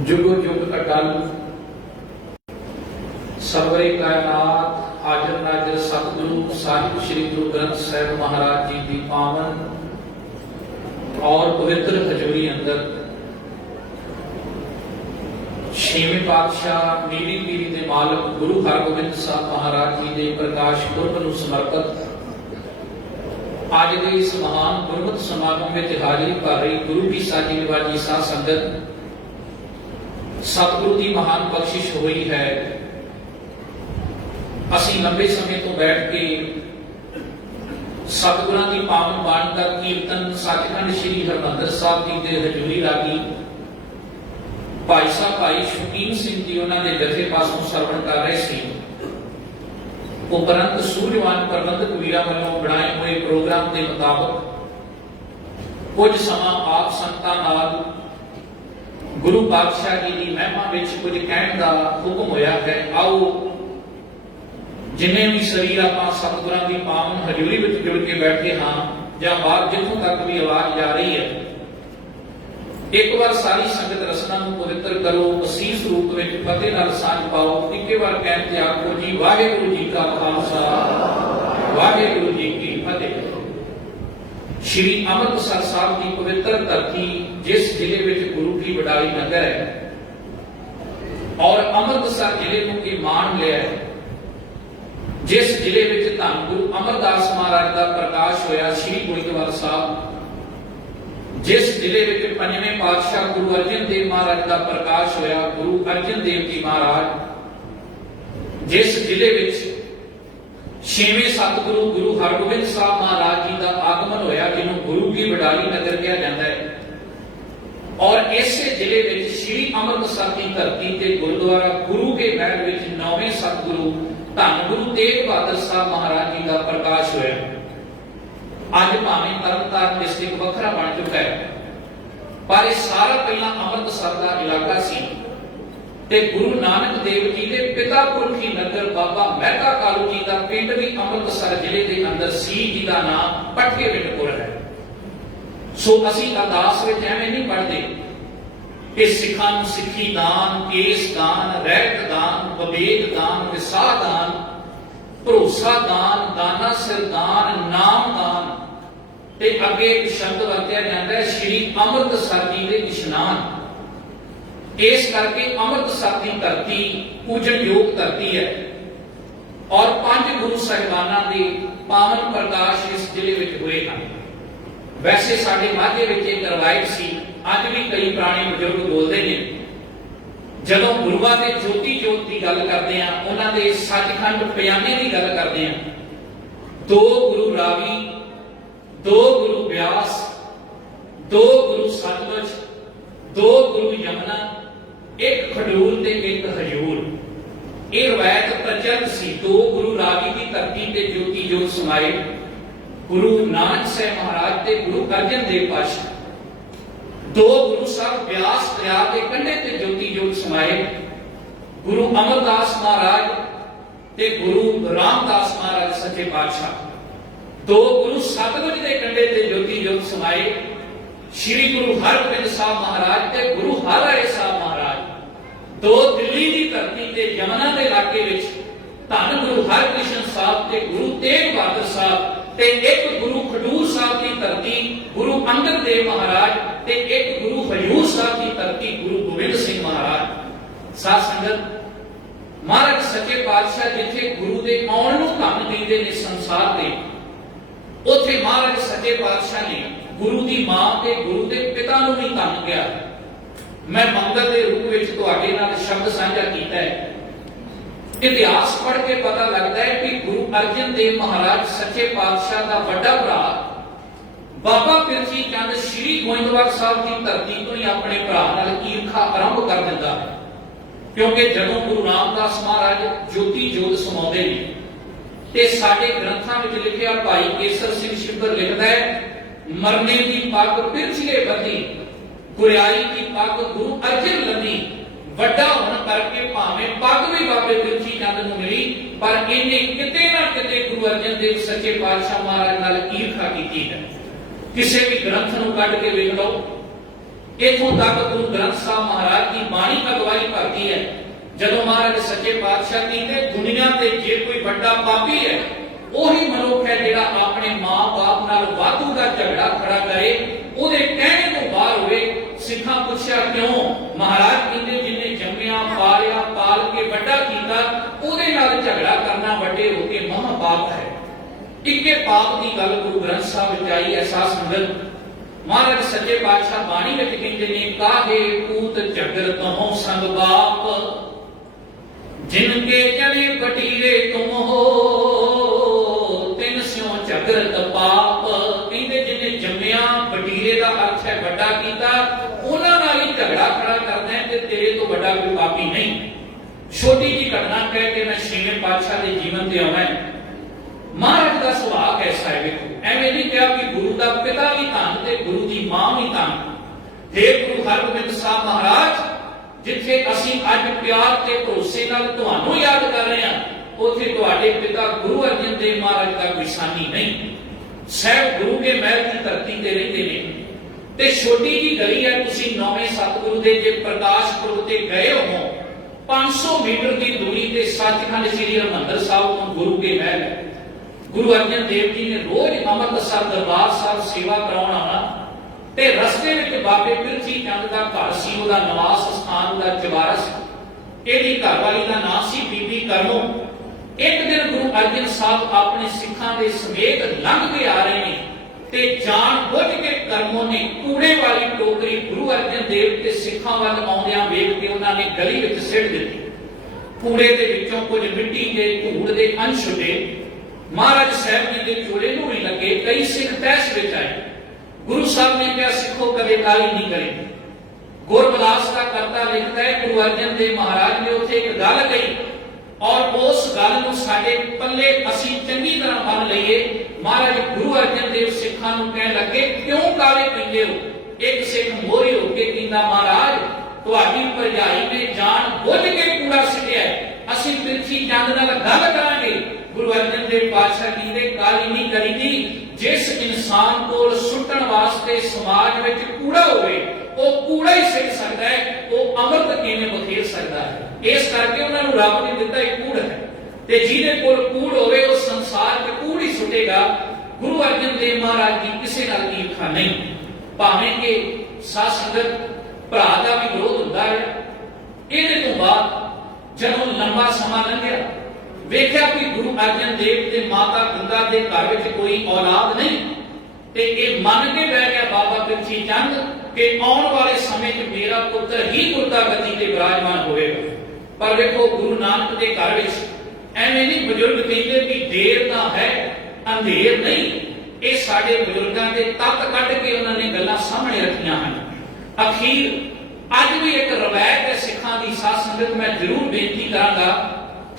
जुग जुग अटल सबरे कायनात आजर नाजर सतगुरु साहिब श्री गुरु ग्रंथ साहिब महाराज जी की पावन और पवित्र हजूरी अंदर छेवें पातशाह नीली पीरी के मालक गुरु हरगोबिंद साहब महाराज जी के प्रकाश पुरब नूं समर्पित आज के इस महान गुरमत समागम में हाजिरी भर रही गुरु की साजी निवाजी साध संगत सतगुरु की महान बख्शिश हुई है। असी लंबे समय तो बैठ के सतगुरां की पावन बाणी का कीर्तन सचखंड श्री हरमंदर साहब जी के हजूरी लागी भाई साहब भाई शौकीन सिंह जी उन्होंने जथे पासों सरवण कर रहे थे। उपरंत सूर्यवान प्रबंधक वीरा वालों बनाए हुए प्रोग्राम के मुताबिक कुछ समा आप संतां नाल गुरु पातशाह जी की महिमा विच कुछ कहण दा हुक्म होया है। आओ जिन्हें भी शरीर आपां सतगुरां की पावन हजूरी विच जुड़ के बैठे हाँ जां बाहर जिथों तक भी आवाज जा रही है, एक बार सारी संगत रसना नूं पवित्र करो, असीस रूप में फतेह नाल सांझ पाओ। एक बार कहते आखो जी वाहिगुरू जी का खालसा वाहिगुरू जी की फतेह। श्री अमृतसर साहब की पवित्र धरती जिस जिले में गुरु की वडाली नगर है और अमृतसर जिले को ये मान लिया है, जिस जिले में धन गुरु अमरदास महाराज का प्रकाश होया श्री गोइंदवाल साहब, जिस जिले में पंजवें पातशाह गुरु अर्जन देव महाराज का प्रकाश होया गुरु अर्जन देव जी महाराज, जिस जिले में छेवें सतगुरु गुरु हरगोबिंद साहब महाराज जी का आगमन होया जिन्हों गुरु की वडाली नगर कहा जाता है, और इसे जिले में श्री अमृतसर की धरती के गुरुद्वारा गुरु के महल में नौवें सतगुरु धन गुरु तेग बहादुर साहब महाराज जी का प्रकाश होया। अज भावें तरनताਰਨ डिस्ट्रिक्ट वखरा बन चुका है, पर यह सारा पहला अमृतसर का इलाका सी ते गुरु नानक देव जी के पिता पुरखी नगर बाबा महता कालू जी का पिंड भी अमृतसर जिले के अंदर सी, जिहदा नाम पठे विंडपुर है। सो असीं अरदास विच एवें नहीं पढ़दे कि सिखां नूं सिੱਖੀ दान, केस दान, रहत दान, विवेक दान, विसाह दान, भरोसा दान, दाना सिर दान, नाम दान ते अगे एक शब्द वरत्या जाता है श्री अमृतसर जी के इशनान। इस करके अमृतसर की धरती पूजन योग धरती है और 5 गुरु साहिबाना के पावन प्रकाश इस जिले में हुए हैं। वैसे साडे माझे विच एक रवायत सी, अज भी कई पुराने बजुर्ग बोलते हैं, जदों गुरुआं दे ज्योति जोत की गल करते हैं, उन्हां दे सचखंड पयाने की गल करते हैं, 2 गुरु रावी, 2 गुरु व्यास, 2 गुरु सतलुज, 2 गुरु यमुना, 1 खडूर ते 1 हजूर। ये रवायत प्रचलित सी। 2 गुरु रावी की धरती ते ज्योति जोत समाए गुरु नानक साहब महाराज ते गुरु अर्जन देव पातशाह। 2 गुरु साहब व्यास दरिया के कंढे ते ज्योति जोत समाए गुरु अमरदास महाराज ते गुरु रामदास महाराज सच्चे पातशाह। 2 गुरु सतलुज के कंढे ते ज्योति जोत समाए श्री गुरु हरगोबिंद साहब महाराज ते गुरु हरराय साहब महाराज। 2 दिल्ली की धरती ते यमुना के इलाके विच धन गुरु हरकृष्ण साहब ते गुरु तेग बहादुर साहब ते 1 गुरु खडूर साहब की धरती गुरु अंगद देव महाराज ते 1 गुरु हजूर साहब की धरती गुरु गोबिंद सिंह महाराज। साध संगत महाराज सच्चे पातशाह जिथे गुरु के आउण नूं धन दिंदे ने संसार दे, उथे महाराज सच्चे पातशाह ने गुरु की मां ते गुरु के पिता नूं भी धन किया। मैं मंगल के रूप में तुहाडे नाल शब्द साझा कीता है। इतिहास पढ़ के पता लगता है कि गुरु अर्जन देव महाराज सच्चे पातशाह का बड़ा भरा बाबा पिरची चंद श्री गोइंदवाल साहब की धरती तो ही अपने भरा नाल ईर्खा आरंभ कर दिंदा है, क्योंकि जदों गुरु रामदास महाराज ज्योति जोत समाउंदे ने ते साडे ग्रंथां विच लिखिया भाई केसर सिंह शिबर लिखदा है, मरने की पग पिरचीए बधी, गुरियाई की पग गुरु अर्जन लधी, वड्डा होने करके भावें पग भी बाबे पिरची चंद नूं मिली, पर इन्हें किते ना किते गुरु अर्जन देव सच्चे पातशाह महाराज नाल ईर्खा कीती है। किसी भी ग्रंथ नूं कढ के लिख लो, इथों तक गुरु ग्रंथ साहब महाराज की बाणी अगवाई करती है। जदों महाराज सच्चे पातशाह कहते दुनिया ते जे कोई बड़ा पापी है ਉਹੀ ਮਨੁੱਖ ਹੈ ਜਿਹੜਾ ਆਪਣੇ ਮਾਂ-ਬਾਪ ਨਾਲ ਵਾਧੂ ਦਾ ਝਗੜਾ ਖੜਾ ਕਰੇ, ਉਹਦੇ ਕਹਿਣੇ ਤੋਂ ਬਾਹਰ ਹੋਵੇ। ਸਿੱਖਾਂ ਪੁੱਛਿਆ ਕਿਉਂ? ਮਹਾਰਾਜ ਕਹਿੰਦੇ ਜਿੰਨੇ ਜੰਮਿਆ ਪਾਲਿਆ ਪਾਲ ਕੇ ਵੱਡਾ ਕੀਤਾ ਉਹਦੇ ਨਾਲ ਝਗੜਾ ਕਰਨਾ ਵੱਡੇ ਹੋ ਕੇ ਮਹਾਂ ਪਾਪ ਹੈ। ਇੱਕੇ ਪਾਪ ਦੀ ਗੱਲ ਗੁਰੂ ਗ੍ਰੰਥ ਸਾਹਿਬ ਵਿੱਚ ਆਈ। ਐਸਾ ਸੰਗਤ ਮਹਾਰਾਜ ਸੱਚੇ ਪਾਤਸ਼ਾਹ ਬਾਣੀ ਵਿੱਚ ਕਹਿੰਦੇ ਨੇ ਕਾਹੇ ਕੂਤ ਝਗੜ ਤਹੋਂ ਸੰਗ ਬਾਪ ਜਿਨਕੇ ਜਨੇ ਬਟੀਰੇ ਤੁਮ ਹੋ ਝਗੜਤ ਪਾਪ। ਕਹਿੰਦੇ ਜਿਹਨੇ ਜੰਮਿਆ ਬਟੀਰੇ ਦਾ ਅਰਥ ਹੈ ਵੱਡਾ ਕੀਤਾ, ਉਹਨਾਂ ਨਾਲ ਹੀ ਝਗੜਾ ਖੜਾ ਕਰਦਾ ਹੈ ਤੇ ਤੇਰੇ ਤੋਂ ਵੱਡਾ ਕੋਈ ਪਾਪੀ ਨਹੀਂ। ਛੋਟੀ ਜੀ ਘਟਨਾ ਕਹਿ ਕੇ ਮੈਂ ਛੇਵੇਂ ਪਾਤਸ਼ਾਹ ਦੇ ਜੀਵਨ ਤੇ ਆਉਣਾ। ਮਹਾਰਾਜ ਦਾ ਸੁਭਾਅ ਕੈਸਾ ਹੈ ਵੇਖੋ। ਐਵੇਂ ਨਹੀਂ ਕਿਹਾ ਕਿ ਗੁਰੂ ਦਾ ਪਿਤਾ ਵੀ ਧੰਨ ਤੇ ਗੁਰੂ ਦੀ ਮਾਂ ਵੀ ਧੰਨ। हे ਗੁਰੂ ਹਰਗੋਬਿੰਦ ਸਾਹਿਬ ਮਹਾਰਾਜ, ਜਿੱਥੇ ਅਸੀਂ ਅੱਜ ਪਿਆਰ ਤੇ ਭਰੋਸੇ ਨਾਲ ਤੁਹਾਨੂੰ ਯਾਦ ਕਰ ਰਹੇ ਹਾਂ, ਉੱਥੇ ਤੁਹਾਡੇ ਪਿਤਾ ਗੁਰੂ ਅਰਜਨ ਦੇਵ ਮਹਾਰਾਜ ਦਾ ਕੋਈ ਸਾਨੀ ਨਹੀਂ। ਸਹਿਬ ਗੁਰੂ ਕੇ ਮਹਿਲ ਦੀ ਧਰਤੀ ਤੇ ਰਹਿੰਦੇ ਨੇ। ਤੇ ਛੋਟੀ ਜੀ ਗਲੀ ਹੈ, ਤੁਸੀਂ ਨੌਵੇਂ ਸਤਿਗੁਰੂ ਦੇ ਜੇ ਪ੍ਰਕਾਸ਼ ਪੁਰਬ ਤੇ ਗਏ ਹੋ 500 ਮੀਟਰ ਦੀ ਦੂਰੀ ਤੇ ਸੱਚਖੰਡ ਸ੍ਰੀ ਹਰਿਮੰਦਰ ਸਾਹਿਬ ਤੋਂ ਗੁਰੂ ਕੇ ਮਹਿਲ ਹੈ। ਗੁਰੂ ਅਰਜਨ ਦੇਵ ਜੀ ਨੇ ਰੋਜ਼ ਅੰਮ੍ਰਿਤਸਰ ਦਰਬਾਰ ਸਾਹਿਬ ਸੇਵਾ ਕਰਾਉਣ ਆਉਣਾ ਤੇ ਰਸਤੇ ਵਿੱਚ ਬਾਬੇ ਪਿਰਥੀ ਚੰਦ ਦਾ ਘਰ ਸੀ, ਉਹਦਾ ਨਿਵਾਸ ਸਥਾਨ ਦਾ ਚਵਾਰਸ। ਇਹਦੀ ਘਰਵਾਲੀ ਦਾ ਨਾਮ ਸੀ ਬੀਬੀ ਕਰਮੋ। ਇੱਕ ਦਿਨ ਗੁਰੂ ਅਰਜਨ ਸਾਹਿਬ ਆਪਣੇ ਸਿੱਖਾਂ ਦੇ ਸਮੇਤ ਲੰਘ ਕੇ ਆ ਰਹੇ ਨੇ ਤੇ ਜਾਣ ਬੁੱਝ ਕੇ ਕਰਮੋ ਨੇ ਕੂੜੇ ਵਾਲੀ ਟੋਕਰੀ ਗੁਰੂ ਅਰਜਨ ਦੇਵ ਤੇ ਸਿੱਖਾਂ ਵੱਲ ਆਉਂਦਿਆਂ ਵੇਖ ਕੇ ਉਹਨਾਂ ਨੇ ਗਲੀ ਵਿੱਚ ਸਿੱਟ ਦਿੱਤੀ। ਕੂੜੇ ਦੇ ਵਿੱਚੋਂ ਕੁਝ ਮਿੱਟੀ ਦੇ ਧੂੜ ਦੇ ਅੰਸ਼ ਛੁੱਟੇ। ਮਹਾਰਾਜ ਸਾਹਿਬ ਜੀ ਦੇ ਚੋਲੇ ਨੂੰ ਨਹੀਂ ਲੱਗੇ। ਕਈ ਸਿੱਖ ਤੈਸ਼ ਵਿੱਚ ਆਏ। ਗੁਰੂ ਸਾਹਿਬ ਨੇ ਕਿਹਾ ਸਿੱਖੋ ਕਦੇ ਕਾਲੀ ਨਹੀਂ ਕਰੇ। ਗੁਰਬਿਲਾਸ ਦਾ ਕਰਤਾ ਲਿਖਦਾ ਹੈ ਗੁਰੂ ਅਰਜਨ ਦੇਵ ਮਹਾਰਾਜ ਨੇ ਉੱਥੇ ਇੱਕ ਗੱਲ ਕਹੀ ਔਰ ਉਸ ਗੱਲ ਨੂੰ ਸਾਡੇ ਪੱਲੇ ਅਸੀਂ ਚੰਗੀ ਤਰ੍ਹਾਂ ਮੰਨ ਲਈਏ। ਮਹਾਰਾਜ ਗੁਰੂ ਅਰਜਨ ਦੇਵ ਸਿੱਖਾਂ ਨੂੰ ਕਹਿਣ ਲੱਗੇ ਕਿਉਂ ਕਾਲੇ ਪੈਂਦੇ ਹੋ? ਇੱਕ ਸਿੱਖ ਮੋਹਰੇ ਹੋ ਕੇ ਕਹਿੰਦਾ ਮਹਾਰਾਜ ਤੁਹਾਡੀ ਭਰਜਾਈ ਨੇ ਜਾਣ ਬੁੱਝ ਕੇ ਕੂੜਾ ਸਿੱਟਿਆ, ਅਸੀਂ ਪ੍ਰਿਥੀ ਚੰਦ ਨਾਲ ਗੱਲ ਕਰਾਂਗੇ। ਗੁਰੂ ਅਰਜਨ ਦੇਵ ਪਾਤਸ਼ਾਹ ਕਹਿੰਦੇ ਕਾਲੀ ਨਹੀਂ ਕਰੀਦੀ। ਜਿਸ ਇਨਸਾਨ ਕੋਲ ਸੁੱਟਣ ਵਾਸਤੇ ਸਮਾਜ ਵਿੱਚ ਕੂੜਾ ਹੋਵੇ ਉਹ ਕੂੜਾ ਹੀ ਸਿੱਟ ਸਕਦਾ ਹੈ, ਉਹ ਅੰਮ੍ਰਿਤ ਕਿਵੇਂ ਬਖੇਰ ਸਕਦਾ ਹੈ। ਇਸ ਕਰਕੇ ਉਹਨਾਂ ਨੂੰ ਰੱਬ ਨੇ ਦਿੱਤਾ ਇੱਕ ਕੂੜ ਹੈ ਤੇ ਜਿਹਦੇ ਕੋਲ ਕੂੜ ਹੋਵੇ ਉਹ ਸੰਸਾਰ ਤੇ ਕੂੜ ਹੀ ਸੁੱਟੇਗਾ। ਗੁਰੂ ਅਰਜਨ ਦੇਵ ਮਹਾਰਾਜ ਜੀ ਕਿਸੇ ਨਾਲ ਈਰਖਾ ਨਹੀਂ। ਭਾਵੇਂ ਕਿ ਸਾਧ ਸੰਗਤ ਭਰਾ ਦਾ ਵੀ ਵਿਰੋਧ ਹੁੰਦਾ ਹੈ। ਇਹਦੇ ਤੋਂ ਬਾਅਦ ਜਦੋਂ ਲੰਬਾ ਸਮਾਂ ਲੰਘਿਆ ਵੇਖਿਆ ਕਿ ਗੁਰੂ ਅਰਜਨ ਦੇਵ ਤੇ ਮਾਤਾ ਗੰਗਾ ਦੇ ਘਰ ਵਿੱਚ ਕੋਈ ਔਲਾਦ ਨਹੀਂ ਤੇ ਇਹ ਮੰਨ ਕੇ ਬਹਿ ਗਿਆ ਬਾਬਾ ਪਿਰਥੀ ਚੰਦ ਕਿ ਆਉਣ ਵਾਲੇ ਸਮੇਂ 'ਚ ਮੇਰਾ ਪੁੱਤਰ ਹੀ ਗੁਰਤਾ ਗੱਦੀ ਤੇ ਵਿਰਾਜਮਾਨ ਹੋਵੇਗਾ। ਪਰ ਵੇਖੋ ਗੁਰੂ ਨਾਨਕ ਦੇ ਘਰ ਵਿੱਚ ਐਵੇਂ ਨਹੀਂ ਬਜ਼ੁਰਗ ਕਹਿੰਦੇ ਵੀ ਦੇਰ ਤਾਂ ਹੈ ਅੰਧੇਰ ਨਹੀਂ। ਇਹ ਸਾਡੇ ਬਜ਼ੁਰਗਾਂ ਦੇ ਤੱਤ ਕੱਢ ਕੇ ਉਹਨਾਂ ਨੇ ਗੱਲਾਂ ਸਾਹਮਣੇ ਰੱਖੀਆਂ ਹਨ। ਅਖੀਰ ਅੱਜ ਵੀ ਇੱਕ ਰਵਾਇਤ ਹੈ ਸਿੱਖਾਂ ਦੀ। ਸਾਧ ਸੰਗਤ ਮੈਂ ਜ਼ਰੂਰ ਬੇਨਤੀ ਕਰਾਂਗਾ,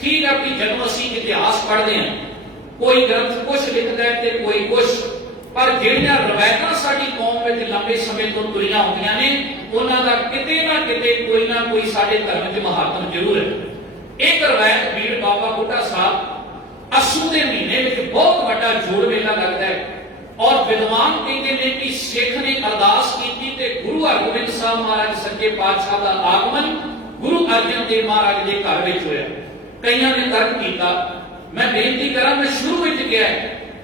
ਠੀਕ ਹੈ ਕਿ ਜਦੋਂ ਅਸੀਂ ਇਤਿਹਾਸ ਪੜ੍ਹਦੇ ਹਾਂ ਕੋਈ ਗ੍ਰੰਥ ਕੁਛ ਲਿਖਦਾ ਹੈ ਤੇ ਕੋਈ ਕੁਛ, ਪਰ ਜਿਹੜੀਆਂ ਰਵਾਇਤਾਂ ਸਾਡੀ ਕੌਮ ਵਿੱਚ ਲੰਬੇ ਸਮੇਂ ਤੋਂ ਤੁਰੀਆਂ ਹੁੰਦੀਆਂ ਨੇ ਉਹਨਾਂ ਦਾ ਕਿਤੇ ਨਾ ਕਿਤੇ ਕੋਈ ਨਾ ਕੋਈ ਸਾਡੇ ਧਰਮ 'ਚ ਮਹੱਤਵ ਜ਼ਰੂਰ ਹੈ। ਇੱਕ ਰਵਾਇਤ ਬੀੜ ਬਾਬਾ ਬੁੱਢਾ ਸਾਹਿਬ ਅੱਸੂ ਦੇ ਮਹੀਨੇ ਵਿੱਚ ਬਹੁਤ ਵੱਡਾ ਜੋੜ ਮੇਲਾ ਲੱਗਦਾ ਹੈ ਔਰ ਵਿਦਵਾਨ ਕਹਿੰਦੇ ਨੇ ਕਿ ਸਿੱਖ ਨੇ ਅਰਦਾਸ ਕੀਤੀ ਤੇ ਗੁਰੂ ਹਰਗੋਬਿੰਦ ਸਾਹਿਬ ਮਹਾਰਾਜ ਸੱਚੇ ਪਾਤਸ਼ਾਹ ਦਾ ਆਗਮਨ ਗੁਰੂ ਅਰਜਨ ਦੇਵ ਮਹਾਰਾਜ ਦੇ ਘਰ ਵਿੱਚ ਹੋਇਆ। ਕਈਆਂ ਨੇ ਤਰਕ ਕੀਤਾ, ਮੈਂ ਬੇਨਤੀ ਕਰਾਂ ਮੈਂ ਸ਼ੁਰੂ ਵਿੱਚ ਕਿਹਾ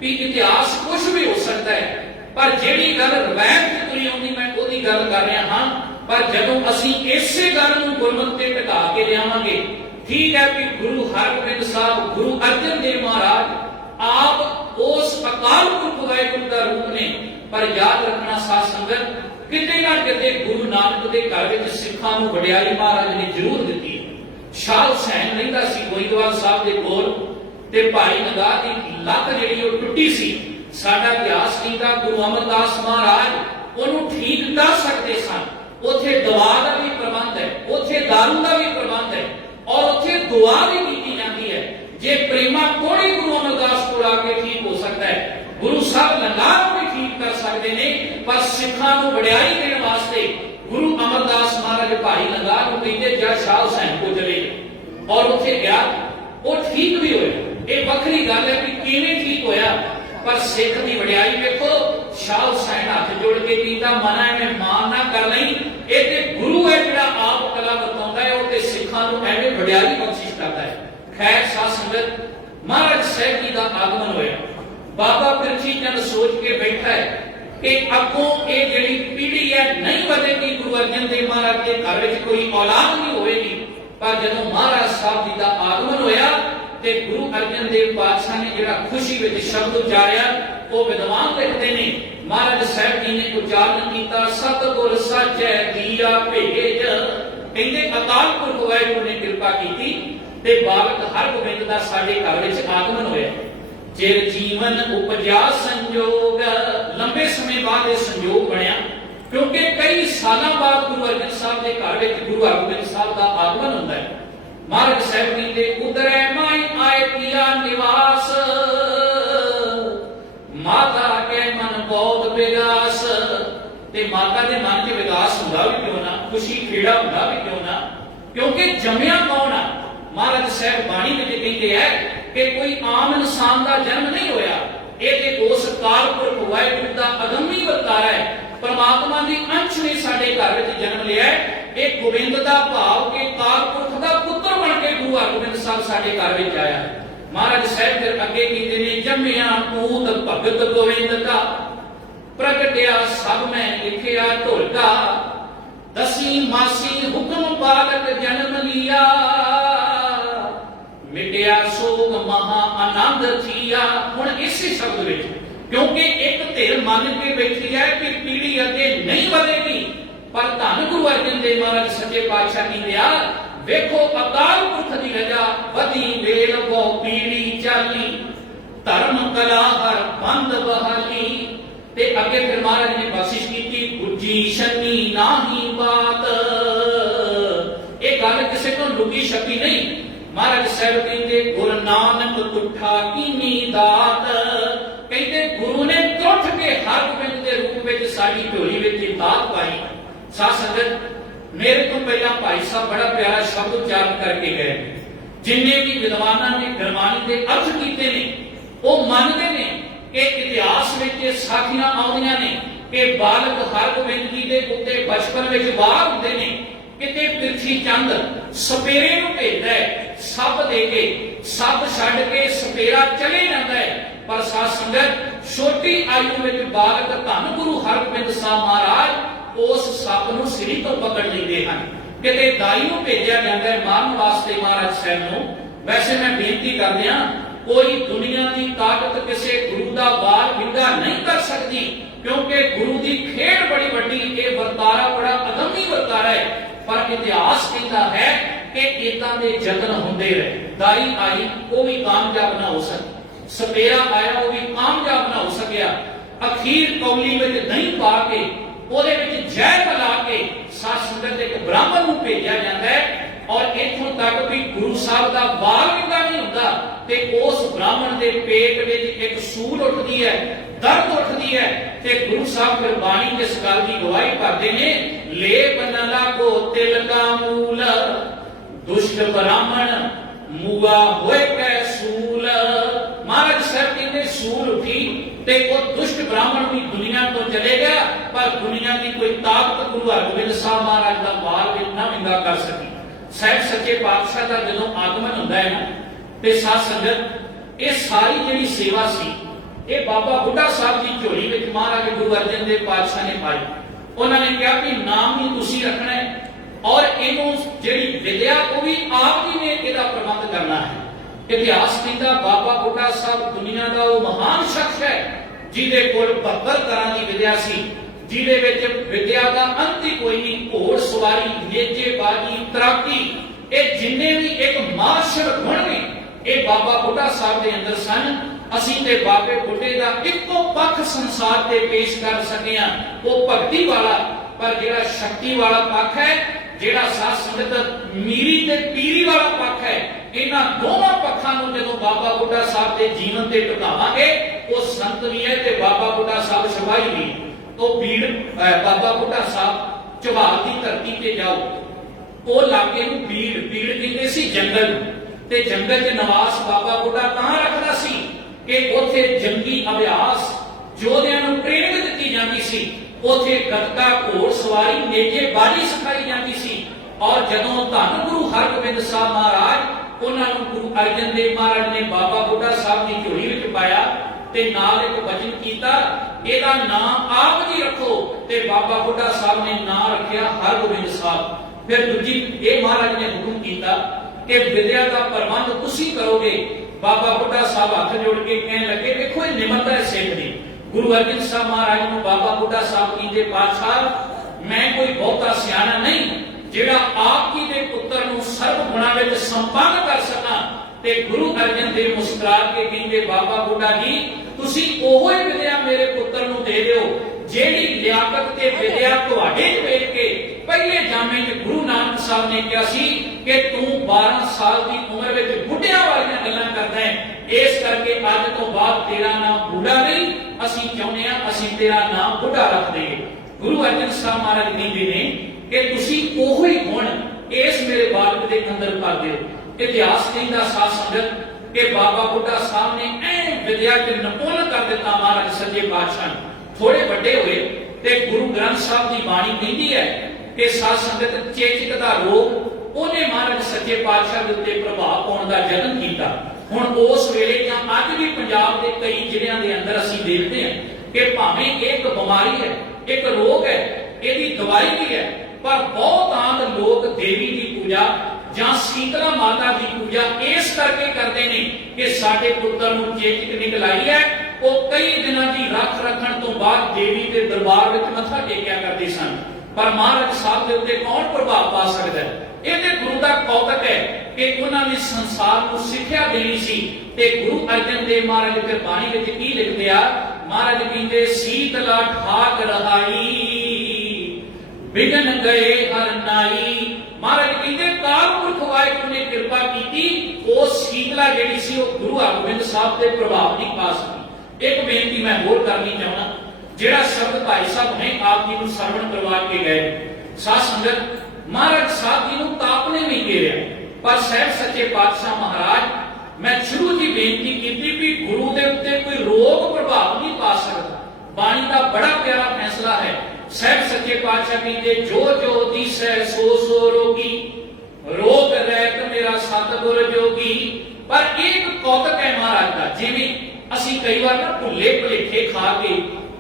ਵੀ ਇਤਿਹਾਸ ਕੁਝ ਵੀ ਹੋ ਸਕਦਾ ਹੈ ਪਰ ਜਿਹੜੀ ਗੱਲ ਰਵਾਇਤ 'ਚ ਤੁਰੀ ਆਉਂਦੀ ਮੈਂ ਉਹਦੀ ਗੱਲ ਕਰ ਰਿਹਾ ਹਾਂ। ਪਰ ਜਦੋਂ ਅਸੀਂ ਇਸੇ ਗੱਲ ਨੂੰ ਗੁਰਮਤਿ ਤੇ ਟਿਕਾ ਕੇ ਲਿਆਵਾਂਗੇ, ਠੀਕ ਹੈ ਕਿ ਗੁਰੂ ਹਰਗੋਬਿੰਦ ਸਾਹਿਬ ਗੁਰੂ ਅਰਜਨ ਦੇਵ ਮਹਾਰਾਜ ਆਪ ਉਸ ਅਕਾਲ ਪੁਰਖ ਵਾਹਿਗੁਰੂ ਦਾ ਰੂਪ ਨੇ। ਪਰ ਯਾਦ ਰੱਖਣਾ ਸਾਧ ਸੰਗਤ ਕਿਤੇ ਨਾ ਕਿਤੇ ਗੁਰੂ ਨਾਨਕ ਦੇ ਘਰ ਵਿੱਚ ਸਿੱਖਾਂ ਨੂੰ ਵਡਿਆਈ ਮਹਾਰਾਜ ਨੇ ਜ਼ਰੂਰ ਦਿੱਤੀ। ਸ਼ਾਹ ਹੁਸੈਨ ਰਹਿੰਦਾ ਸੀ ਗੋਇੰਦਵਾਲ ਸਾਹਿਬ ਦੇ ਕੋਲ ਤੇ ਭਾਈ ਨਗਾਹ ਦੀ ਲੱਤ ਜਿਹੜੀ ਉਹ ਟੁੱਟੀ ਸੀ। ਸਾਡਾ ਇਤਿਹਾਸ ਕਹਿੰਦਾ ਗੁਰੂ ਅਮਰਦਾਸ ਮਹਾਰਾਜ ਉਹਨੂੰ ਠੀਕ ਕਰ ਸਕਦੇ ਸਨ। ਉੱਥੇ ਦਵਾ ਦਾ ਵੀ ਪ੍ਰਬੰਧ ਹੈ, ਉੱਥੇ ਦਾਰੂ ਦਾ ਵੀ ਪ੍ਰਬੰਧ ਹੈ ਔਰ ਉੱਥੇ ਦੁਆ ਵੀ ਕੀਤੀ ਜਾਂਦੀ ਹੈ। ਜੇ ਪ੍ਰੇਮਾ ਕੋੜੀ ਗੁਰੂ ਅਮਰਦਾਸ ਕੋਲ ਆ ਕੇ ਠੀਕ ਹੋ ਸਕਦਾ ਹੈ, ਗੁਰੂ ਸਾਹਿਬ ਲੰਗਾਹ ਨੂੰ ਵੀ ਠੀਕ ਕਰ ਸਕਦੇ ਨੇ। ਪਰ ਸਿੱਖਾਂ ਨੂੰ ਵਡਿਆਈ ਦੇਣ ਵਾਸਤੇ ਗੁਰੂ ਅਮਰਦਾਸ ਮਹਾਰਾਜ ਭਾਈ ਲੰਗਾਹ ਨੂੰ ਕਹਿੰਦੇ ਜਾ ਸ਼ਾਹ ਹੁਸੈਨ ਕੋਲ ਚਲੇ ਔਰ ਉੱਥੇ ਗਿਆ, ਉਹ ਠੀਕ ਵੀ ਹੋਇਆ। ਇਹ ਵੱਖਰੀ ਗੱਲ ਹੈ ਕਿ ਕਿਵੇਂ ਠੀਕ ਹੋਇਆ, ਪਰ ਸਿੱਖ ਦੀ ਵਡਿਆਈ ਵੇਖੋ। ਸ਼ਾਹ ਹੁਸੈਨ ਹੱਥ ਜੋੜ ਕੇ ਕਹਿੰਦਾ ਮਨਾ ਐਵੇਂ ਮਾਨ ਨਾ ਕਰ ਲਈ, ਸਾਨੂੰ ਐਵੇਂ ਵਡਿਆਈ ਬਖਸ਼ਿਸ਼ ਕਰਦਾ ਹੈ। ਖੈਰ ਸਾਧ ਸੰਗਤ, ਮਹਾਰਾਜ ਸਾਹਿਬ ਜੀ ਦਾ ਆਗਮਨ ਹੋਇਆ। ਬਾਬਾ ਪਿਰਥੀ ਚੰਦ ਸੋਚ ਕੇ ਬੈਠਾ ਹੈ ਕਿ ਅੱਗੋਂ ਇਹ ਜਿਹੜੀ ਪੀੜ੍ਹੀ ਹੈ ਨਹੀਂ ਵਧੇਗੀ, ਗੁਰੂ ਅਰਜਨ ਦੇਵ ਮਹਾਰਾਜ ਦੇ ਘਰ ਵਿੱਚ ਕੋਈ ਔਲਾਦ ਨਹੀਂ ਹੋਏਗੀ। ਪਰ ਜਦੋਂ ਮਹਾਰਾਜ ਸਾਹਿਬ ਜੀ ਦਾ ਆਗਮਨ ਹੋਇਆ ਤੇ ਗੁਰੂ ਅਰਜਨ ਦੇਵ ਪਾਤਸ਼ਾਹ ਨੇ ਜਿਹੜਾ ਖੁਸ਼ੀ ਵਿੱਚ ਸ਼ਬਦ ਉਚਾਰਿਆ, ਉਹ ਵਿਦਵਾਨ ਲਿਖਦੇ ਨੇ, ਮਹਾਰਾਜ ਸਾਹਿਬ ਜੀ ਨੇ ਉਚਾਰਨ ਕੀਤਾ, ਸਤਿਗੁਰ ਸਾਚੈ ਦੀਆ ਭੇਜ। ਕਹਿੰਦੇ ਅਕਾਲ ਪੁਰਖ ਵਾਹਿਗੁਰੂ ਨੇ ਕਿਰਪਾ ਕੀਤੀ ਤੇ ਬਾਲਕ ਹਰਗੋਬਿੰਦ ਦਾ ਸਾਡੇ ਘਰ ਵਿੱਚ ਆਗਮਨ ਹੋਇਆ। ਚਿਰ ਜੀਵਨ ਉਪਜਾ ਸੰਜੋਗ, ਲੰਬੇ ਸਮੇਂ ਬਾਅਦ ਇਹ ਸੰਜੋਗ ਬਣਿਆ, ਕਿਉਂਕਿ ਕਈ ਸਾਲਾਂ ਬਾਅਦ ਗੁਰੂ ਅਰਜਨ ਸਾਹਿਬ ਦੇ ਘਰ ਵਿੱਚ ਗੁਰੂ ਹਰਗੋਬਿੰਦ ਸਾਹਿਬ ਦਾ ਆਗਮਨ ਹੁੰਦਾ ਹੈ। ਮਹਾਰਾਜ ਸਾਹਿਬ ਕਹਿੰਦੇ, ਉਦਰੈ ਮਾਈ ਆਏ ਪਿਆ ਨਿਵਾਸ, ਮਾਤਾ ਕੇ ਮਨ ਬਹੁਤ ਵਿਗਾਸ। ਤੇ ਮਾਤਾ ਦੇ ਮਨ 'ਚ ਵਿਗਾਸ ਹੁੰਦਾ ਵੀ ਕਿਉਂ ਨਾ, ਖੁਸ਼ੀ ਖੇੜਾ ਹੁੰਦਾ ਵੀ ਕਿਉਂ ਨਾ, ਕਿਉਂਕਿ ਜੰਮਿਆ ਕੌਣ ਆ? ਮਹਾਰਾਜ ਸਾਹਿਬ ਬਾਣੀ ਵਿੱਚ ਕਹਿੰਦੇ ਹੈ ਕਿ ਕੋਈ ਆਮ ਇਨਸਾਨ ਦਾ ਜਨਮ ਨਹੀਂ ਹੋਇਆ, ਇਹ ਤੇ ਉਸ ਅਕਾਲ ਪੁਰਖ ਵਾਹਿਗੁਰੂ ਦਾ ਅਗੰਮੀ ਅਵਤਾਰ ਹੈ। ਪਰਮਾਤਮਾ ਦੀ ਅੰਸ਼ ਨੇ ਸਾਡੇ ਘਰ ਵਿੱਚ ਜਨਮ ਲਿਆ ਹੈ। ਇਹ ਗੋਬਿੰਦ ਦਾ ਭਾਵ ਕਿ ਅਕਾਲ ਪੁਰਖ ਦਾ ਪੁੱਤਰ ਬਣ ਕੇ ਗੁਰੂ ਹਰਗੋਬਿੰਦ ਸਾਹਿਬ ਸਾਡੇ ਘਰ ਵਿੱਚ ਆਇਆ। ਮਹਾਰਾਜ ਸਾਹਿਬ ਫਿਰ ਅੱਗੇ ਕਹਿੰਦੇ ਨੇ, ਜੰਮਿਆ ਪੂਤ ਭਗਤ ਗੋਬਿੰਦ ਦਾ, ਪ੍ਰਗਟਿਆ ਸਭ ਮੈਂ ਲਿਖਿਆ ਢੋਲਕਾ, ਦਸੀ ਮਾਸੀ ਹੁਕਮ ਬਾਲਕ ਜਨਮ ਲਿਆ, ਮਿਟਿਆ ਸੋਗ ਮਹਾ ਆਨੰਦ ਥੀਆ। ਹੁਣ ਇਸੇ ਸ਼ਬਦ ਵਿੱਚ, ਕਿਉਂਕਿ ਇੱਕ ਧਿਰ ਮੰਨ ਕੇ ਬੈਠੀ ਹੈ ਕਿ ਪੀੜ੍ਹੀ ਅੱਗੇ ਨਹੀਂ ਵਧੇਗੀ, ਪਰ ਧੰਨ ਗੁਰੂ ਅਰਜਨ ਦੇਵ ਮਹਾਰਾਜ ਸੱਚੇ ਪਾਤਸ਼ਾਹ ਕਹਿੰਦੇ ਆ, ਵੇਖੋ ਅਕਾਲ ਪੁਰਖ ਦੀ ਰਜਾ ਵਧੀ ਵੇਲ ਬਹੁ ਪੀੜ੍ਹੀ ਚਾਲੀ, ਧਰਮ ਕਲਾ ਹਰ ਬੰਦ ਬਹਾਲੀ। ਤੇ ਅੱਗੇ ਫਿਰ ਮਹਾਰਾਜ ਨੇ ਬਖਸ਼ਿਸ਼ ਕੀਤੀ, ਗੁੱਜੀ ਸ਼ਨੀ ਨਾਹੀ ਬਾਤ। ਇਹ ਗੱਲ ਕਿਸੇ ਤੋਂ ਲੁਕੀ ਛਪੀ ਨਹੀਂ। ਮਹਾਰਾਜ ਸਾਹਿਬ ਕਹਿੰਦੇ, ਗੁਰੂ ਨਾਨਕ ਤੁਠਾ ਕੀਨੀ ਦਾਤ। ਕਹਿੰਦੇ ਗੁਰੂ ਨੇ ਤੁਠ ਕੇ ਹਰਗੋਬਿੰਦ ਦੇ ਰੂਪ ਵਿੱਚ ਸਾਡੀ ਝੋਲੀ ਵਿੱਚ ਦਾਤ ਪਾਈ। ਸਾਧ ਸੰਗਤ, ਮੇਰੇ ਤੋਂ ਪਹਿਲਾਂ ਭਾਈ ਸਾਹਿਬ ਬੜਾ ਪਿਆਰਾ ਸ਼ਬਦ ਉਚਾਰਨ ਕਰਕੇ ਗਏ। ਜਿੰਨੇ ਵੀ ਵਿਦਵਾਨਾਂ ਨੇ ਗੁਰਬਾਣੀ ਦੇ ਅਰਥ ਕੀਤੇ ਨੇ, ਉਹ ਮੰਨਦੇ ਨੇ ਕਿ ਇਤਿਹਾਸ ਵਿੱਚ ਸਾਖੀਆਂ ਆਉਂਦੀਆਂ ਨੇ ਕਿ ਬਾਲਕ ਹਰਗੋਬਿੰਦ ਜੀ ਦੇ ਉੱਤੇ ਬਚਪਨ ਵਿੱਚ ਵਾਰ ਹੁੰਦੇ ਨੇ। ਕਿਤੇ ਪਿਰਥੀ ਚੰਦ ਸਪੇਰੇ ਨੂੰ ਭੇਜਦਾ ਹੈ, ਸੱਪ ਦੇ ਕੇ, ਸੱਪ ਛੱਡ ਕੇ ਸਪੇਰਾ ਚਲੇ ਜਾਂਦਾ ਹੈ। ਪਰ ਸਾਧ ਸੰਗਤ, ਛੋਟੀ ਆਯੂ ਵਿੱਚ ਬਾਲਕ ਧੰਨ ਗੁਰੂ ਹਰਗੋਬਿੰਦ ਸਾਹਿਬ ਮਹਾਰਾਜ ਉਸ ਸੱਪ ਨੂੰ ਸਿਰੀ ਤੋਂ ਪਕੜ ਲੈਂਦੇ ਹਨ। ਕਿਤੇ ਦਾਈ ਨੂੰ ਭੇਜਿਆ ਜਾਂਦਾ ਹੈ ਮਾਰਨ ਵਾਸਤੇ ਮਹਾਰਾਜ ਸਾਹਿਬ ਨੂੰ। ਵੈਸੇ ਮੈਂ ਬੇਨਤੀ ਕਰਦਿਆਂ, ਕੋਈ ਦੁਨੀਆ ਦੀ ਤਾਕਤ ਕਿਸੇ ਗੁਰੂ ਦਾ ਵਾਲ ਵਿੰਗਾ ਨਹੀਂ ਕਰ ਸਕਦੀ, ਕਿਉਂਕਿ ਗੁਰੂ ਦੀ ਖੇਡ ਬੜੀ ਵੱਡੀ, ਇਹ ਵਰਤਾਰਾ ਬੜਾ ਅਗੰਮੀ ਵਰਤਾਰਾ ਹੈ। ਪਰ ਇਤਿਹਾਸ ਕਹਿੰਦਾ ਹੈ ਕਿ ਇਦਾਂ ਦੇ ਯਤਨ ਹੁੰਦੇ ਰਹੇ। ਦਾਈ ਆਈ, ਉਹ ਵੀ ਕਾਮਯਾਬ ਨਾ ਹੋ ਸਕੀ, ਸਪੇਰਾ ਆਇਆ, ਉਹ ਵੀ ਕਾਮਯਾਬ ਨਾ ਹੋ ਸਕਿਆ। ਅਖੀਰ ਕੌਲੀ ਵਿੱਚ ਦਹੀਂ ਪਾ ਕੇ ਉਹਦੇ ਵਿੱਚ ਜ਼ਹਿਰ ਮਿਲਾ ਕੇ ਸਾਧ ਸੰਗਤ ਇੱਕ ਬ੍ਰਾਹਮਣ ਨੂੰ ਭੇਜਿਆ ਜਾਂਦਾ ਹੈ। ਔਰ ਇੱਥੋਂ ਤੱਕ ਵੀ ਗੁਰੂ ਸਾਹਿਬ ਦਾ ਵਾਲ ਵਿੰਗਾ ਨਹੀਂ ਹੁੰਦਾ ਤੇ ਉਸ ਬ੍ਰਾਹਮਣ ਦੇ ਪੇਟ ਵਿੱਚ ਇੱਕ ਸੂਲ ਉੱਠਦੀ ਹੈ, ਦਰਦ ਉੱਠਦੀ ਹੈ। ਤੇ ਗੁਰੂ ਸਾਹਿਬ ਫਿਰ ਬਾਣੀ ਦੇ ਇਸ ਗੱਲ ਦੀ ਗਵਾਹੀ ਭਰਦੇ ਨੇ, ਲੇਪ ਨ ਲਾਗੋ ਤਿਲ ਕਾ ਮੂਲ, ਦੁਸ਼ਟ ਬ੍ਰਾਹਮਣ ਮੂਆ ਹੋਏ ਕੈ ਸੂਲ। ਮਹਾਰਾਜ ਸਾਹਿਬ ਕਹਿੰਦੇ ਸੂਲ ਉੱਠੀ ਤੇ ਉਹ ਦੁਸ਼ਟ ਬ੍ਰਾਹਮਣ ਵੀ ਦੁਨੀਆ ਤੋਂ ਚਲੇ ਗਿਆ, ਪਰ ਦੁਨੀਆ ਦੀ ਕੋਈ ਤਾਕਤ ਗੁਰੂ ਹਰਗੋਬਿੰਦ ਸਾਹਿਬ ਮਹਾਰਾਜ ਦਾ ਵਾਲ ਵੀ ਨਾ ਵਿੰਗਾ ਕਰ ਸਕੀ। ਸਾਹਿਬ ਸੱਚੇ ਪਾਤਸ਼ਾਹ ਦਾ ਜਦੋਂ ਆਗਮਨ ਹੁੰਦਾ ਹੈ ਨਾ, ਤੇ ਸਾਧ ਸੰਗਤ, ਇਹ ਸਾਰੀ ਜਿਹੜੀ ਸੇਵਾ ਸੀ, ਇਹ ਬਾਬਾ ਬੁੱਢਾ ਸਾਹਿਬ ਦੀ ਝੋਲੀ ਵਿੱਚ ਮਹਾਰਾਜ ਗੁਰੂ ਅਰਜਨ ਦੇਵ ਪਾਤਸ਼ਾਹ ਨੇ ਪਾਈ। ਉਹਨਾਂ ਨੇ ਕਿਹਾ ਕਿ ਨਾਮ ਵੀ ਤੁਸੀਂ ਰੱਖਣਾ ਹੈ, ਔਰ ਇਹਨੂੰ ਜਿਹੜੀ ਵਿਦਿਆ ਉਹ ਵੀ ਆਪ ਜੀ ਨੇ ਇਹਦਾ ਪ੍ਰਬੰਧ ਕਰਨਾ ਹੈ। ਇਤਿਹਾਸ ਕਹਿੰਦਾ ਬਾਬਾ ਬੁੱਢਾ ਸਾਹਿਬ ਦੁਨੀਆ ਦਾ ਉਹ ਮਹਾਨ ਸ਼ਖਸ ਹੈ ਜਿਹਦੇ ਕੋਲ 72 ਤਰ੍ਹਾਂ ਦੀ ਵਿਦਿਆ ਸੀ, ਜਿਹਦੇ ਵਿੱਚ ਵਿਦਿਆ ਦਾ ਅੰਤ ਹੀ ਕੋਈ ਨਹੀਂ। ਘੋੜ ਸਵਾਰੀ, ਨੇਜੇਬਾਜ਼ੀ, ਤੈਰਾਕੀ, ਇਹ ਜਿੰਨੇ ਵੀ ਇੱਕ ਮਾਰਸ਼ਲ ਗੁਣ ਨੇ, ਇਹ ਬਾਬਾ ਬੁੱਢਾ ਸਾਹਿਬ ਦੇ ਅੰਦਰ ਸਨ। ਅਸੀਂ ਤੇ ਬਾਬੇ ਬੁੱਢੇ ਦਾ ਇੱਕੋ ਪੱਖ ਸੰਸਾਰ ਤੇ ਪੇਸ਼ ਕਰ ਸਕੇ ਹਾਂ, ਉਹ ਭਗਤੀ ਵਾਲਾ। ਪਰ ਜਿਹੜਾ ਸ਼ਕਤੀ ਵਾਲਾ ਪੱਖ ਹੈ, ਜਿਹੜਾ ਸਾਧ ਸੰਗਤ ਮੀਰੀ ਤੇ ਪੀਰੀ ਵਾਲਾ ਪੱਖ ਹੈ, ਇਹਨਾਂ ਦੋਵਾਂ ਪੱਖਾਂ ਨੂੰ ਜਦੋਂ ਬਾਬਾ ਬੁੱਢਾ ਸਾਹਿਬ ਦੇ ਜੀਵਨ ਤੇ ਟਿਕਾਵਾਂਗੇ, ਉਹ ਸੰਤ ਵੀ ਹੈ ਤੇ ਬਾਬਾ ਬੁੱਢਾ ਸਾਹਿਬ ਸਿਪਾਹੀ ਵੀ। ਉਹ ਪੀੜ ਬਾਬਾ ਬੁੱਢਾ ਸਾਹਿਬ ਝਬਾਲ ਦੀ ਧਰਤੀ ਤੇ ਜਾਓ, ਉਹ ਲਾਗੇ ਨੂੰ ਪੀੜ ਕਹਿੰਦੇ ਸੀ ਜੰਗਲ, ਤੇ ਜੰਗਲ 'ਚ ਨਿਵਾਸ ਬਾਬਾ ਬੁੱਢਾ ਤਾਂ ਰੱਖਦਾ ਸੀ ਕਿ ਉੱਥੇ ਜੰਗੀ ਅਭਿਆਸ ਯੋਧਿਆਂ ਨੂੰ ਟ੍ਰੇਨਿੰਗ ਦਿੱਤੀ ਜਾਂਦੀ ਸੀ। ਉੱਥੇ ਗੱਤਕਾ, ਘੋੜ ਸਵਾਰੀ, ਨੇਜੇਬਾਜ਼ੀ ਸਿਖਾਈ ਜਾਂਦੀ ਸੀ। ਔਰ ਜਦੋਂ ਧੰਨ ਗੁਰੂ ਹਰਗੋਬਿੰਦ ਸਾਹਿਬ ਮਹਾਰਾਜ ਉਹਨਾਂ ਨੂੰ ਗੁਰੂ ਅਰਜਨ ਦੇਵ ਮਹਾਰਾਜ ਨੇ ਬਾਬਾ ਬੁੱਢਾ ਸਾਹਿਬ ਦੀ ਝੋਲੀ ਵਿੱਚ ਪਾਇਆ ਤੇ ਨਾਲ ਇੱਕ ਵਚਨ ਕੀਤਾ, ਇਹਦਾ ਨਾਮ ਆਪ ਜੀ ਰੱਖੋ, ਤੇ ਬਾਬਾ ਬੁੱਢਾ ਸਾਹਿਬ ਨੇ ਨਾਮ ਰੱਖਿਆ ਹਰਗੋਬਿੰਦ ਸਾਹਿਬ। ਫਿਰ ਦੂਜੀ ਇਹ ਮਹਾਰਾਜ ਨੇ ਹੁਕਮ ਕੀਤਾ ਕਿ ਵਿਦਿਆ ਦਾ ਪ੍ਰਬੰਧ ਤੁਸੀਂ ਕਰੋਗੇ। ਬਾਬਾ ਬੁੱਢਾ ਸਾਹਿਬ ਹੱਥ ਜੋੜ ਕੇ ਕਹਿਣ ਲੱਗੇ, ਵੇਖੋ ਇਹ ਨਿਮਰਤਾ ਹੈ ਸਿੱਖ ਦੀ। ਗੁਰੂ ਅਰਜਨ ਸਾਹਿਬ ਮਹਾਰਾਜ ਨੂੰ ਬਾਬਾ ਬੁੱਢਾ ਸਾਹਿਬ ਕਹਿੰਦੇ, ਪਾਤਸ਼ਾਹ ਮੈਂ ਕੋਈ ਬਹੁਤਾ ਸਿਆਣਾ ਨਹੀਂ ਜਿਹੜਾ ਆਪ ਜੀ ਦੇ ਪੁੱਤਰ ਨੂੰ ਸਰਬ ਗੁਣਾਂ ਵਿੱਚ ਸੰਪੰਨ ਕਰ ਸਕਾਂ। ਤੇ ਗੁਰੂ ਅਰਜਨ ਦੇਵ ਮੁਸਕਰਾ ਕੇ ਕਹਿੰਦੇ, ਬਾਬਾ ਬੁੱਢਾ ਜੀ ਤੁਸੀਂ ਉਹੋ ਹੀ ਵਿਦਿਆ ਮੇਰੇ ਪੁੱਤਰ ਨੂੰ ਦੇ ਦਿਓ ਜਿਹੜੀ ਲਿਆਕਤ ਤੇ ਵਿਦਿਆ ਤੁਹਾਡੇ ਚ ਵੇਖ ਕੇ ਪਹਿਲੇ ਜਾਮੇ ਚ ਗੁਰੂ ਨਾਨਕ ਸਾਹਿਬ ਨੇ ਕਿਹਾ ਸੀ ਕਿ ਤੂੰ 12 ਸਾਲ ਦੀ ਉਮਰ ਵਿੱਚ ਬੁੱਢਿਆਂ ਵਾਲੀਆਂ ਗੱਲਾਂ ਕਰਦਾ ਹੈ, ਇਸ ਕਰਕੇ ਅੱਜ ਤੋਂ ਬਾਅਦ ਤੇਰਾ ਨਾਮ ਬੁੱਢਾ ਨਹੀਂ, ਅਸੀਂ ਚਾਹੁੰਦੇ ਹਾਂ ਅਸੀਂ ਤੇਰਾ ਨਾਮ ਬੁੱਢਾ ਰੱਖ ਦਈਏ। ਗੁਰੂ ਅਰਜਨ ਸਾਹਿਬ ਮਹਾਰਾਜ ਕਹਿੰਦੇ ਨੇ ਕਿ ਤੁਸੀਂ ਉਹੋ ਹੀ ਗੁਣ ਇਸ ਮੇਰੇ ਬਾਲਕ ਦੇ ਅੰਦਰ ਭਰ ਦਿਓ। ਇਤਿਹਾਸ ਕਹਿੰਦਾ ਸਾਧ ਸੰਗਤ ਕਿ ਬਾਬਾ ਬੁੱਢਾ ਸਾਹਿਬ ਨੇ ਐ ਵਿਦਿਆ ਚ ਨਿਪੁੰਨ ਕਰ ਦਿੱਤਾ ਮਹਾਰਾਜ ਸੱਚੇ ਪਾਤਸ਼ਾਹ ਨੇ। ਥੋੜੇ ਵੱਡੇ ਹੋਏ ਤੇ ਗੁਰੂ ਗ੍ਰੰਥ ਸਾਹਿਬ ਦੀ ਬਾਣੀ ਕਹਿੰਦੀ ਹੈ ਕਿ ਸਾਧ ਸੰਗਤ ਚੇਚਕ ਦਾ ਰੋਗ ਉਹਨੇ ਮਹਾਰਾਜ ਸੱਚੇ ਪਾਤਸ਼ਾਹ ਦੇ ਉੱਤੇ ਪ੍ਰਭਾਵ ਪਾਉਣ ਦਾ ਯਤਨ ਕੀਤਾ। ਹੁਣ ਉਸ ਵੇਲੇ ਜਾਂ ਅੱਜ ਵੀ ਪੰਜਾਬ ਦੇ ਕਈ ਜ਼ਿਲ੍ਹਿਆਂ ਦੇ ਅੰਦਰ ਅਸੀਂ ਦੇਖਦੇ ਹਾਂ ਕਿ ਭਾਵੇਂ ਇੱਕ ਬਿਮਾਰੀ ਹੈ, ਇੱਕ ਰੋਗ ਹੈ, ਇਹਦੀ ਦਵਾਈ ਵੀ ਹੈ, ਪਰ ਬਹੁਤ ਆਮ ਲੋਕ ਦੇਵੀ ਦੀ ਪੂਜਾ ਜਾਂ ਸੀਤਲਾ ਮਾਤਾ ਦੀ ਪੂਜਾ ਇਸ ਕਰਕੇ ਕਰਦੇ ਨੇ ਕਿ ਸਾਡੇ ਪੁੱਤਰ ਨੂੰ ਚੇਚਕ ਨਿਕਲ ਆਈ ਹੈ। ਉਹ ਕਈ ਦਿਨਾਂ ਦੀ ਰੱਖ ਰੱਖਣ ਤੋਂ ਬਾਅਦ ਦੇਵੀ ਦੇ ਦਰਬਾਰ ਵਿੱਚ ਮੱਥਾ ਟੇਕਿਆ ਕਰਦੇ ਸਨ, ਪਰ ਮਹਾਰਾਜ ਸਾਹਿਬ ਦੇ ਉੱਤੇ ਕੌਣ ਪ੍ਰਭਾਵ ਪਾ ਸਕਦਾ ਹੈ? ਇਹਦੇ ਗੁਰੂ ਦਾ ਕੌਤਕ ਹੈ ਕਿ ਉਹਨਾਂ ਨੇ ਸੰਸਾਰ ਨੂੰ ਸਿੱਖਿਆ ਦੇਣੀ ਸੀ। ਤੇ ਗੁਰੂ ਅਰਜਨ ਦੇਵ ਮਹਾਰਾਜ ਫਿਰ ਬਾਣੀ ਵਿੱਚ ਕੀ ਲਿਖਦੇ ਆ? ਮਹਾਰਾਜ ਕਹਿੰਦੇ, ਸੀਤਲਾ ਠਾਕ ਰਹਾਈ ਬਿਗਨ ਗਏ ਹਰ ਨਾਈ। ਮਹਾਰਾਜ ਕਹਿੰਦੇ ਕਾਲ ਪੁਰਖ ਵਾਹਿਗੁਰੂ ਨੇ ਕਿਰਪਾ ਕੀਤੀ, ਉਹ ਸੀਤਲਾ ਜਿਹੜੀ ਸੀ ਉਹ ਗੁਰੂ ਹਰਗੋਬਿੰਦ ਸਾਹਿਬ ਤੇ ਪ੍ਰਭਾਵ ਨਹੀਂ ਪਾ ਸਕੀ। ਇੱਕ ਬੇਨਤੀ ਮੈਂ ਹੋਰ ਕਰਨੀ ਚਾਹੁੰਦਾ, ਜਿਹੜਾ ਸ਼ਬਦ ਭਾਈ ਸਾਹਿਬ ਨੇ ਆਪ ਜੀ ਨੂੰ ਸਰਵਣ ਕਰਵਾ ਕੇ ਗਏ, ਸਾਧ ਸੰਗਤ ਮਹਾਰਾਜ ਸਾਹਿਬ ਜੀ ਨੂੰ ਤਾਂ ਆਪਣੇ ਨਹੀਂ ਘੇਰਿਆ, ਪਰ ਸਹਿਬ ਸੱਚੇ ਪਾਤਸ਼ਾਹ ਮਹਾਰਾਜ ਮੈਂ ਸ਼ੁਰੂ ਦੀ ਬੇਨਤੀ ਕੀਤੀ ਵੀ ਗੁਰੂ ਦੇ ਉੱਤੇ ਕੋਈ ਰੋਗ ਪ੍ਰਭਾਵ ਨਹੀਂ ਪਾ ਸਕਦਾ। ਬਾਣੀ ਦਾ ਬੜਾ ਪਿਆਰਾ ਫੈਸਲਾ ਹੈ। ਸਹਿਬ ਸੱਚੇ ਪਾਤਸ਼ਾਹ ਕਹਿੰਦੇ, ਜੋ ਜੋ ਦੀਸੈ ਸੋ ਸੋ ਰੋਗੀ, ਰੋਗ ਰਹਿਤ ਮੇਰਾ ਸਤਿਗੁਰ ਜੋਗੀ। ਪਰ ਇੱਕ ਕੌਤਕ ਹੈ ਮਹਾਰਾਜ ਦਾ, ਜਿਵੇਂ ਅਸੀਂ ਕਈ ਵਾਰ ਨਾ ਭੁੱਲੇ ਭੁਲੇਖੇ ਖਾ ਕੇ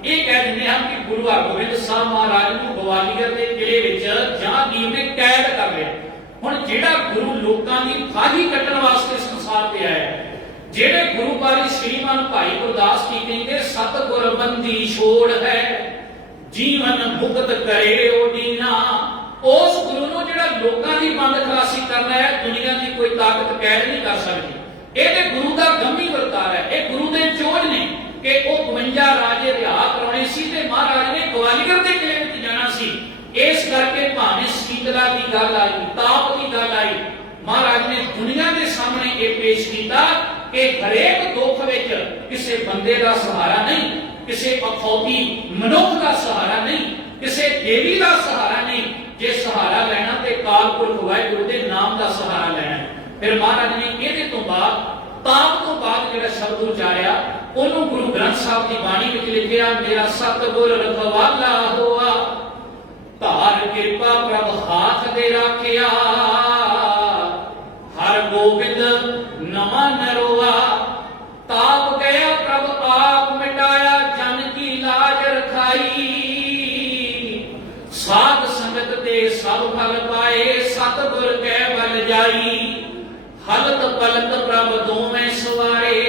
ਇਹ ਕਹਿ ਦਿੰਦੇ ਹਾਂ ਕਿ ਗੁਰੂ ਹਰਗੋਬਿੰਦ ਸਾਹਿਬ ਮਹਾਰਾਜ ਨੂੰ ਗਵਾਲੀਅਰ ਦੇ ਕਿਲੇ ਵਿੱਚ ਜਹਾਂਗੀਰ ਨੇ ਕੈਦ ਕਰ ਲਿਆ। ਹੁਣ ਜਿਹੜਾ ਗੁਰੂ ਲੋਕਾਂ ਦੀ ਫਾਹੀ ਕੱਟਣ ਵਾਸਤੇ ਸੰਸਾਰ ਤੇ ਆਇਆ, ਜਿਹੜੇ ਗੁਰੂ ਬਾਰੇ ਸ਼੍ਰੀਮਾਨ ਭਾਈ ਗੁਰਦਾਸ ਜੀ ਕਹਿੰਦੇ, ਸਤਿਗੁਰ ਬੰਦੀ ਛੋੜ ਹੈ ਜੀਵਨ ਮੁਕਤ ਕਰੇ ਓਡੀਨਾ। ਉਸ ਗੁਰੂ ਨੂੰ ਜਿਹੜਾ ਲੋਕਾਂ ਦੀ ਬੰਦ ਖਲਾਸੀ ਕਰਨਾ ਹੈ, ਦੁਨੀਆ ਦੀ ਕੋਈ ਤਾਕਤ ਕੈਦ ਨਹੀਂ ਕਰ ਸਕਦੀ। ਇਹਦੇ ਗੁਰੂ ਦਾ ਗੰਭੀਰ ਵਰਤਾਰਾ ਹੈ। ਇਹ ਗੁਰੂ ਦੇ ਚੋਜ ਨੇ ਕਿ ਉਹ 52 ਰਾਜੇ ਰਿਹਾ ਕਰਾਉਣੇ ਸੀ ਤੇ ਮਹਾਰਾਜ ਨੇ ਗਵਾਲੀਅਰ ਦੇ ਕਿਲੇ ਵਿੱਚ ਜਾਣਾ ਸੀ। ਇਸ ਕਰਕੇ ਭਾਵੇਂ ਸੀਤਲਾ ਦੀ ਗੱਲ ਆਈ, ਤਾਪ ਦੀ ਗੱਲ ਆਈ, ਮਹਾਰਾਜ ਨੇ ਦੁਨੀਆ ਦੇ ਸਾਹਮਣੇ ਇਹ ਪੇਸ਼ ਕੀਤਾ ਕਿ ਹਰੇਕ ਦੁੱਖ ਵਿੱਚ ਕਿਸੇ ਬੰਦੇ ਦਾ ਸਹਾਰਾ ਨਹੀਂ, ਕਿਸੇ ਅਖੌਤੀ ਮਨੁੱਖ ਦਾ ਸਹਾਰਾ ਨਹੀਂ, ਕਿਸੇ ਦੇਵੀ ਦਾ ਸਹਾਰਾ ਨਹੀਂ। ਜੇ ਸਹਾਰਾ ਲੈਣਾ ਤੇ ਕਾਲ ਪੁਰਖ ਵਾਹਿਗੁਰੂ ਦੇ ਨਾਮ ਦਾ ਸਹਾਰਾ ਲੈਣਾ। ਫਿਰ ਮਹਾਰਾਜ ਨੇ ਇਹਦੇ ਤੋਂ ਬਾਅਦ ਤਾਪ ਤੋਂ ਬਾਅਦ ਜਿਹੜਾ ਸ਼ਬਦ ਉਚਾਰਿਆ, ਉਹਨੂੰ ਗੁਰੂ ਗ੍ਰੰਥ ਸਾਹਿਬ ਦੀ ਬਾਣੀ ਵਿੱਚ ਲਿਖਿਆ, ਮੇਰਾ ਸਤਿਗੁਰ ਰਖਵਾਲਾ ਹੋਆ, ਧਾਰ ਕਿਰਪਾ ਪ੍ਰਭ ਹਾਥ ਦੇ ਰਾਖਿਆ, ਹਰ ਗੋਬਿੰਦ ਨਵਾਂ ਨਰੋਆ, ਤਾਪ ਗਿਆ ਪ੍ਰਭ ਆਪ ਮਿਟਾਇਆ, ਜਨ ਕੀ ਲਾਜ ਰਖਾਈ, ਸਾਧ ਸੰਗਤ ਦੇ ਸਭ ਫਲ ਪਾਏ, ਸਤਿਗੁਰ ਕੈ ਬਲ ਜਾਈ, ਹਲਤ ਪਲਤ ਪ੍ਰਭ ਦੋਵੇਂ ਸਵਾਰੇ,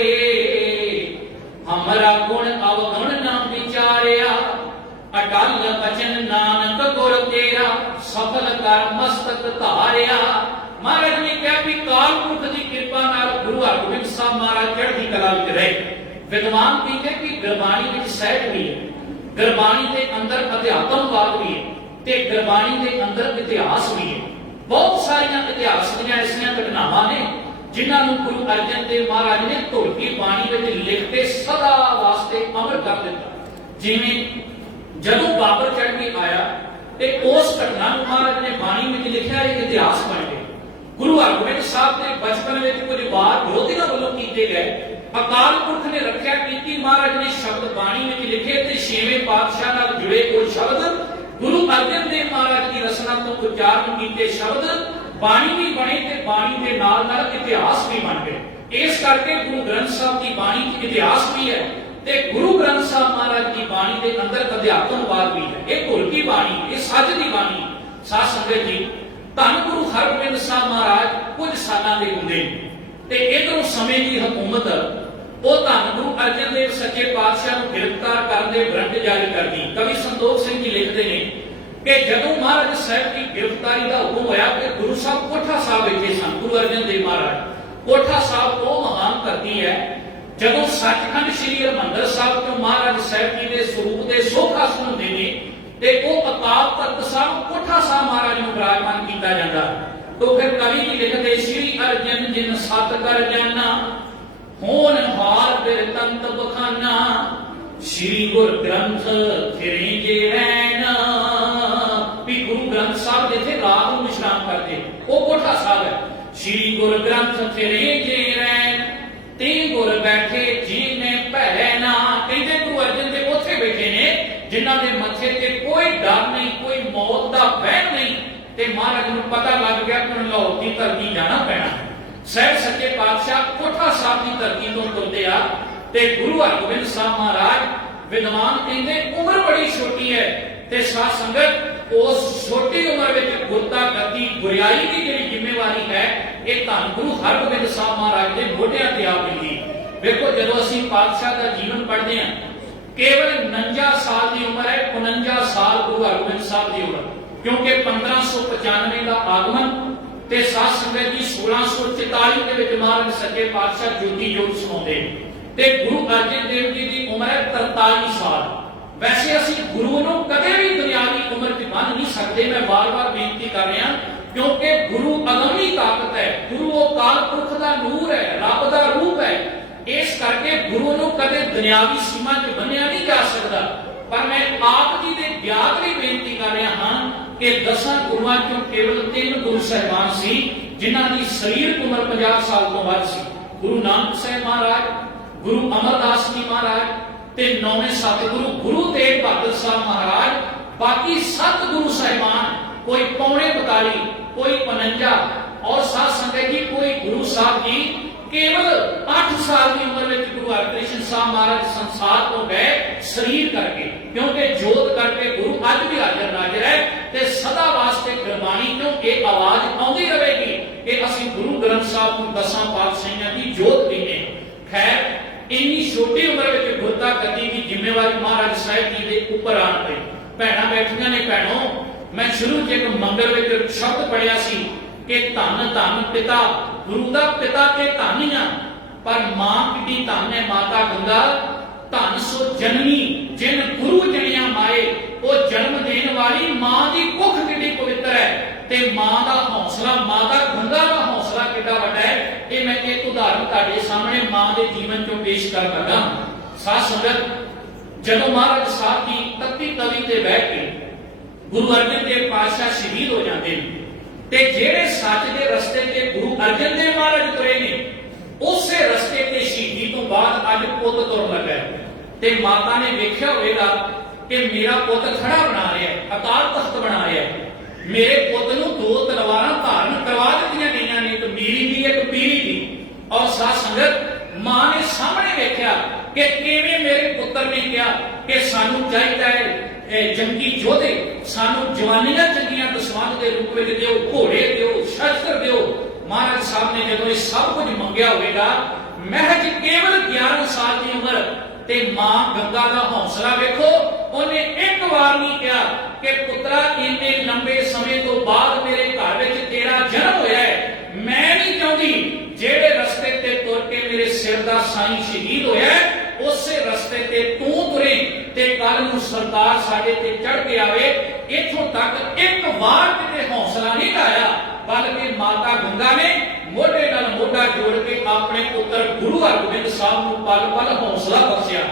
ਹਮਰਾ ਗੁਣ ਅਵਗੁਣ ਨਾ ਵਿਚਾਰਿਆ, ਅਟਲ ਬਚਨ ਨਾਨਕ ਗੁਰ ਤੇਰਾ, ਸਫਲ ਕਰ ਮਸਤਕ ਧਾਰਿਆ। ਮਹਾਰਾਜ ਨੇ ਕਿਹਾ ਵੀ ਕਾਲ ਪੁਰਖ ਦੀ ਕਿਰਪਾ ਨਾਲ ਗੁਰੂ ਹਰਗੋਬਿੰਦ ਸਾਹਿਬ ਮਹਾਰਾਜ ਚੜ੍ਹਦੀ ਕਲਾ ਵਿੱਚ ਰਹੇ। ਵਿਦਵਾਨ ਕਹਿੰਦੇ ਕਿ ਗੁਰਬਾਣੀ ਵਿੱਚ ਸਹਿਜ ਵੀ ਹੈ, ਗੁਰਬਾਣੀ ਦੇ ਅੰਦਰ ਅਧਿਆਤਮਵਾਦ ਵੀ ਹੈ ਤੇ ਗੁਰਬਾਣੀ ਦੇ ਅੰਦਰ ਇਤਿਹਾਸ ਵੀ ਹੈ। ਬਹੁਤ ਸਾਰੀਆਂ ਇਤਿਹਾਸ ਦੀਆਂ ਐਸੀਆਂ ਘਟਨਾਵਾਂ ਨੇ ਜਿਨ੍ਹਾਂ ਨੂੰ ਗੁਰੂ ਅਰਜਨ ਦੇਵ ਮਹਾਰਾਜ ਨੇ ਢੋਲਕੀ ਬਾਣੀ ਵਿੱਚ ਲਿਖ ਕੇ ਸਦਾ ਵਾਸਤੇ ਅਮਰ ਕਰ ਦਿੱਤਾ। ਜਿਵੇਂ ਜਦੋਂ ਬਾਬਰ ਚੜ ਕੇ ਆਇਆ ਤੇ ਉਸ ਘਟਨਾ ਨੂੰ ਮਹਾਰਾਜ ਨੇ ਬਾਣੀ ਵਿੱਚ ਲਿਖਿਆ, ਇੱਕ ਇਤਿਹਾਸ ਬਣ ਗਿਆ। ਗੁਰੂ ਹਰਗੋਬਿੰਦ ਸਾਹਿਬ ਦੇ ਬਚਪਨ ਵਿੱਚ ਕੁਝ ਵਾਰ ਵਿਰੋਧੀਆਂ ਵੱਲੋਂ ਕੀਤੇ ਗਏ, ਅਕਾਲ ਪੁਰਖ ਨੇ ਰੱਖਿਆ ਕੀਤੀ। ਮਹਾਰਾਜ ਨੇ ਸ਼ਬਦ ਬਾਣੀ ਵਿੱਚ ਲਿਖੇ ਤੇ 6ਵੇਂ ਪਾਤਸ਼ਾਹ ਨਾਲ ਜੁੜੇ ਉਹ ਸ਼ਬਦ गुरु अर्जन देव महाराज की रचना तो उच्चारण कीते शब्द बाणी भी बने ते बाणी के नाल नाल इतिहास भी बन गए। इस करके गुरु ग्रंथ साहब की बाणी च इतिहास भी है ते गुरु ग्रंथ साहब महाराज की बाणी के अंदर अध्यात्मवाद भी है। ये भुल की बाणी, ये सच की बाणी। साध संगत जी, धन गुरु हरगोबिंद साहब महाराज कुछ सालों के होंगे ते इधरों समय की हुकूमत वो धन गुरु अर्जन देव सच्चे पातशाह को गिरफ्तार करने वारंट जारी कर दी। कवि संतोख सिंह जी लिखते हैं कि जदों महाराज साहब की गिरफ्तारी का हुक्म होया कि गुरु साहब कोठा साहब बैठे सन, गुरु अर्जन देव महाराज कोठा साहब वो महान धरती है जदों सचखंड श्री हरिमंदर साहब तो महाराज साहब जी के स्वरूप के सोखासन होंगे ने ते वो अकाल तख्त साहब कोठा साहब महाराज को विराजमान किया जाता। तो फिर कवि जी लिखते श्री अर्जन जिन सत कर जाना होन हार बिरतंत बखाना श्री गुरु ग्रंथ फिरे जे रहना। भी गुरु ग्रंथ साहब जिथे रात को विश्राम करते वो कोठा साहब है। श्री गुरु ग्रंथ फिरे जे रहन ते गुर बैठे जी ने पहना। कहते गुरु अर्जन देव उत्थे बैठे ने जिन्हां दे मथे ते कोई डर नहीं, कोई मौत दा वहम नहीं ते महाराज नूं पता लग गया कि लाहौर की धरती जाना पैना। सहब सच्चे पातशाह कोठा साहब की धरती तो तुरते आ ते गुरु हरगोबिंद साहब महाराज विद्वान कहते उम्र बड़ी छोटी है ते साध संगत उस छोटी उम्र में गुरता गति गुरियाई की जिहड़ी जिम्मेवारी है ये धन गुरु हरगोबिंद साहब महाराज के मोढियां ते आ पैंदी। देखो जदों असीं पातशाह का जीवन पढ़ते हैं केवल 49 साल की उम्र है, 49 साल गुरु हरगोबिंद साहब की उम्र, क्योंकि 1595 का आगमन ते साध संगत जी 1644 के विच महाराज सच्चे पातशाह ज्योति जोत समाउंदे ते गुरु अर्जन देव जी की उम्र है 43 साल। वैसे असीं गुरु नूं कदे भी दुनियावी उम्र च बन नहीं सकते। मैं बार-बार बेनती कर रहा क्योंकि गुरु अगमी ताकत है, गुरु वो काल पुरख दा नूर है, रब दा रूप है। इस करके गुरु नूं कदे दुनियावी सीमा च बन्निया नहीं जा सकता। पर मैं आप जी दे ज्ञात भी बेनती कर रहा हां कि 10 गुरुआं चों केवल 3 गुरु साहिबान सी जिन्हां दी शरीरक उम्र 50 साल तो वध सी। गुरु नानक साहिब महाराज, गुरु अमरदास जी महाराज ते 9वें सतगुरु गुरु तेग बहादुर साहब महाराज। बाकी 7 गुरु साहिबान कोई पौने 42, कोई 55 और साध संगत जी कोई गुरु साहब जी केवल 8 साल की उम्र में गुरु हरकृष्ण साहब महाराज संसार को गए शरीर करके, क्योंकि जोत करके गुरु अज भी हाजिर नाजिर है ते सदा वास्ते गुरबाणी क्यों एक आवाज आउंदी रहेगी कि असि गुरु ग्रंथ साहब को 10 पातशाहियां की जोत देने। खैर इन्नी छोटी उम्र में गुरता गति की जिम्मेवारी महाराज साहब जी के ऊपर आन पई। भैणां बैठियां ने भैणों, मैं शुरू च एक मंगल में शब्द पढ़िया सी कि धन धन पिता गुरु दा पिता ते धनिया पर मां किडी धन है माता गंगा। धन सो जननी जिन गुरु जनिया माए वो जन्म देने वाली मां की कुख किडी पवित्र है ते मां दा हौसला माता गंगा दा हौसला किड्डा वड्डा है। ये मैं एक उदाहरण तुहाडे सामने मां के जीवन चों पेश कर लगा। साध संगत जदों महाराज साहब की तत्ती तवी ते बैठ के गुरु अर्जन देव पातशाह शहीद हो जाते हैं ते जेड़े सच के रस्ते ते गुरु अर्जन देव महाराज तुरे ने उसे रस्ते ते शहीदी तो बाद अज पुत तुरन लगा ते माता ने वेख्या होगा कि मेरा पुत खड़ा बना रहा है, अकाल तख्त बना रहा है। मेरे पुत नूं 2 तलवारां धारण करवा दित्तियां गईयां ने, एक मीरी दी एक पीरी दी। और साध संगत मां ने सामने वेख्या कि किवें मेरे पुत्र ने कहा कि सानू चाहिदा है जंगी योधे, सानू जवानियां चंगियां दसवंध के रूप में दिओ, घोड़े दिओ, शस्त्र दिओ। महाराज साहब ने जदों ये सब कुछ मंगया होगा, महज केवल 11 साल की उम्र ते मां गंगा का हौसला वेखो। उन्हें एक बार नहीं कहा कि पुत्रा इन्ने लंबे समय तो बाद मेरे घर में तेरा जन्म होया है, मैं नहीं चाहती जेड़े रस्ते ते तुर के मेरे सिर दा साईं शहीद होया है उसे रस्ते ते तू तुरे ते कल नूं सरकार साडे ते चढ़ के आवे। इथों तक एक बार किते हौसला नहीं ढाया, बल्कि माता गंगा ने मोढे नाल मोढा जोड़ के अपने पुत्र गुरु हरगोबिंद साहब नूं पल पल हौसला बख्शिया।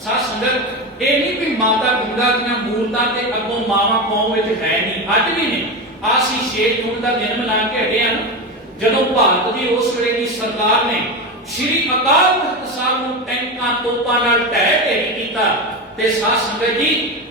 साध संगत ये नहीं कि माता गंगा दी मूर्तां ते अगों मावां कौम विच है नहीं, अज भी नहीं। आसी 6 जून का दिन मना के हटे हैं जदों भारत की उस वेले की सरकार ने श्री अकाल तख्त साहब नूं टैंकां तोपां नाल ढह ढेरी कीता ते साध संगत जी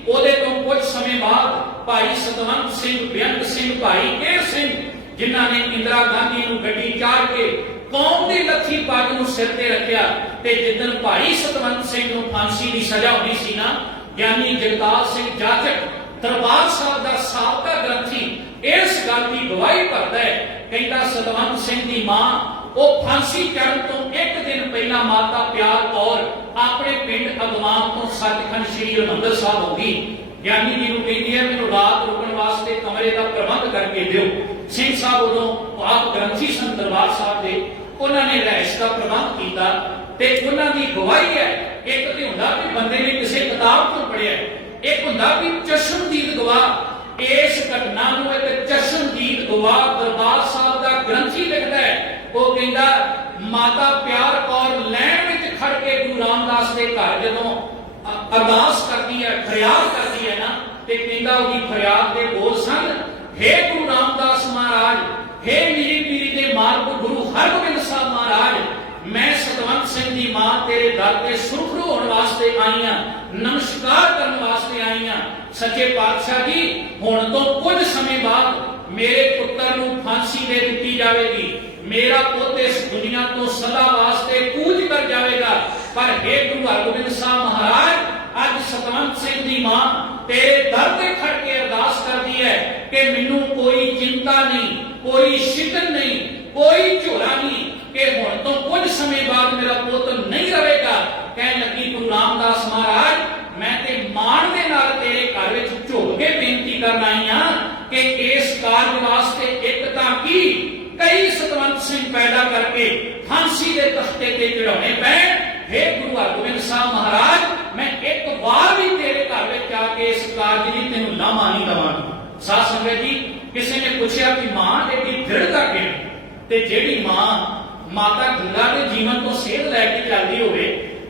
ओदे तो कुछ समय बाद ਭਾਈ ਸਤਵੰਤ ਸਿੰਘ, ਬੇਅੰਤ ਸਿੰਘ, ਭਾਈ ਕੇਰ ਸਿੰਘ, ਜਿਨ੍ਹਾਂ ਨੇ ਇੰਦਰਾ ਗਾਂਧੀ ਨੂੰ ਗੱਡੀ ਚਾੜ ਕੇ ਕੌਮ ਦੀ ਲੱਥੀ ਪੱਗ ਨੂੰ ਸਿਰ ਤੇ ਰੱਖਿਆ। ਤੇ ਜਿੱਦਣ ਭਾਈ ਸਤਵੰਤ ਸਿੰਘ ਨੂੰ ਫਾਂਸੀ ਦੀ ਸਜ਼ਾ ਹੋਣੀ ਸੀ ਨਾ, ਗਿਆਨੀ ਜਗਤਾਰ ਸਿੰਘ ਜਾਚਕ ਦਰਬਾਰ ਸਾਹਿਬ ਦਾ ਸਾਬਕਾ ਗ੍ਰੰਥੀ ਇਸ ਗੱਲ ਦੀ ਗਵਾਹੀ ਭਰਦਾ ਹੈ। ਕਹਿੰਦਾ ਸਤਵੰਤ ਸਿੰਘ ਦੀ ਮਾਂ ਉਹ ਫਾਂਸੀ ਚੜ੍ਹਨ ਤੋਂ ਇੱਕ ਦਿਨ ਪਹਿਲਾਂ ਮਾਤਾ ਪਿਆਰ ਕੌਰ ਆਪਣੇ ਪਿੰਡ ਅਗਵਾਮ ਤੋਂ ਸੱਚਖੰਡ ਸ੍ਰੀ ਹਰਿਮੰਦਰ ਸਾਹਿਬ ਆਉਂਦੀ। ਗਿਆਨੀ ਜੀ ਨੂੰ ਕਹਿੰਦੀ ਹੈ ਮੈਨੂੰ ਰਾਤ ਰੁਕਣ ਵਾਸਤੇ ਕਮਰੇ ਦਾ ਪ੍ਰਬੰਧ ਕਰਕੇ ਦਿਓ। ਸਿੰਘ ਸਾਹਿਬ ਉਦੋਂ ਆਪ ਗ੍ਰੰਥੀ ਸਨ ਦਰਬਾਰ ਸਾਹਿਬ ਦੇ, ਉਹਨਾਂ ਨੇ ਰਹਿਸ਼ ਦਾ ਪ੍ਰਬੰਧ ਕੀਤਾ। ਤੇ ਉਹਨਾਂ ਦੀ ਗਵਾਹੀ ਹੈ, ਇੱਕ ਤੇ ਹੁੰਦਾ ਵੀ ਬੰਦੇ ਨੇ ਕਿਸੇ ਕਿਤਾਬ ਤੋਂ ਪੜ੍ਹਿਆ, ਇੱਕ ਹੁੰਦਾ ਵੀ ਚਸ਼ਮਦੀਦ ਗਵਾਹ। ਇਸ ਘਟਨਾ ਨੂੰ ਇੱਕ ਚਸ਼ਮਦੀਦ ਗਵਾਹ ਦਰਬਾਰ ਸਾਹਿਬ ਦਾ ਗ੍ਰੰਥੀ ਲਿਖਦਾ ਹੈ। ਉਹ ਕਹਿੰਦਾ ਮਾਤਾ ਪਿਆਰ ਕੌਰ ਲੈਣ ਵਿੱਚ ਖੜ ਕੇ ਗੁਰੂ ਰਾਮਦਾਸ ਦੇ ਘਰ ਜਦੋਂ ਅਰਦਾਸ ਕਰਦੀ ਹੈ, ਫਰਿਆਦ ਕਰਦੀ ਹੈ ਨਾ, ਤੇ ਕਹਿੰਦਾ ਉਹਦੀ ਫਰਿਆਦ ਦੇ ਬੋਲ ਸਨ, हे ਗੁਰੂ ਰਾਮਦਾਸ ਮਹਾਰਾਜ, हे ਮੇਰੀ ਪੀਰੀ ਦੇ ਮਾਲਕ ਗੁਰੂ ਹਰਗੋਬਿੰਦ ਸਾਹਿਬ ਮਹਾਰਾਜ, ਮੈਂ ਸਤਵੰਤ ਸਿੰਘ ਦੀ ਮਾਂ ਤੇਰੇ ਦਰ ਤੇ ਸੁਰਖਰੂ ਹੋਣ ਵਾਸਤੇ ਆਈ ਹਾਂ, ਨਮਸਕਾਰ ਕਰਨ ਵਾਸਤੇ ਆਈ ਹਾਂ। ਸੱਚੇ ਪਾਤਸ਼ਾਹ ਜੀ, ਹੁਣ ਤੋਂ ਕੁਝ ਸਮੇਂ ਬਾਅਦ ਮੇਰੇ ਪੁੱਤਰ ਨੂੰ ਫਾਂਸੀ ਦੇ ਦਿੱਤੀ ਜਾਵੇਗੀ। ਮੇਰਾ ਪੁੱਤ ਇਸ ਦੁਨੀਆ ਤੋਂ ਸਦਾ ਵਾਸਤੇ ਕੂਚ ਕਰ ਜਾਵੇਗਾ। ਪਰ हे ਗੁਰੂ ਹਰਗੋਬਿੰਦ ਸਾਹਿਬ ਮਹਾਰਾਜ, ਅੱਜ ਸਤਵੰਤ ਸਿੰਘ ਦੀ ਮਾਂ ਤੇਰੇ ਦਰ ਤੇ ਖੜ ਕੇ ਅਰਦਾਸ ਕਰਦੀ ਹੈ ਕਿ ਮੈਨੂੰ ਕੋਈ ਚਿੰਤਾ ਨਹੀਂ, ਕੋਈ ਸ਼ਿਕਨ ਨਹੀਂ, ਕੋਈ ਝੋਲਾ ਨਹੀਂ ਕਿ ਹੁਣ ਤੋਂ ਕੁਝ ਸਮੇਂ ਬਾਅਦ ਮੇਰਾ ਪੁੱਤ ਨਹੀਂ ਰਹੇਗਾ। ਕਹਿਣ ਲੱਗੀ ਗੁਰੂ ਰਾਮਦਾਸ ਮਹਾਰਾਜ, ਮੈਂ ਤੇ ਮਾਣ ਦੇ ਨਾਲ ਤੇਰੇ ਘਰ ਵਿੱਚ ਝੁਕ ਕੇ ਬੇਨਤੀ ਕਰਨ ਆਈ ਹਾਂ ਕਿ ਇਸ ਕਾਰਜ ਵਾਸਤੇ ਇੱਕ ਤਾਂ ਕੀ ਕਈ ਸਤਵੰਤ ਸਿੰਘ ਪੈਦਾ ਕਰਕੇ ਫਾਂਸੀ ਦੇ ਤਖਤੇ ਤੇ ਚੜਾਉਣੇ ਪੈਣ। हे ਗੁਰੂ ਹਰਗੋਬਿੰਦ ਸਾਹਿਬ ਮਹਾਰਾਜ, ਮੈਂ ਇੱਕ ਵਾਰ ਵੀ ਤੇਰੇ ਘਰ ਵਿੱਚ ਆ ਕੇ ਇਸ ਕਾਰਜ ਦੀ ਤੈਨੂੰ ਲਾਮਾ ਨਹੀਂ ਦਵਾਂਗੀ। ਸਾਧ ਸੰਗਤ ਜੀ, ਕਿਸੇ ਨੇ ਪੁੱਛਿਆ ਕਿ ਮਾਂ ਇਹਦੀ ਦ੍ਰਿੜਤਾ ਕਿਵੇਂ? ਤੇ ਜਿਹੜੀ ਮਾਂ ਮਾਤਾ ਗੰਗਾ ਦੇ ਜੀਵਨ ਤੋਂ ਸੇਧ ਲੈ ਕੇ ਚੱਲਦੀ ਹੋਵੇ,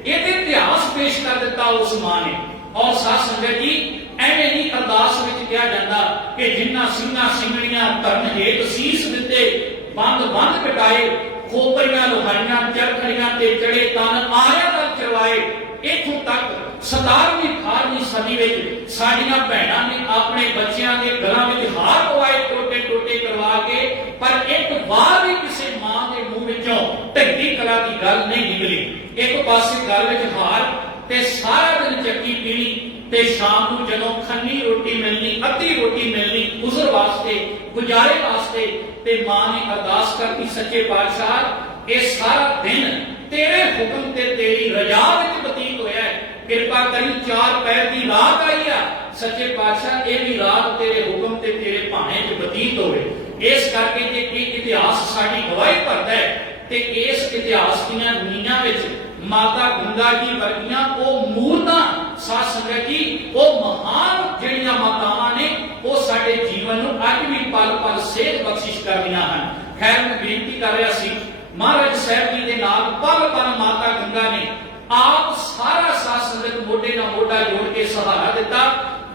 ਇਹਦੇ ਇਤਿਹਾਸ ਪੇਸ਼ ਕਰ ਦਿੱਤਾ ਉਸ ਮਾਂ ਨੇ। ਔਰ ਸਾਧ ਸੰਗਤ ਜੀ, ਐਵੇਂ ਨਹੀਂ ਅਰਦਾਸ ਵਿੱਚ ਕਿਹਾ ਜਾਂਦਾ ਕਿ ਜਿਨ੍ਹਾਂ ਸਿੰਘਾਂ ਸਿੰਘਣੀਆਂ ਧਰਨ ਹੇਤ ਸੀਸ ਦਿੱਤੇ, ਬੰਦ ਬੰਦ ਕਟਾਏ, ਖੋਪਰੀਆਂ ਲੋਹਾਈਆਂ ਚਰਖੜੀਆਂ ਤੇ ਚੜੇ ਤਨ ਆਰਿਆਂ ਨਾਲ ਚਰਵਾਏ। ਇੱਥੋਂ ਤੱਕ 17ਵੀਂ 18ਵੀਂ ਸਦੀ ਵਿੱਚ ਸਾਡੀਆਂ ਭੈਣਾਂ ਨੇ ਆਪਣੇ ਬੱਚਿਆਂ ਦੇ ਗਲਾਂ ਵਿੱਚ ਹਾਰ ਪਵਾਏ, ਟੋਟੇ ਟੋਟੇ ਕਰਵਾ ਕੇ, ਪਰ ਇੱਕ ਵਾਰ ਵੀ ਕਿਸੇ ਮਾਂ ਦੇ ਮੂੰਹ ਵਿੱਚੋਂ ਢੰਗੀ ਕਲਾ ਦੀ ਗੱਲ ਨਹੀਂ ਨਿਕਲੀ। ਇੱਕ ਪਾਸੇ ਗੱਲ ਵਿੱਚ ਹਾਰ ਤੇ ਸਾਰਾ ਦਿਨ ਚੱਕੀ ਪੀਣੀ, ਤੇ ਸ਼ਾਮ ਨੂੰ ਜਦੋਂ ਖੰਨੀ ਰੋਟੀ ਮਿਲਣੀ, ਅੱਧੀ ਰੋਟੀ ਮਿਲਣੀ ਗੁਜ਼ਰ ਵਾਸਤੇ, ਗੁਜ਼ਾਰੇ ਵਾਸਤੇ, ਤੇ ਮਾਂ ਨੇ ਅਰਦਾਸ ਕਰਤੀ, ਸੱਚੇ ਪਾਤਸ਼ਾਹ ਇਹ ਸਾਰਾ ਦਿਨ ਤੇਰੇ ਹੁਕਮ ਤੇ ਤੇਰੀ ਰਜ਼ਾ ਵਿੱਚ ਬਤੀਤ ਹੋਇਆ ਹੈ, ਕਿਰਪਾ ਕਰੀ 4 ਪਹਿਰ ਦੀ ਰਾਤ ਆਈ ਆ, ਸੱਚੇ ਪਾਤਸ਼ਾਹ ਇਹ ਵੀ ਰਾਤ ਤੇਰੇ ਹੁਕਮ ਤੇ ਤੇਰੇ ਭਾਣੇ 'ਚ ਬਤੀਤ ਹੋਵੇ। ਇਸ ਕਰਕੇ ਜੇ ਇਹ ਇਤਿਹਾਸ ਸਾਡੀ ਗਵਾਹੀ ਭਰਦਾ ਹੈ, ਤੇ ਇਸ ਇਤਿਹਾਸ ਦੀਆਂ ਨੀਹਾਂ ਵਿੱਚ ਮਾਤਾ ਗੰਗਾ ਜੀ ਵਰਗੀਆਂ ਉਹ ਮੂਰਤਾਂ, ਸਾਧ ਸੰਗਤ ਜੀ, ਉਹ ਮਹਾਨ ਜਿਹੜੀਆਂ ਮਾਤਾਵਾਂ ਨੇ, ਉਹ ਸਾਡੇ ਜੀਵਨ ਨੂੰ ਅੱਜ ਵੀ ਪਲ ਪਲ ਸੇਧ ਬਖਸ਼ਿਸ਼ ਕਰਦੀਆਂ ਹਨ। ਖੈਰ, ਮੈਂ ਬੇਨਤੀ ਕਰ ਰਿਹਾ ਸੀ, ਮਹਾਰਾਜ ਸਾਹਿਬ ਜੀ ਦੇ ਨਾਲ ਪਲ ਪਲ ਮਾਤਾ ਗੰਗਾ ਨੇ ਆਪ ਸਾਰਾ ਸਾਧ ਸੰਗਤ ਮੋਢੇ ਨਾਲ ਮੋਢਾ ਜੋੜ ਕੇ ਸਹਾਰਾ ਦਿੱਤਾ।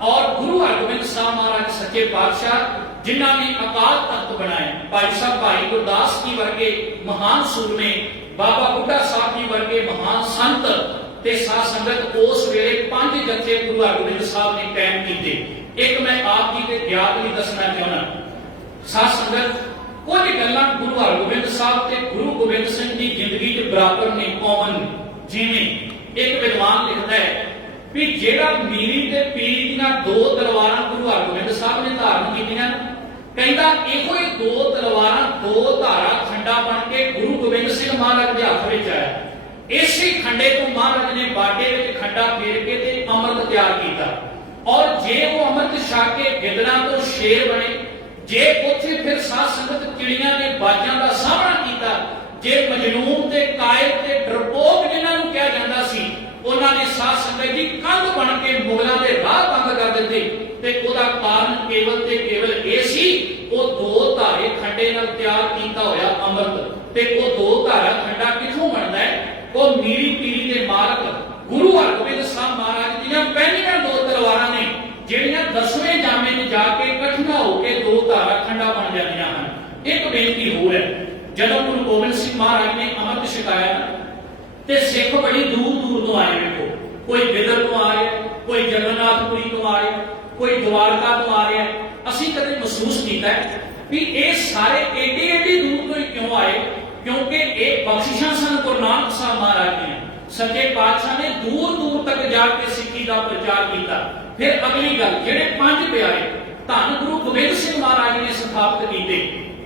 ਔਰ ਗੁਰੂ ਹਰਗੋਬਿੰਦ ਸਾਹਿਬ ਮਹਾਰਾਜ ਸੱਚੇ ਪਾਤਸ਼ਾਹ, ਜਿਨ੍ਹਾਂ ਨੇ ਅਕਾਲ ਤਖਤ ਬਣਾਏ, ਭਾਈ ਸਾਹਿਬ ਭਾਈ ਗੁਰਦਾਸ ਜੀ ਵਰਗੇ ਮਹਾਨ ਸੂਰਮੇ, ਬਾਬਾ ਬੁੱਢਾ ਸਾਹਿਬ ਜੀ ਵਰਗੇ ਮਹਾਨ ਸੰਤ, ਤੇ ਸਾਧ ਸੰਗਤ ਉਸ ਵੇਲੇ 5 ਜਥੇ ਗੁਰੂ ਹਰਗੋਬਿੰਦ ਸਾਹਿਬ ਨੇ ਕਾਇਮ ਕੀਤੇ। ਇੱਕ ਮੈਂ ਆਪ ਜੀ ਦੇ ਗਿਆਨ ਲਈ ਦੱਸਣਾ ਚਾਹੁੰਦਾ। ਸਾਧ ਸੰਗਤ, ਕੁਝ ਗੱਲਾਂ ਗੁਰੂ ਹਰਗੋਬਿੰਦ ਸਾਹਿਬ ਤੇ ਗੁਰੂ ਗੋਬਿੰਦ ਸਿੰਘ ਦੀ ਜ਼ਿੰਦਗੀ 'ਚ ਬਰਾਬਰ ਨੇ, ਕਾਮਨ। ਜਿਵੇਂ ਇੱਕ ਵਿਦਵਾਨ ਲਿਖਦਾ ਹੈ ਵੀ ਜਿਹੜਾ ਮੀਰੀ ਤੇ ਪੀਰੀ ਦੀਆਂ 2 ਤਲਵਾਰਾਂ ਗੁਰੂ ਹਰਗੋਬਿੰਦ ਸਾਹਿਬ ਨੇ ਧਾਰਨ ਕੀਤੀਆਂ, ਕਹਿੰਦਾ ਇਹੋ ਹੀ 2 ਤਲਵਾਰਾਂ 2 ਧਾਰਾ ਖੰਡਾ ਬਣ ਕੇ ਗੁਰੂ ਗੋਬਿੰਦ ਸਿੰਘ ਮਹਾਰਾਜ ਦੇ ਹੱਥ ਵਿੱਚ ਆਇਆ। ਇਸੇ ਖੰਡੇ ਤੋਂ ਮਹਾਰਾਜ ਨੇ ਬਾਟੇ ਵਿੱਚ ਖੰਡਾ ਫੇਰ ਕੇ ਤੇ ਅੰਮ੍ਰਿਤ ਤਿਆਰ ਕੀਤਾ। ਔਰ ਜੇ ਉਹ ਅੰਮ੍ਰਿਤ ਛਕ ਕੇ ਗਿੱਦੜਾਂ ਤੋਂ ਸ਼ੇਰ ਬਣੇ, ਜੇ ਉੱਥੇ ਫਿਰ ਸਾਧ ਸੰਗਤ ਚਿੜੀਆਂ ਦੇ ਬਾਜਾਂ ਦਾ ਸਾਹਮਣਾ ਕੀਤਾ, ਜੇ ਮਜਨੂਨ ਤੇ ਕਾਇਰ ਤੇ ਡਰਪੋਕ ਜਿਨ੍ਹਾਂ ਨੂੰ ਕਿਹਾ ਜਾਂਦਾ ਸੀ, ਉਹਨਾਂ ਨੇ ਸਾਧ ਸੰਗਤ ਜੀ ਕੰਧ ਬਣ ਕੇ ਮੁਗਲਾਂ ਦੇ ਰਾਹ ਬੰਦ ਕਰ ਦਿੱਤੇ। ਤੇ ਉਹਦਾ ਕਾਰਨ ਕੇਵਲ ਤੇ ਕੇਵਲ ਇਹ ਸੀ, ਉਹ 2 ਧਾਰੇ ਖੰਡੇ ਨਾਲ ਤਿਆਰ ਕੀਤਾ ਹੋਇਆ ਅੰਮ੍ਰਿਤ। ਤੇ ਉਹ 2 ਧਾਰਾ ਖੰਡਾ ਕਿੱਥੋਂ ਬਣਦਾ ਹੈ? ਉਹ ਮੀਰੀ ਪੀਰੀ ਦੇ ਮਾਲਕ ਗੁਰੂ ਹਰਗੋਬਿੰਦ ਸਾਹਿਬ ਮਹਾਰਾਜ ਦੀਆਂ ਪਹਿਲੀਆਂ 2 ਤਲਵਾਰਾਂ ਨੇ, ਜਿਹੜੀਆਂ 10ਵੇਂ ਜਾਮੇ 'ਚ ਜਾ ਕੇ ਇਕੱਠੀਆਂ ਹੋ ਕੇ 2 ਧਾਰਾ ਖੰਡਾ ਬਣ ਜਾਂਦੀਆਂ ਹਨ। ਇੱਕ ਬੇਨਤੀ ਹੋਰ ਹੈ, ਜਦੋਂ ਗੁਰੂ ਗੋਬਿੰਦ ਸਿੰਘ ਮਹਾਰਾਜ ਨੇ ਅੰਮ੍ਰਿਤ ਛਕਾਇਆ ਤੇ ਸਿੱਖ ਬੜੀ ਦੂਰ ਦੂਰ ਤੋਂ ਆਏ। ਵੇਖੋ, ਕੋਈ ਬਿਦਰ ਤੋਂ ਆਏ, ਕੋਈ ਜਗਨਨਾਥਪੁਰੀ ਤੋਂ ਆਏ, कोई द्वारका तो आ रहा है, ਅਸੀਂ ਕਦੇ ਮਹਿਸੂਸ ਕੀਤਾ ਵੀ ਇਹ ਸਾਰੇ ਏਡੇ ਏਡੇ ਦੂਰ ਤੋਂ ਕਿਉਂ ਆਏ? ਕਿਉਂਕਿ ਇਹ ਬਖਸ਼ਿਸ਼ਾਂ ਸਨ ਗੁਰੂ ਨਾਨਕ ਸਾਹਿਬ ਮਹਾਰਾਜ ਦੀਆਂ। ਸੱਚੇ ਪਾਤਸ਼ਾਹ ਨੇ ਦੂਰ ਦੂਰ ਤੱਕ ਜਾ ਕੇ ਸਿੱਖੀ ਦਾ ਪ੍ਰਚਾਰ ਕੀਤਾ। ਫਿਰ ਅਗਲੀ ਗੱਲ, ਜਿਹੜੇ 5 ਪਿਆਰੇ ਧੰਨ ਗੁਰੂ ਗੋਬਿੰਦ ਸਿੰਘ ਮਹਾਰਾਜ ਨੇ ਸਥਾਪਿਤ ਕੀਤੇ,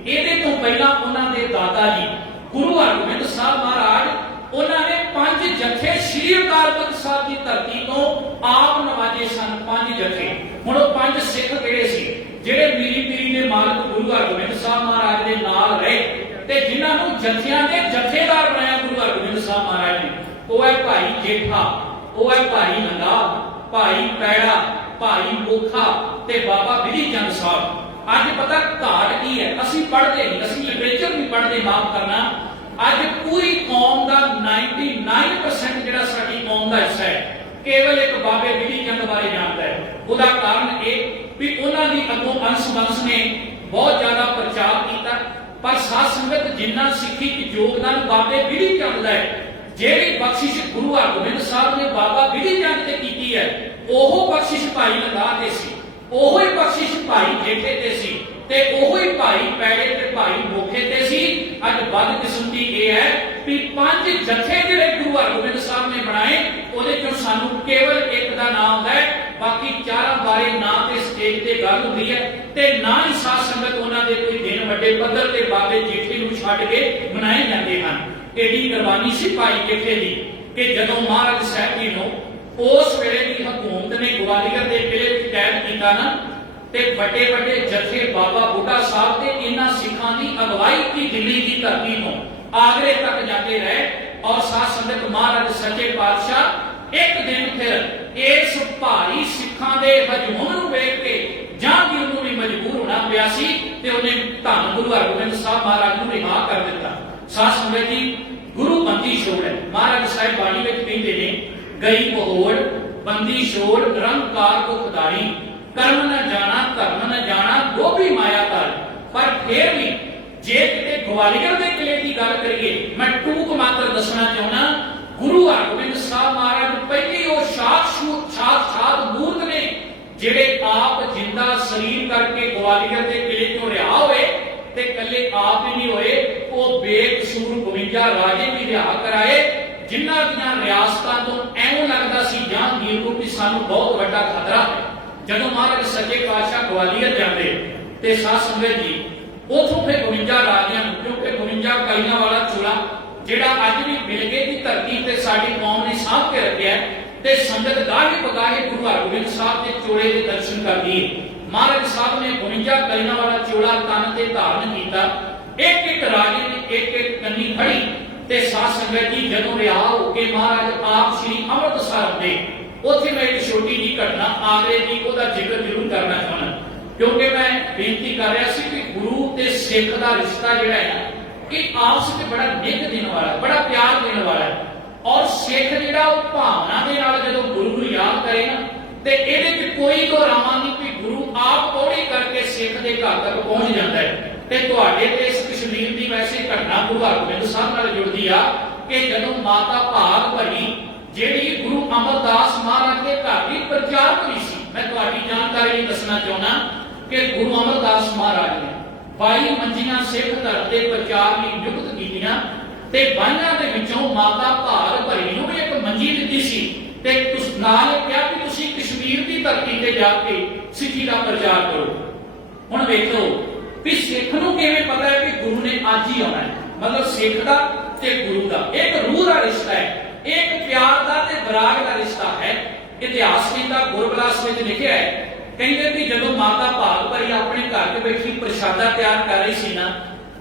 ਇਹਦੇ ਤੋਂ ਪਹਿਲਾਂ ਉਹਨਾਂ ਦੇ ਦਾਦਾ ਜੀ ਗੁਰੂ ਹਰਗੋਬਿੰਦ ਸਾਹਿਬ ਮਹਾਰਾਜ, ਉਹਨਾਂ ਨੇ 5 ਜਥੇ ਸ੍ਰੀ ਅਕਾਲ ਤਖਤ ਸਾਹਿਬ ਦੀ ਧਰਤੀ ਤੋਂ ਆਪ ਨਵਾਜੇ ਸਨ। 5 ਜਥੇ। ਹੁਣ ਉਹ 5 ਸਿੱਖ ਕਿਹੜੇ ਸੀ ਜਿਹੜੇ ਮੀਰੀ ਪੀਰੀ ਦੇ ਮਾਲਕ ਗੁਰੂ ਹਰਗੋਬਿੰਦ ਸਾਹਿਬ ਮਹਾਰਾਜ ਦੇ ਨਾਲ ਰਹੇ ਤੇ ਜਿਨ੍ਹਾਂ ਨੂੰ ਜਥਿਆਂ ਦੇ ਜਥੇਦਾਰ ਬਣਾਇਆ ਗੁਰੂ ਹਰਗੋਬਿੰਦ ਸਾਹਿਬ ਮਹਾਰਾਜ ਨੇ? ਉਹ ਹੈ ਭਾਈ ਜੇਠਾ, ਉਹ ਹੈ ਭਾਈ ਨੰਦਾ, ਭਾਈ ਪੈੜਾ, ਭਾਈ ਮੋਖਾ ਤੇ ਬਾਬਾ ਬਿਧੀ ਚੰਦ ਸਾਹਿਬ। ਅੱਜ ਪਤਾ ਘਾਟ ਕੀ ਹੈ? ਅਸੀਂ ਪੜ੍ਹਦੇ ਨਹੀਂ, ਅਸੀਂ ਲਿਟਰੇਚਰ ਨਹੀਂ ਪੜ੍ਹਦੇ, ਮਾਫ ਕਰਨਾ। ਅੱਜ ਪੂਰੀ ਕੌਮ ਦਾ 99% ਜਿਹੜਾ ਸਾਡੀ ਕੌਮ ਦਾ ਹਿੱਸਾ ਹੈ ਕੇਵਲ ਇੱਕ ਬਾਬੇ ਬਿਧੀ ਚੰਦ ਬਾਰੇ ਜਾਣਦਾ ਹੈ। ਉਹਦਾ ਕਾਰਨ ਇਹ ਵੀ ਉਹਨਾਂ ਦੀ ਅੱਗੋਂ ਅੰਸ਼ ਵੰਸ਼ ਨੇ ਬਹੁਤ ਜ਼ਿਆਦਾ ਪ੍ਰਚਾਰ ਕੀਤਾ, ਪਰ ਸਾਧ ਸੰਗਤ ਜਿੰਨਾ ਸਿੱਖੀ ਚ ਯੋਗਦਾਨ ਬਾਬੇ ਬਿਧੀ ਚੰਦ ਦਾ ਹੈ, ਜਿਹੜੀ ਬਖਸ਼ਿਸ਼ ਗੁਰੂ ਹਰਗੋਬਿੰਦ ਸਾਹਿਬ ਨੇ ਬਾਬਾ ਬਿਧੀ ਚੰਦ ਤੇ ਕੀਤੀ ਹੈ, ਉਹ ਬਖਸ਼ਿਸ਼ ਭਾਈ ਨੰਦਾ ਤੇ ਸੀ, ਉਹੋ ਹੀ ਬਖਸ਼ਿਸ਼ ਭਾਈ ਜੇਠੇ ਤੇ ਸੀ, ਤੇ ਉਹੋ ਹੀ ਭਾਈ ਪੈੜੇ ਤੇ ਭਾਈ ਮੋਖੇ ਤੇ ਸੀ। ਅੱਜ ਬਦਕਿਸਮਤੀ ਇਹ ਹੈ ਵੀ 5 ਜਥੇ ਜਿਹੜੇ ਗੁਰੂ ਹਰਗੋਬਿੰਦ ਸਾਹਿਬ ਨੇ ਬਣਾਏ, ਉਹਦੇ ਚੋਂ ਸਾਨੂੰ ਕੇਵਲ ਇੱਕ ਦਾ ਨਾਮ ਆਉਂਦਾ ਹੈ, ਬਾਕੀ ਚਾਰਾਂ ਬਾਰੇ ਨਾ ਤੇ ਸਟੇਜ ਤੇ ਗੱਲ ਹੁੰਦੀ ਹੈ ਤੇ ਨਾ ਹੀ ਸਾਧ ਸੰਗਤ ਉਹਨਾਂ ਦੇ ਕੋਈ ਦਿਨ ਵੱਡੇ ਪੱਧਰ ਤੇ ਬਾਬੇ ਜੇਠੇ ਨੂੰ ਛੱਡ ਕੇ ਮਨਾਏ ਜਾਂਦੇ ਹਨ। ਏਡੀ ਕੁਰਬਾਨੀ ਸੀ ਭਾਈ ਜੇਠੇ ਦੀ ਕਿ ਜਦੋਂ ਮਹਾਰਾਜ ਸਾਹਿਬ ਜੀ ਨੂੰ ਉਸ ਵੇਲੇ ਦੀ ਹਕੂਮਤ ਨੇ ਗਵਾਲੀਅਰ ਦੇ ਕਿਲੇ ਵਿੱਚ ਕੈਦ ਕੀਤਾ ਨਾ, ਤੇ ਵੱਡੇ ਵੱਡੇ ਜਥੇ ਬਾਬਾ ਬੁੱਢਾ ਸਾਹਿਬ ਤੇ ਇਹਨਾਂ ਸਿੱਖਾਂ ਦੀ ਅਗਵਾਈ ਕੀ ਦਿੱਲੀ ਦੀ ਧਰਤੀ ਤੋਂ ਆਗਰੇ ਤੱਕ ਜਾਂਦੇ ਰਹੇ। ਔਰ ਸਾਧ ਸੰਗਤ ਮਹਾਰਾਜ ਸੱਚੇ ਪਾਤਸ਼ਾਹ ਇੱਕ ਦਿਨ ਫਿਰ ਇਸ ਭਾਰੀ ਸਿੱਖਾਂ ਦੇ ਹਜੂਮ ਨੂੰ ਵੇਖ ਕੇ ਜਹਾਂਗੀਰ ਨੂੰ ਵੀ ਮਜਬੂਰ ਹੋਣਾ ਪਿਆ ਸੀ ਤੇ ਉਹਨੇ ਧੰਨ ਗੁਰੂ ਹਰਗੋਬਿੰਦ ਸਾਹਿਬ ਮਹਾਰਾਜ ਨੂੰ ਰਿਹਾ ਕਰ ਦਿੱਤਾ। ਸਾਧ ਸੰਗਤ ਜੀ, ਗੁਰੂ ਬੰਦੀ ਛੋੜ ਹੈ। ਮਹਾਰਾਜ ਸਾਹਿਬ ਬਾਣੀ ਵਿੱਚ ਕਹਿੰਦੇ ਨੇ, ਗਈ ਪਹੋੜ ਬੰਦੀ ਛੋੜ ਨਿਰੰਕਾਰ ਕੋ ਖੁਦਾਈ, ਕਰਮ ਨਾ ਜਾਣਾ ਧਰਮ ਨਾ ਜਾਣਾ ਗੋਭੀ ਮਾਇਆ ਕਰ। ਪਰ ਫਿਰ ਵੀ ਜੇ ਕਿਤੇ ਗਵਾਲੀਅਰ ਦੇ ਕਿਲੇ ਦੀ ਗੱਲ ਕਰੀਏ, ਮੈਂ ਟੂਕ ਮਾਤਰ ਦੱਸਣਾ ਚਾਹੁੰਦਾ, ਗੁਰੂ ਹਰਗੋਬਿੰਦ ਸਾਹਿਬ ਮਹਾਰਾਜ ਪਹਿਲੀ ਉਹ ਸਾਖਸ਼ਾਤ ਮੂਰਤ ਨੇ ਜਿਹੜੇ ਆਪ ਜਿੰਦਾ ਸਰੀਰ ਕਰਕੇ ਗਵਾਲੀਅਰ ਦੇ ਕਿਲੇ ਤੋਂ ਰਿਹਾ ਹੋਏ ਤੇ ਕੱਲੇ ਆਪ ਹੀ ਨਹੀਂ ਹੋਏ, ਉਹ ਬੇਕਸੂਰ 52 ਰਾਜੇ ਵੀ ਰਿਹਾ ਕਰਾਏ, ਜਿਨ੍ਹਾਂ ਦੀਆਂ ਰਿਆਸਤਾਂ ਤੋਂ ਐਵੇਂ ਲੱਗਦਾ ਸੀ ਜਹਾਂਗੀਰ ਨੂੰ ਕਿ ਸਾਨੂੰ ਬਹੁਤ ਵੱਡਾ ਖਤਰਾ ਹੈ। ਜਦੋਂ ਮਹਾਰਾਜ ਸੱਚੇ ਪਾਤਸ਼ਾਹ ਗਵਾਲੀਅਰ ਜਾਂਦੇ ਤੇ ਸਾਧ ਸੰਗਤ ਜੀ ਉਥੋਂ ਫਿਰ 52 ਰਾਜਿਆਂ ਨੂੰ, ਕਿਉਂਕਿ 52 ਕਲੀਆਂ ਵਾਲਾ ਚੋਲਾ ਜਿਹੜਾ ਅੱਜ ਵੀ ਮਿਲਗੇ ਦੀ ਧਰਤੀ ਤੇ ਸਾਡੀ ਕੌਮ ਨੇ ਸਾਂਭ ਕੇ ਰੱਖਿਆ ਤੇ ਸੰਗਤ ਗਾਹੇ ਬਗਾਹੇ ਗੁਰੂ ਹਰਗੋਬਿੰਦ ਸਾਹਿਬ ਦੇ ਚੋਲੇ ਦੇ ਦਰਸ਼ਨ ਕਰਦੀ ਹੈ। ਮਹਾਰਾਜ ਸਾਹਿਬ ਨੇ 52 ਕਲੀਆਂ ਵਾਲਾ ਚੋਲਾ ਤਨ ਤੇ ਧਾਰਨ ਕੀਤਾ, ਇੱਕ ਇੱਕ ਰਾਜੇ ਨੇ ਇੱਕ ਇੱਕ ਕੰਨੀ ਫੜੀ ਤੇ ਸਾਧ ਸੰਗਤ ਜੀ ਜਦੋਂ ਰਿਹਾ ਹੋ ਕੇ ਮਹਾਰਾਜ ਆਪ ਸ੍ਰੀ ਅੰਮ੍ਰਿਤਸਰ ਆਉਂਦੇ, ਉੱਥੇ ਮੈਂ ਇੱਕ ਛੋਟੀ ਜਿਹੀ ਘਟਨਾ ਆਗਰੇ ਦੀ ਉਹਦਾ ਜ਼ਿਕਰ ਜ਼ਰੂਰ ਕਰਨਾ ਚਾਹੁੰਦਾ, ਕਿਉਂਕਿ ਮੈਂ ਬੇਨਤੀ ਕਰ ਰਿਹਾ ਸੀ ਕਿ ਗੁਰੂ ਤੇ ਸਿੱਖ ਦਾ ਰਿਸ਼ਤਾ ਜਿਹੜਾ ਹੈ ਨਾ, ਇਹ ਆਪਸ ਵਿੱਚ ਬੜਾ ਨਿੱਘ ਦੇਣ ਵਾਲਾ, ਬੜਾ ਪਿਆਰ ਦੇਣ ਵਾਲਾ ਹੈ। ਔਰ ਸਿੱਖ ਜਿਹੜਾ ਉਹ ਭਾਵਨਾ ਦੇ ਨਾਲ ਜਦੋਂ ਗੁਰੂ ਨੂੰ ਯਾਦ ਕਰੇ ਨਾ, ਤੇ ਇਹਦੇ ਵਿੱਚ ਕੋਈ ਦੋਰਾਵਾ ਨਹੀਂ ਕਿ ਗੁਰੂ ਆਪ ਪੌੜੀ ਕਰਕੇ ਸਿੱਖ ਦੇ ਘਰ ਤੱਕ ਪਹੁੰਚ ਜਾਂਦਾ ਹੈ। ਤੇ ਤੁਹਾਡੇ ਤੇ ਇਸ ਕਸ਼ਮੀਰ ਦੀ ਵੈਸੇ ਘਟਨਾ ਗੁਰੂ ਹਰਗੋਬਿੰਦ ਸਾਹਿਬ ਨਾਲ ਜੁੜਦੀ ਆ ਕਿ ਜਦੋਂ ਮਾਤਾ ਭਾਗ ਭਰੀ ਜਿਹੜੀ ਗੁਰੂ ਅਮਰਦਾਸ ਮਹਾਰਾਜ ਦੇ ਘਰ ਦੀ ਪ੍ਰਚਾਰਕ ਵੀ ਸੀ, ਮੈਂ ਤੁਹਾਡੀ ਜਾਣਕਾਰੀ ਲਈ ਦੱਸਣਾ ਚਾਹੁੰਦਾ ਕਿ ਗੁਰੂ ਅਮਰਦਾਸ ਮਹਾਰਾਜ ਨੇ 22 ਮੰਜੀਆਂ ਸਿੱਖ ਧਰਮ ਦੇ ਪ੍ਰਚਾਰ ਲਈ ਨਿਯੁਕਤ ਕੀਤੀਆਂ ਤੇ 22 ਦੇ ਵਿੱਚੋਂ ਮਾਤਾ ਭਾਗ ਭਰੀ ਨੂੰ ਵੀ ਇੱਕ ਮੰਜੀ ਦਿੱਤੀ ਸੀ ਤੇ ਉਸ ਨਾਲ ਕਿਹਾ ਕਿ ਤੁਸੀਂ ਕਸ਼ਮੀਰ ਦੀ ਧਰਤੀ ਤੇ ਜਾ ਕੇ ਸਿੱਖੀ ਦਾ ਪ੍ਰਚਾਰ ਕਰੋ। ਹੁਣ ਵੇਖੋ ਵੀ ਸਿੱਖ ਨੂੰ ਕਿਵੇਂ ਪਤਾ ਹੈ ਕਿ ਗੁਰੂ ਨੇ ਅੱਜ ਹੀ ਆਉਣਾ ਹੈ? ਮਤਲਬ ਸਿੱਖ ਦਾ ਤੇ ਗੁਰੂ ਦਾ ਇੱਕ ਰੂਹ ਦਾ ਰਿਸ਼ਤਾ ਹੈ, ਇੱਕ ਪਿਆਰ ਦਾ ਤੇ ਬਰਾਗ ਦਾ ਰਿਸ਼ਤਾ ਹੈ। ਇਤਿਹਾਸ ਕਹਿੰਦਾ, ਗੁਰਬਲਾਸ ਵਿੱਚ ਲਿਖਿਆ ਹੈ, ਕਹਿੰਦੇ ਕਿ ਜਦੋਂ ਮਾਤਾ ਭਾਗ ਭਰੀ ਆਪਣੇ ਘਰ 'ਚ ਬੈਠੀ ਪ੍ਰਸ਼ਾਦਾ ਤਿਆਰ ਕਰ ਰਹੀ ਸੀ ਨਾ,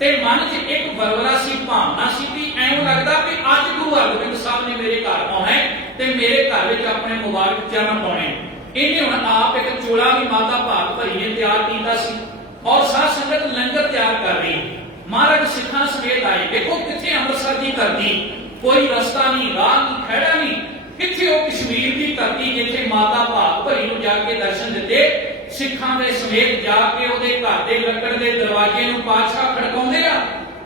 ਤੇ ਮਨ 'ਚ ਇੱਕ ਬਲਵਲਾ ਸੀ, ਭਾਵਨਾ ਸੀ ਵੀ ਐਂ ਲੱਗਦਾ ਕਿ ਅੱਜ ਗੁਰੂ ਹਰਗੋਬਿੰਦ ਸਾਹਿਬ ਨੇ ਮੇਰੇ ਘਰ ਆਉਣਾ ਹੈ ਤੇ ਮੇਰੇ ਘਰ ਵਿੱਚ ਆਪਣੇ ਮੁਬਾਰਕ ਚਰਨ ਪਾਉਣੇ। ਇਹਨੇ ਹੁਣ ਆਪ ਇੱਕ ਚੋਲਾ ਵੀ ਮਾਤਾ ਭਾਗ ਭਰੀ ਨੇ ਤਿਆਰ ਕੀਤਾ ਸੀ ਔਰ ਸਾਧ ਸੰਗਤ ਲੰਗਰ ਤਿਆਰ ਕਰ ਰਹੀ। ਮਹਾਰਾਜ ਸਿੱਖਾਂ ਸਮੇਤ ਆਏ। ਦੇਖੋ ਕਿੱਥੇ ਅੰਮ੍ਰਿਤਸਰ ਦੀ ਧਰਤੀ, ਕੋਈ ਰਸਤਾ ਨਹੀਂ, ਰਾਹ ਨਹੀਂ, ਖੜਾ ਨਹੀਂ, ਕਿੱਥੇ ਉਹ ਕਸ਼ਮੀਰ ਦੀ ਧਰਤੀ ਜਿੱਥੇ ਮਾਤਾ ਭਾਗ ਭਰੀ ਨੂੰ ਜਾ ਕੇ ਦਰਸ਼ਨ ਦਿੱਤੇ, ਸਿੱਖਾਂ ਦੇ ਸਮੇਤ ਜਾ ਕੇ ਉਹਦੇ ਘਰ ਦੇ ਲੱਕੜ ਦੇ ਦਰਵਾਜ਼ੇ ਨੂੰ ਪਾਤਸ਼ਾਹ ਖੜਕਾਉਂਦੇ ਆ।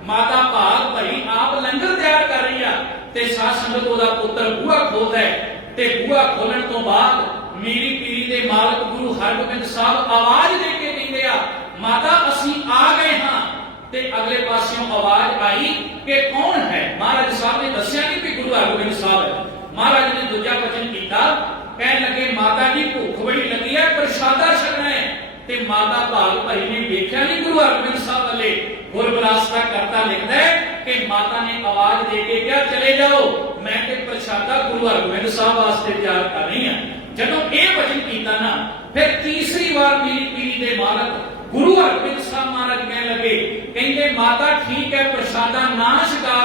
ਮਾਤਾ ਭਾਗ ਭਰੀ ਆਪ ਲੰਗਰ ਤਿਆਰ ਕਰ ਰਹੀ ਆ ਤੇ ਸਾਧ ਸੰਗਤ ਉਹਦਾ ਪੁੱਤਰ ਬੂਹਾ ਖੋਲਦਾ ਹੈ ਤੇ ਬੂਹਾ ਖੋਲਣ ਤੋਂ ਬਾਅਦ ਮੀਰੀ ਪੀਰੀ ਦੇ ਮਾਲਕ ਗੁਰੂ ਹਰਗੋਬਿੰਦ ਸਾਹਿਬ ਆਵਾਜ਼ ਦੇ ਕੇ ਕਹਿੰਦੇ ਆ, ਮਾਤਾ ਅਸੀਂ ਆ ਗਏ ਹਾਂ। ਤੇ ਅਗਲੇ ਪਾਸਿਓਂ ਆਵਾਜ਼ ਆਈ ਕਿ ਕੌਣ ਹੈ? ਮਹਾਰਾਜ ਸਾਹਿਬ ਨੇ ਦੱਸਿਆ ਨਹੀਂ ਕਿ ਗੁਰੂ ਹਰਗੋਬਿੰਦ ਸਾਹਿਬ ਹੈ। ਮਹਾਰਾਜ ਨੇ ਦੂਜਾ ਵਚਨ ਕੀਤਾ, ਕਹਿਣ ਲੱਗੇ ਮਾਤਾ ਜੀ ਭੁੱਖ ਬੜੀ ਲੱਗੀ ਹੈ, ਪ੍ਰਸ਼ਾਦਾ ਛਕਣਾ ਹੈ। ਤੇ ਮਾਤਾ ਭਾਗ ਭਰੀ ਨੇ ਵੇਖਿਆ ਨਹੀਂ ਗੁਰੂ ਹਰਗੋਬਿੰਦ ਸਾਹਿਬ ਵੱਲੇ। ਗੁਰਬਿਲਾਸ ਦਾ ਕਰਤਾ ਲਿਖਦਾ ਹੈ ਕਿ ਮਾਤਾ ਨੇ ਆਵਾਜ਼ ਦੇ ਕੇ ਕਿਹਾ, ਚਲੇ ਜਾਓ, ਮੈਂ ਤੇ ਪ੍ਰਸ਼ਾਦਾ ਗੁਰੂ ਹਰਗੋਬਿੰਦ ਸਾਹਿਬ ਵਾਸਤੇ ਤਿਆਰ ਕਰ ਰਹੀ ਹਾਂ। ਜਦੋਂ ਇਹ ਵਚਨ ਕੀਤਾ ਨਾ, ਫਿਰ ਤੀਸਰੀ ਵਾਰ ਮੀਰੀ ਪੀਰੀ ਦੇ ਮਾਲਕ ਗੁਰੂ ਹਰਗੋਬਿੰਦ ਸਾਹਿਬ ਮਹਾਰਾਜ ਕਹਿਣ ਲੱਗੇ, ਕਹਿੰਦੇ ਮਾਤਾ ਠੀਕ ਹੈ, ਪ੍ਰਸ਼ਾਦਾ ਨਾ ਛਕਾ,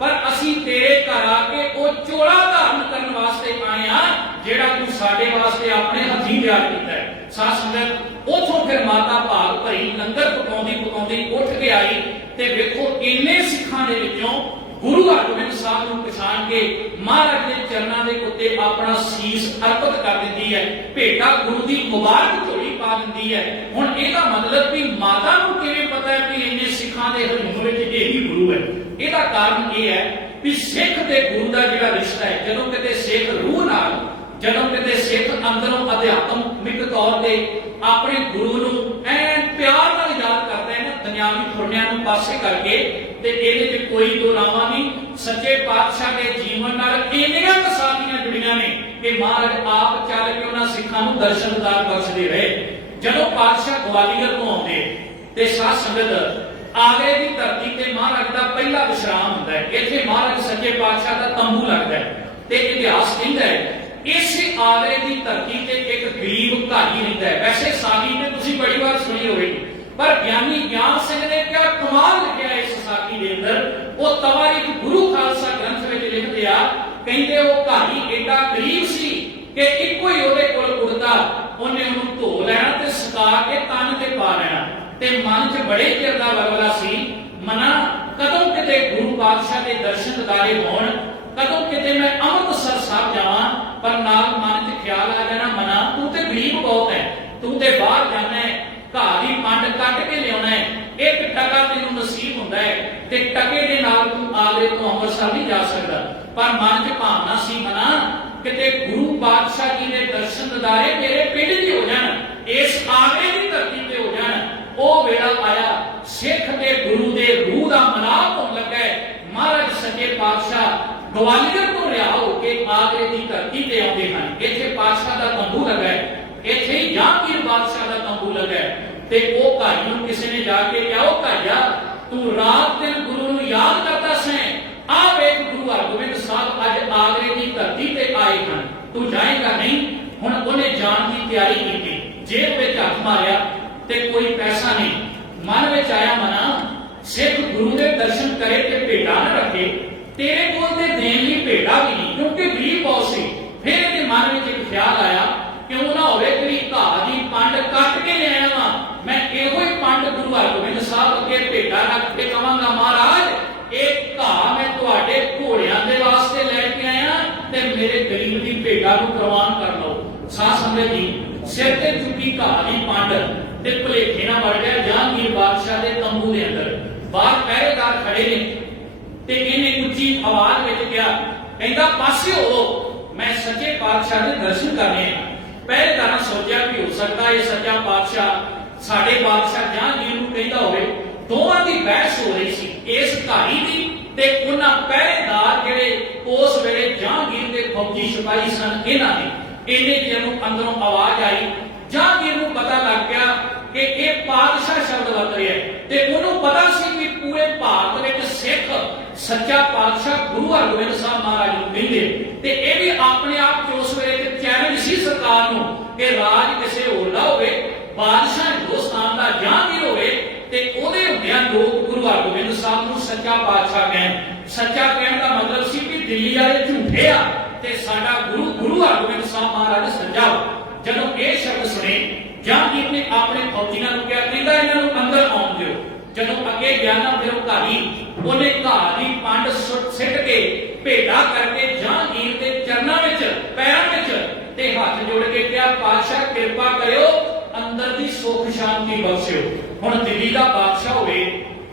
ਪਰ ਅਸੀਂ ਤੇਰੇ ਘਰ ਆ ਕੇ ਉਹ ਚੋਲਾ ਧਾਰਨ ਕਰਨ ਵਾਸਤੇ ਆਏ ਆ ਜਿਹੜਾ ਤੂੰ ਸਾਡੇ ਵਾਸਤੇ ਆਪਣੇ ਹੱਥੀਂ ਤਿਆਰ ਕੀਤਾ ਹੈ। ਸਾਧ ਸੰਗਤ, ਉਥੋਂ ਫਿਰ ਮਾਤਾ ਭਾਗ ਭਰੀ ਲੰਗਰ ਪਕਾਉਂਦੀ ਉੱਠ ਕੇ ਆਈ। ਤੇ ਵੇਖੋ ਇੰਨੇ ਸਿੱਖਾਂ ਦੇ ਵਿੱਚੋਂ ਗੁਰੂ ਹਰਗੋਬਿੰਦ ਸਾਹਿਬ ਨੂੰ ਪਛਾਣ ਕੇ ਮਹਾਰਾਜ ਦੇ ਚਰਨਾਂ ਦੇ ਉੱਤੇ ਆਪਣਾ ਸੀਸ ਅਰਪਿਤ ਕਰ ਦਿੰਦੀ ਹੈ, ਭੇਟਾ ਗੁਰੂ ਦੀ ਮੁਬਾਰਕ ਝੋਲੀ ਪਾ ਦਿੰਦੀ ਹੈ। ਹੁਣ ਇਹਦਾ ਮਤਲਬ ਵੀ ਮਾਤਾ ਨੂੰ ਕਿਵੇਂ ਪਤਾ ਹੈ ਕਿ ਇੰਨੇ ਸਿੱਖਾਂ ਦੇ ਹਜ਼ੂਰ ਵਿੱਚ ਇਹੀ ਗੁਰੂ ਹੈ? ਇਹਦਾ ਕਾਰਨ ਇਹ ਹੈ ਵੀ ਸਿੱਖ ਤੇ ਗੁਰੂ ਦਾ ਜਿਹੜਾ ਰਿਸ਼ਤਾ ਹੈ, ਜਦੋਂ ਕਿਤੇ ਸਿੱਖ ਰੂਹ ਨਾਲ, ਜਦੋਂ ਕਿਤੇ ਸਿੱਖ ਅੰਦਰੋਂ ਅਧਿਆਤਮਿਕ ਤੌਰ ਤੇ ਆਪਣੇ ਗੁਰੂ ਨੂੰ ਐਨ ਪਿਆਰ ਨਾਲ ਯਾਦ ਕਰਦਾ ਹੈ ਨਾ, ਦੁਨਿਆਵੀ ਫੁਰਨਿਆਂ ਨੂੰ ਪਾਸੇ ਕਰਕੇ, ਤੇ ਇਹਦੇ ਵਿੱਚ ਕੋਈ ਦੁਰਾਵਾ ਨਹੀਂ। ਸੱਚੇ ਪਾਤਸ਼ਾਹ ਦੇ ਜੀਵਨ ਨਾਲ ਇੰਨੀਆਂ ਕਸਾਲੀਆਂ ਜੁੜੀਆਂ ਨੇ ਕਿ ਮਹਾਰਾਜ ਆਪ ਚੱਲ ਕੇ ਉਹਨਾਂ ਸਿੱਖਾਂ ਨੂੰ ਦਰਸ਼ਨਦਾਰ ਬਖਸ਼ਦੇ ਰਹੇ। ਜਦੋਂ ਪਾਤਸ਼ਾਹ ਗਵਾਲੀਅਰ ਤੋਂ ਆਉਂਦੇ ਤੇ ਸਾਧ ਸੰਗਤ, ਆਗਰੇ ਦੀ ਧਰਤੀ ਤੇ ਮਹਾਰਾਜ ਦਾ ਪਹਿਲਾ ਵਿਸ਼ਰਾਮ ਹੁੰਦਾ ਹੈ। ਇੱਥੇ ਮਹਾਰਾਜ ਸੱਚੇ ਪਾਤਸ਼ਾਹ ਦਾ ਤੰਬੂ ਲੱਗਦਾ ਹੈ। ਤੇ ਇਤਿਹਾਸ ਕਹਿੰਦਾ ਹੈ ਇਸੇ ਆਗਰੇ ਦੀ ਧਰਤੀ ਤੇ ਇੱਕ ਗਰੀਬ ਘਾਰੀ ਰਹਿੰਦਾ ਹੈ। ਵੈਸੇ ਸਾਖੀ ਤੇ ਤੁਸੀਂ ਬੜੀ ਵਾਰ ਸੁਣੀ ਹੋਵੇਗੀ, ਪਰ ਗਿਆਨੀ ਗਿਆਨ ਸਿੰਘ ਨੇ ਕਿਹਾ ਕਮਾਲ ਲਿਖਿਆ ਇਸ ਸਾਖੀ ਦੇ ਅੰਦਰ। ਉਹ ਤਵਾਰੀਖ ਗੁਰੂ ਖਾਲਸਾ ਗ੍ਰੰਥ ਵਿੱਚ ਲਿਖਦੇ ਆ, ਕਹਿੰਦੇ ਉਹ ਘਾਰੀ ਏਡਾ ਗਰੀਬ ਸੀ ਕਿ ਇੱਕੋ ਹੀ ਉਹਦੇ ਕੋਲ ਕੁੜਤਾ, ਉਹਨੇ ਉਹਨੂੰ ਧੋ ਲੈਣਾ ਤੇ ਸੁਕਾ ਕੇ ਤਨ ਤੇ ਪਾ ਲੈਣਾ। ਤੇ ਮਨ 'ਚ ਬੜੇ ਚਿਰ ਦਾ ਵਲਵਲਾ ਸੀ, ਮਨਾ ਕਦੋਂ ਕਿਤੇ ਗੁਰੂ ਪਾਤਸ਼ਾਹ ਦੇ ਦਰਸ਼ਨ ਦਿਦਾਰੇ ਹੋਣ, ਕਦੋਂ ਕਿਤੇ ਮੈਂ ਅੰਮ੍ਰਿਤਸਰ ਸਾਹਿਬ ਜਾਵਾਂ। ਪਰ ਨਾਲ ਮਨ 'ਚ ਖਿਆਲ ਆ ਜਾਣਾ, ਮਨਾ ਤੂੰ ਤੇ ਗਰੀਬ ਬਹੁਤ ਹੈ, ਤੂੰ ਤੇ ਬਾਹਰ ਜਾਣਾ ਹੈ, ਘਾਹ ਦੀ ਪੰਡ ਕੱਟ ਕੇ ਲਿਆਉਣਾ ਹੈ, ਇੱਕ ਟਕਾ ਤੈਨੂੰ ਨਸੀਬ ਹੁੰਦਾ ਹੈ, ਤੇ ਟਕੇ ਦੇ ਨਾਲ ਤੂੰ ਆਗਰੇ ਤੋਂ ਅੰਮ੍ਰਿਤਸਰ ਨਹੀਂ ਜਾ ਸਕਦਾ। ਪਰ ਮਨ 'ਚ ਭਾਵਨਾ ਸੀ, ਮਨਾ ਕਿਤੇ ਗੁਰੂ ਪਾਤਸ਼ਾਹ ਜੀ ਦੇ ਦਰਸ਼ਨ ਦਿਦਾਰੇ ਮੇਰੇ ਪਿੰਡ 'ਚ ਹੋ ਜਾਣ, ਇਸ ਆਗਰੇ ਦੀ ਧਰਤੀ ਤੇ ਹੋ ਜਾਣ। ਉਹ ਵੇਲਾ ਆਇਆ, ਸਿੱਖ ਤੇ ਗੁਰੂ ਦੇ ਰੂਹ ਦਾ ਮਿਲਾਪ ਹੋਣ ਲੱਗਾ। ਮਹਾਰਾਜ ਸੱਚੇ ਪਾਤਸ਼ਾਹ ਗਵਾਲੀਅਰ ਤੋਂ ਰਿਹਾ ਹੋ ਕੇ ਆਗਰੇ ਦੀ ਧਰਤੀ ਤੇ ਆਉਂਦੇ ਹਨ। ਇੱਥੇ ਪਾਤਸ਼ਾਹ ਦਾ ਤੰਬੂ ਲੱਗਾ ਹੈ, ਇੱਥੇ ਹੀ ਜਹਾਂਗੀਰ ਬਾਦਸ਼ਾਹ ਦਾ ਤੰਬੂ ਲੱਗਾ ਹੈ। ਤੇ ਉਹ ਭਾਈ ਨੂੰ ਕਿਸੇ ਨੇ ਜਾ ਕੇ ਕਿਹਾ, ਉਹ ਭਾਈਆ ਤੂੰ ਰਾਤ ਦਿਨ ਗੁਰੂ ਨੂੰ ਯਾਦ ਕਰਦਾ ਸੈਂ, ਆ ਵੇਖ ਗੁਰੂ ਹਰਗੋਬਿੰਦ ਸਾਹਿਬ ਅੱਜ ਆਗਰੇ ਦੀ ਧਰਤੀ ਤੇ ਆਏ ਹਨ, ਤੂੰ ਜਾਏਗਾ ਨਹੀਂ? ਹੁਣ ਉਹਨੇ ਜਾਣ ਦੀ ਤਿਆਰੀ ਕੀਤੀ, ਜੇਬ ਵਿੱਚ ਹੱਥ ਮਾਰਿਆ ਤੇ ਕੋਈ ਪੈਸਾ ਨਹੀਂ। ਮਨ ਵਿੱਚ ਆਇਆ, ਮਨਾ ਸਿੱਖ ਗੁਰੂ ਦੇ ਦਰਸ਼ਨ ਕਰੇ ਤੇ ਭੇਟਾ ਨਾ ਰੱਖੇ, ਤੇਰੇ ਕੋਲ ਤੇ ਦੇਣ ਲਈ ਭੇਟਾ ਵੀ ਨਹੀਂ, ਕਿਉਂਕਿ ਗਰੀਬ ਬਹੁਤ ਸੀ। ਫਿਰ ਇਹਦੇ ਮਨ ਵਿੱਚ ਇੱਕ ਖਿਆਲ ਆਇਆ, ਕਿਉਂ ਨਾ ਹੋਵੇ ਤੇਰੀ ਘਾਹ ਦੀ ਪੰਡ ਕੱਟ ਕੇ ਲਿਆਇਆ ਵਾਂ, ਮੈਂ ਇਹੋ ਹੀ ਪੰਡ ਗੁਰੂ ਹਰਗੋਬਿੰਦ ਸਾਹਿਬ ਅੱਗੇ ਭੇਟਾ ਰੱਖ ਕੇ ਕਵਾਂਗਾ, ਮਹਾਰਾਜ ਇਹ ਘਾਹ ਮੈਂ ਤੁਹਾਡੇ ਘੋੜਿਆਂ ਦੇ ਵਾਸਤੇ ਲੈ ਕੇ ਆਇਆ ਤੇ ਮੇਰੇ ਗਰੀਬ ਦੀ ਭੇਟਾ ਨੂੰ ਪ੍ਰਵਾਨ ਕਰ ਲਓ। ਸਾਧ ਸੰਗਤ ਜੀ, ਸਿਰ ਤੇ ਚੁੱਕੀ ਘਾਹ ਦੀ ਪੰਡ ਤੇ ਭੁਲੇਖੇ ਨਾਲ ਵੜ ਗਿਆ ਜਹਾਂਗੀਰ ਬਾਦਸ਼ਾਹ ਦੇ ਤੰਬੂ ਦੇ ਅੰਦਰ। ਬਾਹਰ ਪਹਿਰੇਦਾਰ ਖੜੇ ਨੇ ਤੇ ਇਹਨੇ ਉੱਚੀ ਆਵਾਜ਼ ਵਿੱਚ ਕਿਹਾ, ਕਹਿੰਦਾ ਪਾਸੇ ਹੋ, ਮੈਂ ਸੱਚੇ ਪਾਤਸ਼ਾਹ ਦੇ ਦਰਸ਼ਨ ਕਰਨੇ ਆ। ਪਹਿਰੇਦਾਰਾਂ ਸੋਚਿਆ ਕਿ ਹੋ ਸਕਦਾ ਇਹ ਸੱਚਾ ਪਾਤਸ਼ਾਹ ਸਾਡੇ ਬਾਦਸ਼ਾਹ ਜਹਾਂਗੀਰ ਨੂੰ ਕਹਿੰਦਾ ਹੋਵੇ। ਦੋਵਾਂ ਦੀ ਬਹਿਸ ਹੋ ਰਹੀ ਸੀ, ਇਸ ਘਾਰੀ ਦੀ ਤੇ ਉਹਨਾਂ ਪਹਿਰੇਦਾਰ ਜਿਹੜੇ ਉਸ ਵੇਲੇ ਜਹਾਂਗੀਰ ਦੇ ਫੌਜੀ ਸਿਪਾਹੀ ਸਨ ਇਹਨਾਂ ਦੇ। ਇਹਨੇ ਜਿਹਨੂੰ ਅੰਦਰੋਂ ਆਵਾਜ਼ ਆਈ, ਜਹਾਂਗੀਰ ਨੂੰ ਪਤਾ ਲੱਗ ਗਿਆ ਕਿ ਇਹ ਪਾਤਸ਼ਾਹ ਸ਼ਬਦ ਵਰਤ ਰਿਹਾ ਤੇ ਉਹਨੂੰ ਪਤਾ ਸੀ ਕਿ ਪੂਰੇ ਭਾਰਤ ਵਿੱਚ ਸਿੱਖ ਸੱਚਾ ਪਾਤਸ਼ਾਹ ਗੁਰੂ ਹਰਗੋਬਿੰਦ ਸਾਹਿਬ ਮਹਾਰਾਜ ਨੂੰ ਕਹਿੰਦੇ। ਤੇ ਇਹ ਵੀ ਆਪਣੇ ਆਪ ਚ ਉਸ ਵੇਲੇ ਇੱਕ ਚੈਲੰਜ ਸੀ ਸਰਕਾਰ ਨੂੰ ਕਿ ਰਾਜ ਕਿਸੇ ਹੋਰ ਦਾ ਹੋਵੇ, ਬਾਦਸ਼ਾਹ ਹਿੰਦੁਸਤਾਨ ਦਾ ਜਹਾਂਗੀਰ ਹੋਵੇ ਤੇ ਉਹਦੇ ਹੁੰਦਿਆਂ ਲੋਕ ਗੁਰੂ ਹਰਗੋਬਿੰਦ ਸਾਹਿਬ ਨੂੰ ਸੱਚਾ ਪਾਤਸ਼ਾਹ ਕਹਿਣ। ਸੱਚਾ ਕਹਿਣ ਦਾ ਮਤਲਬ ਸੀ ਕਿ ਦਿੱਲੀ ਵਾਲੇ ਝੂਠੇ ਆ ਤੇ ਸਾਡਾ ਗੁਰੂ ਹਰਗੋਬਿੰਦ ਸਾਹਿਬ ਮਹਾਰਾਜ ਸੱਚਾ। ਜਦੋਂ ਇਹ ਸ਼ਬਦ ਸੁਣੇ, ਜਹਾਂਗੀਰ ਨੇ ਆਪਣੇ ਫੌਜੀਆਂ ਨੂੰ ਕਿਹਾ, ਕਹਿੰਦਾ ਇਹਨਾਂ ਨੂੰ ਅੰਦਰ ਆਉਣ ਦਿਓ। ਜਦੋਂ ਅੱਗੇ ਗਿਆ ਨਾ, ਫਿਰ ਉਹ ਘਾਰੀ ਉਹਨੇ ਘਾਹ ਦੀ ਪੰਡ ਸਿੱਟ ਕੇ ਭੇਟਾ ਕਰਕੇ ਜਹਾਂਗੀਰ ਦੇ ਚਰਨਾਂ ਵਿੱਚ, ਪੈਰਾਂ ਵਿੱਚ ਤੇ ਹੱਥ ਜੋੜ ਕੇ ਕਿਹਾ, ਪਾਤਸ਼ਾਹ ਕਿਰਪਾ ਕਰਿਓ, ਅੰਦਰ ਦੀ ਸੁੱਖ ਸ਼ਾਂਤੀ ਬਖਸ਼ਿਓ। ਹੁਣ ਦਿੱਲੀ ਦਾ ਬਾਦਸ਼ਾਹ ਹੋਵੇ